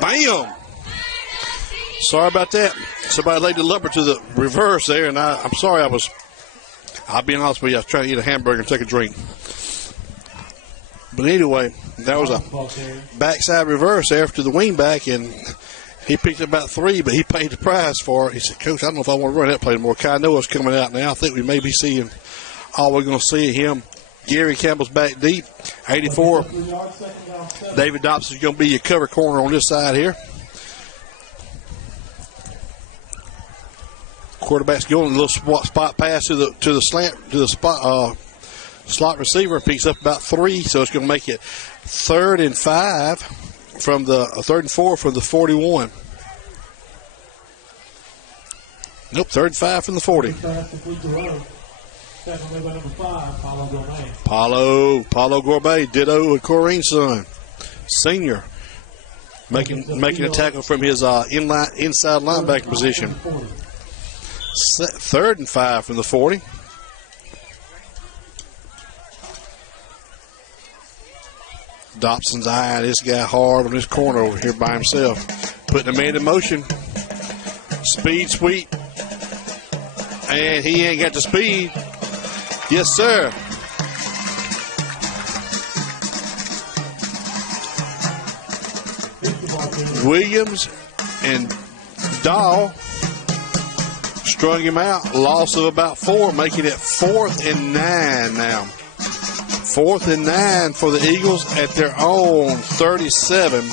Bam! Sorry about that. Somebody laid the lumber to the reverse there, and I'm sorry. I'll be honest with you, I was trying to eat a hamburger and take a drink. But anyway, that was a backside reverse after the wingback, and he picked up about 3, but he paid the price for it. He said, Coach, I don't know if I want to run that play anymore. Kai Noah's coming out now. I think we may be seeing all we're going to see of him. Gary Campbell's back deep, 84. David Dobson's going to be your cover corner on this side here. Quarterback's going a little spot pass to the slot receiver, picks up about 3, so it's going to make it 3rd and 4 from the 41. Nope, 3rd and 5 from the 40. Paulo Gourmet, ditto and Corrine's son, senior, making a tackle from his inside linebacker position. 3rd and 5 from the 40. Dobson's eyeing this guy hard on this corner over here by himself, putting a man in motion. Speed sweep, and he ain't got the speed. Yes, sir. Williams and Dahl strung him out. Loss of about 4, making it 4th and 9 now. 4th and 9 for the Eagles at their own 37.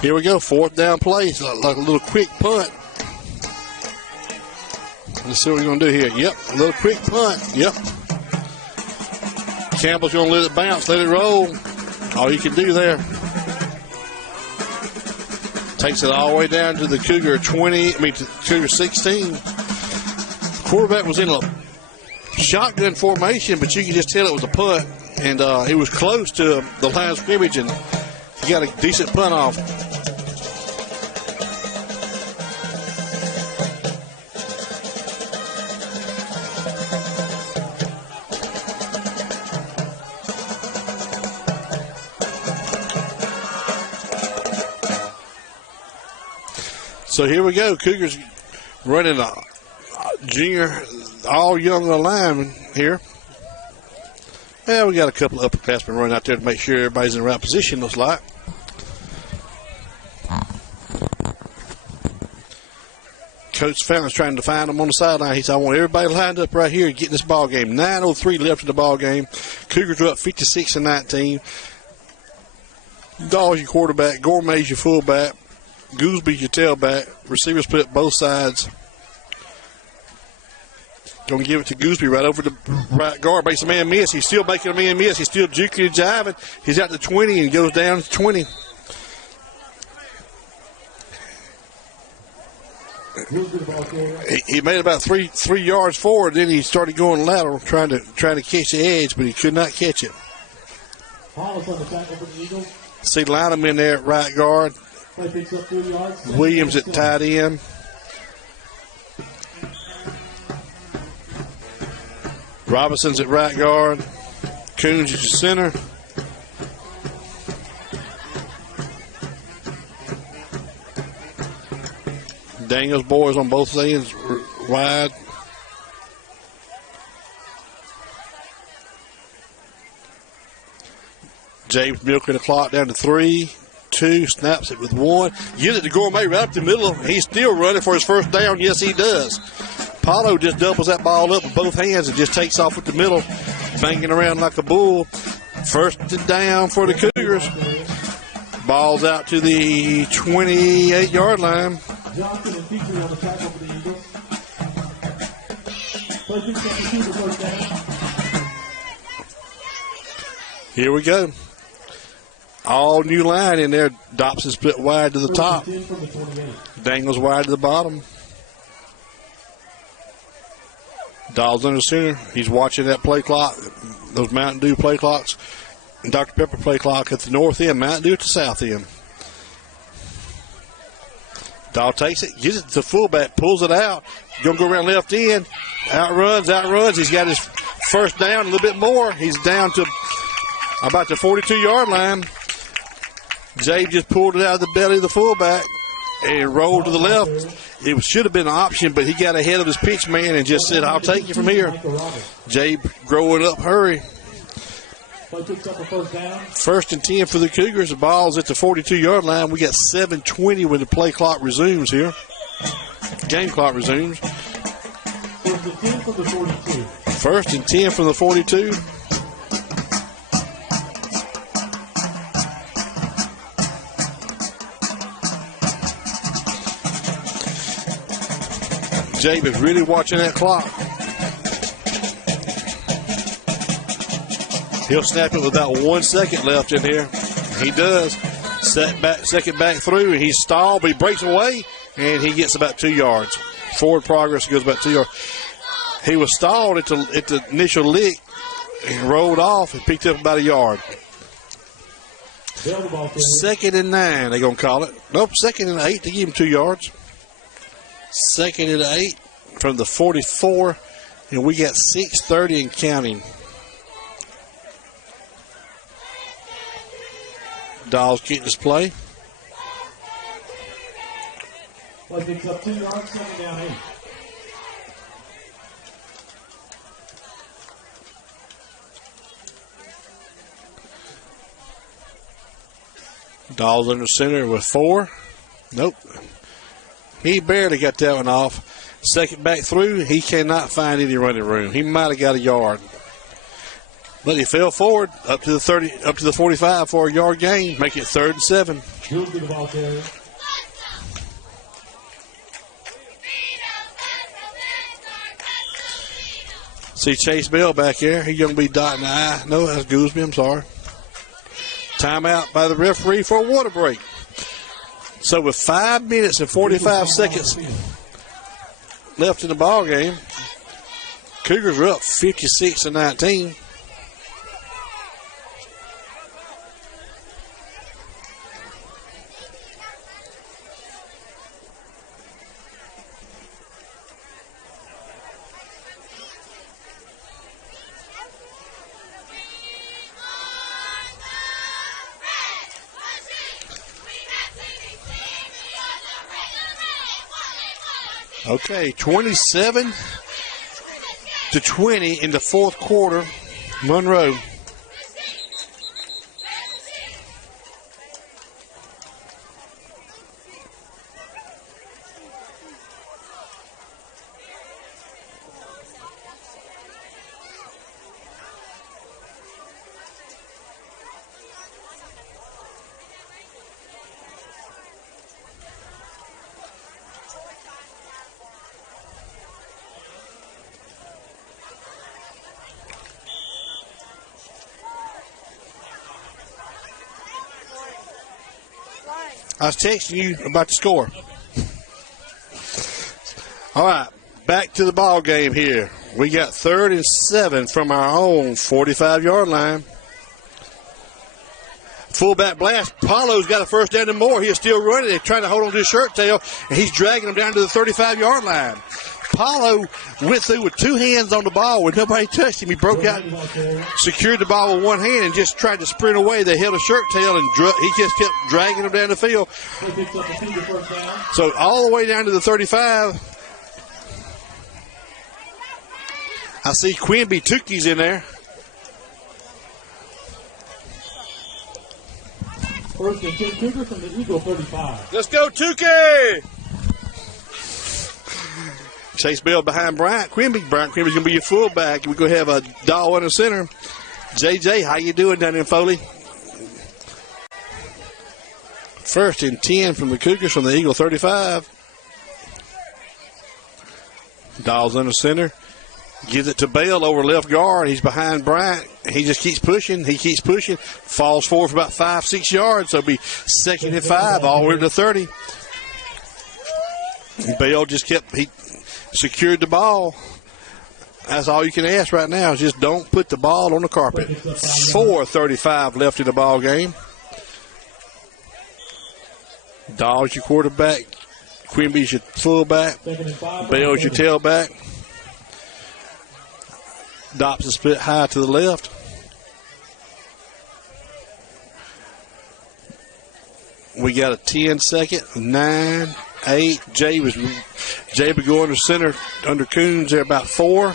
Here we go, 4th down play. It's like a little quick punt. Let's see what we're going to do here. Yep, a little quick punt. Yep. Campbell's going to let it bounce, let it roll. All you can do there. Takes it all the way down to the Cougar 20, to Cougar 16. Quarterback was in a shotgun formation, but you can just tell it was a punt. And he was close to the line of scrimmage, and he got a decent punt off. So here we go. Cougars running a junior, all young linemen here. Yeah, we got a couple of upperclassmen running out there to make sure everybody's in the right position, looks like. Coach Fountain's trying to find them on the sideline. He said, I want everybody lined up right here and get in this ball game. 9:03 left in the ball game. Cougars are up 56-19. Dawes your quarterback. Gourmet's your fullback. Goosby's your tailback. Receivers split both sides. Going to give it to Gooseby right over the right guard. Makes a man miss. He's still making a man miss. He's still juking and jiving. He's out to 20 and goes down to 20. He made about three yards forward. Then he started going lateral, trying to catch the edge, but he could not catch it. See Lynham in there at right guard. Williams at tight end. Robinson's at right guard. Coons at your center. Daniels boys on both ends wide. James milking the clock down to 3-2. Snaps it with 1. Gives it to Gourmet right up the middle. He's still running for his first down. Yes, he does. Paulo just doubles that ball up with both hands and just takes off with the middle, banging around like a bull. First and down for the Cougars. Ball's out to the 28-yard line. Johnson and Petrie on the tackle for the Eagles. First down. Here we go. All new line in there. Dobson split wide to the top. Daniels wide to the bottom. Dawes under center. He's watching that play clock, those Mountain Dew play clocks, and Dr. Pepper play clock at the north end, Mountain Dew at the south end. Dawes takes it, gives it to the fullback, pulls it out. Going to go around left end. Outruns. He's got his first down, a little bit more. He's down to about the 42-yard line. Jay just pulled it out of the belly of the fullback and rolled to the left. It should have been an option, but he got ahead of his pitch man and just said, I'll take you from here. Jay growing up, hurry. First and 10 for the Cougars. The ball's at the 42-yard line. We got 7:20 when the play clock resumes here. Game clock resumes. First and 10 from the 42. Jabe is really watching that clock. He'll snap it with about 1 second left in here. He does. Second back through, and he's stalled, but he breaks away, and he gets about 2 yards. Forward progress goes about 2 yards. He was stalled at the initial lick and rolled off and picked up about a yard. 2nd and 9, they're going to call it. Nope, 2nd and 8 to give him 2 yards. 2nd and 8 from the 44, and we got 6:30 and counting. Dawes getting this play. Play picks up 2 yards, 2nd down 8. Dawes under center with 4. Nope. He barely got that one off. Second back through, he cannot find any running room. He might have got a yard. But he fell forward up to the 45 for a yard gain, make it 3rd and 7. Jules get the ball carrier. See Chase Bell back there. He's going to be dotting the I. No, that's Gooseby. I'm sorry. Timeout by the referee for a water break. So with 5 minutes and 45 seconds left in the ball game, Cougars are up 56-19. Okay, 27-20 in the fourth quarter. Monroe. I was texting you about the score. All right, back to the ball game here. We got 3rd and 7 from our own 45-yard line. Fullback blast. Paulo's got a first down and more. He's still running. They're trying to hold on to his shirt tail, and he's dragging him down to the 35-yard line. Paulo went through with 2 hands on the ball when nobody touched him. He broke out, secured the ball with 1 hand, and just tried to sprint away. They held a shirt tail, and he just kept dragging him down the field. So all the way down to the 35. I see Quimby Tukey's in there. First and 10 Cougar from the Eagle 35. Let's go, Tukey! Chase Bell behind Bryant Quimby. Bryant Quimby's going to be your fullback. We're going to have a Dahl in the center. JJ, how you doing down in Foley? First and 10 from the Cougars from the Eagle 35. Dahl's in the center. Gives it to Bell over left guard. He's behind Bryant. He just keeps pushing. He keeps pushing. Falls forward for about 5-6 yards. So it'll be 2nd and 5 all the way to 30. Bell just he secured the ball. That's all you can ask right now is just don't put the ball on the carpet. 4:35 left in the ball game. Dahl's your quarterback. Quimby's your fullback. Bell's your tailback. Dobson split high to the left. We got a 10-second, 9, 8. Jay would go under center under Coons there about 4,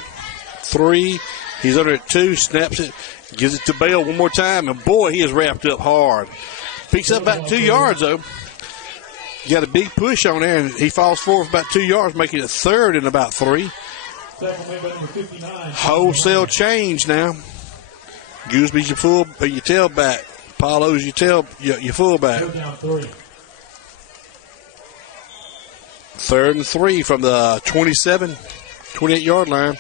3. He's under at 2, snaps it, gives it to Bell one more time, and boy, he is wrapped up hard. Picks up about 2 yards though. Got a big push on there, and he falls forward for about 2 yards, making it 3rd and about 3. Wholesale change now. Gooseby's your tailback. Paulo's your fullback. 3rd and 3 from the 28-yard line.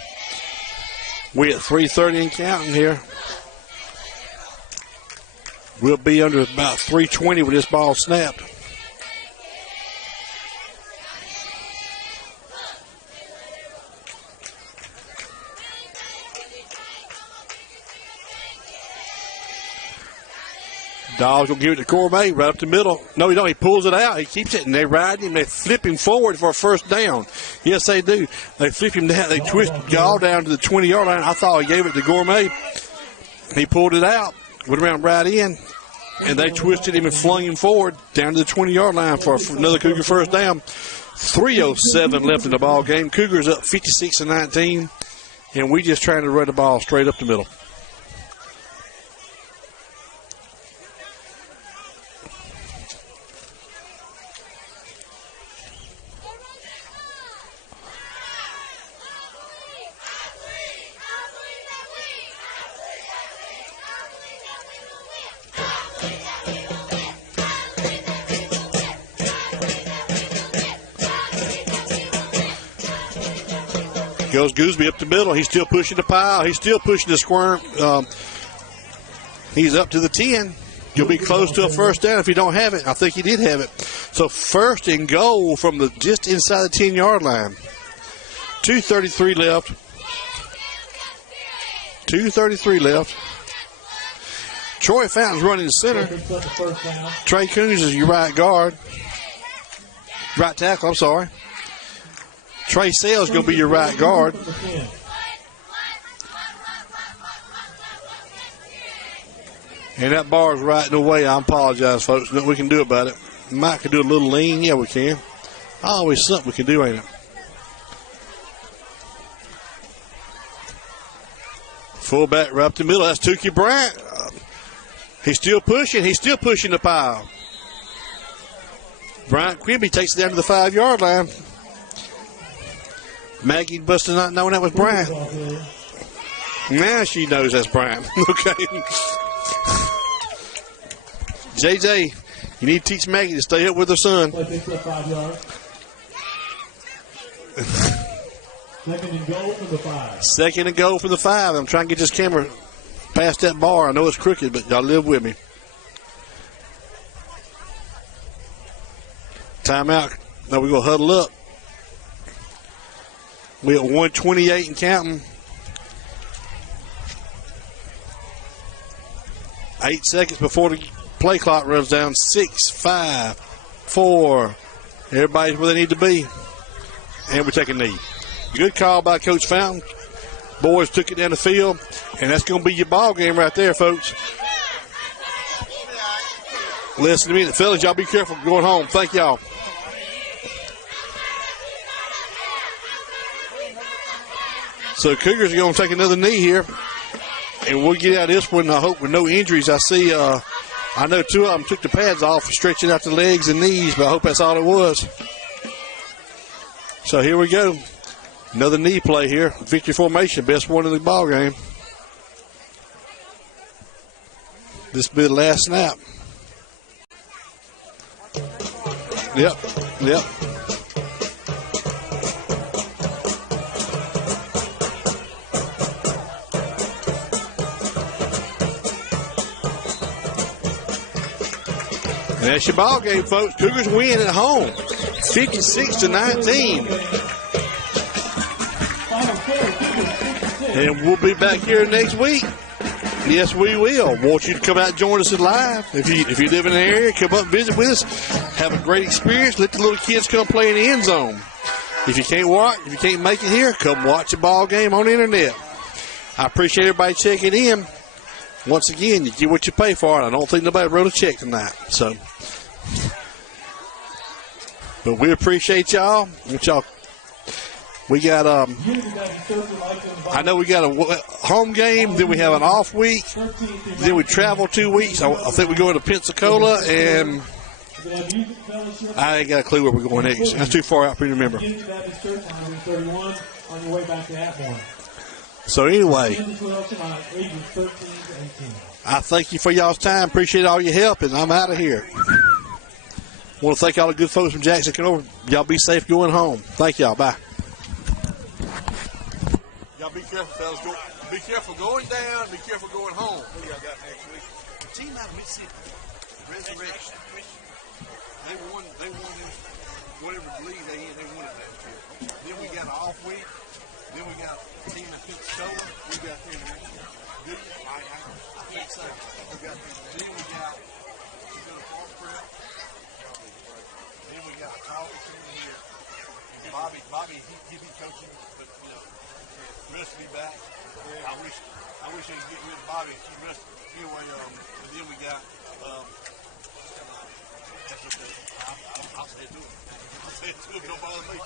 We at 3:30 and counting here. We'll be under about 3:20 when this ball snapped. Dawes will give it to Gourmet right up the middle. No, he don't. He pulls it out. He keeps it, and they ride him. They flip him forward for a first down. Yes, they do. They flip him down. They twist Gall down to the 20-yard line. I thought he gave it to Gourmet. He pulled it out, went around right in, and they twisted him and flung him forward down to the 20-yard line for another Cougar first down. 3:07 left in the ball game. Cougars up 56-19, and we just trying to run the ball straight up the middle. goes Gooseby up the middle. He's still pushing the pile. He's still pushing the squirm. He's up to the 10. You'll be close to a first down if you don't have it. I think he did have it. So first and goal from the just inside the 10-yard line. 2:33 left. 2:33 left. Troy Fountain's running center. Trey Coons is your right guard. Right tackle, I'm sorry. Trey Sales is going to be your right guard. And that bar's right in the way. I apologize, folks. Nothing we can do about it. Mike can do a little lean. Yeah, we can. Always something we can do, ain't it? Fullback right up the middle. That's Tukey Bryant. He's still pushing. He's still pushing the pile. Bryant Quimby takes it down to the 5-yard line. Maggie must have not known that was Bryant. Now she knows that's Bryant. Okay. JJ, you need to teach Maggie to stay up with her son. Second and goal from the 5. Second and goal from the 5. I'm trying to get this camera past that bar. I know it's crooked, but y'all live with me. Timeout. Now we're going to huddle up. We're at 128 and counting. 8 seconds before the play clock runs down. 6, 5, 4. Everybody's where they need to be. And we take a knee. Good call by Coach Fountain. Boys took it down the field. And that's going to be your ball game right there, folks. Listen to me. Fellas, y'all be careful going home. Thank y'all. So Cougars are going to take another knee here. And we'll get out of this one, I hope, with no injuries. I see, I know 2 of them took the pads off, stretching out the legs and knees, but I hope that's all it was. So here we go. Another knee play here. Victory formation, best one in the ball game. This will be the last snap. Yep. And that's your ball game, folks. Cougars win at home, 56-19. And we'll be back here next week. Yes, we will. Want you to come out and join us live. If you live in the area, come up and visit with us. Have a great experience. Let the little kids come play in the end zone. If you can't make it here, come watch a ball game on the internet. I appreciate everybody checking in. Once again, you get what you pay for it. I don't think nobody wrote a check tonight. But we appreciate y'all. We got I know we got a home game, then we have an off week, then we travel 2 weeks. I think we go to Pensacola, and I ain't got a clue where we're going next. That's too far out for you to remember. So anyway, I thank you for y'all's time. Appreciate all your help, and I'm out of here. Want to thank all the good folks from Jackson coming over. Y'all be safe going home. Thank y'all. Bye. Y'all be careful, fellas. Be careful going down. Be careful going home. What do y'all got next week? The team out of Mississippi, Resurrection. They won this, whatever league they in. They won it last year. Then we got an off week. Then we got a team in Pensacola. We got them. Good. I think so. We got them. Then we got a park prep. Then we got a college team here. Bobby, he be coaching, but Russ be back. I wish they could get rid of Bobby and keep Russ. Anyway, and then we got I'll say it to him. Don't bother me.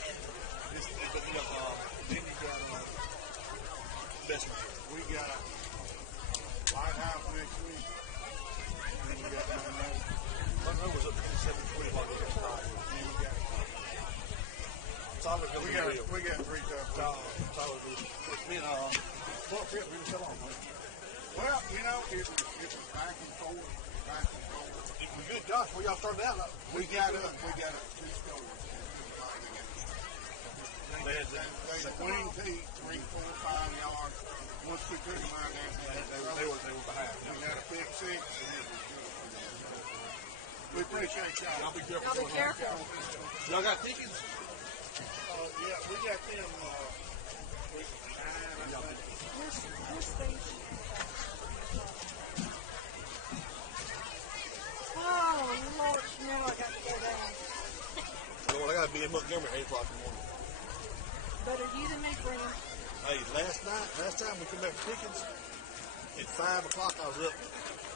Then you got Bessemer. We got Lighthouse next week. Then we got Monroe was up to 7:20 by the time. Then we got Tyler. We got 3 times. Tyler. It's been well, really so long. Well, it was back and forth. It was good, Josh. Where y'all started out? We got 2 scores. They wing teeth 3, 4, 5 yards. Once we took them out there, they were behind. We had a pick 6. We appreciate y'all. Y'all be careful. Y'all be careful. Y'all got tickets? Yeah, we got them. Here's things. Oh, Lord, now I got to go down. Lord, I got to be in Montgomery at 8 o'clock in the morning. Better you than me, friend. Hey, last time we come back from Pickens, at 5 o'clock I was up,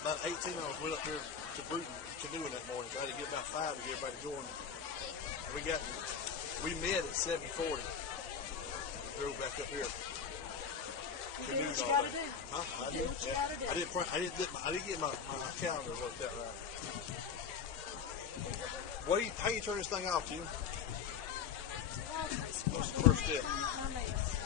about 18 hours, went up there to Bruton canoeing that morning. So I had to get about 5 to get everybody going. We met at 7:40. Drove back up here. You do what you got to do. Huh? I Do what you got to do. I didn't get my calendar worked out right. How you turn this thing off, Jim? What's the first step? My mess.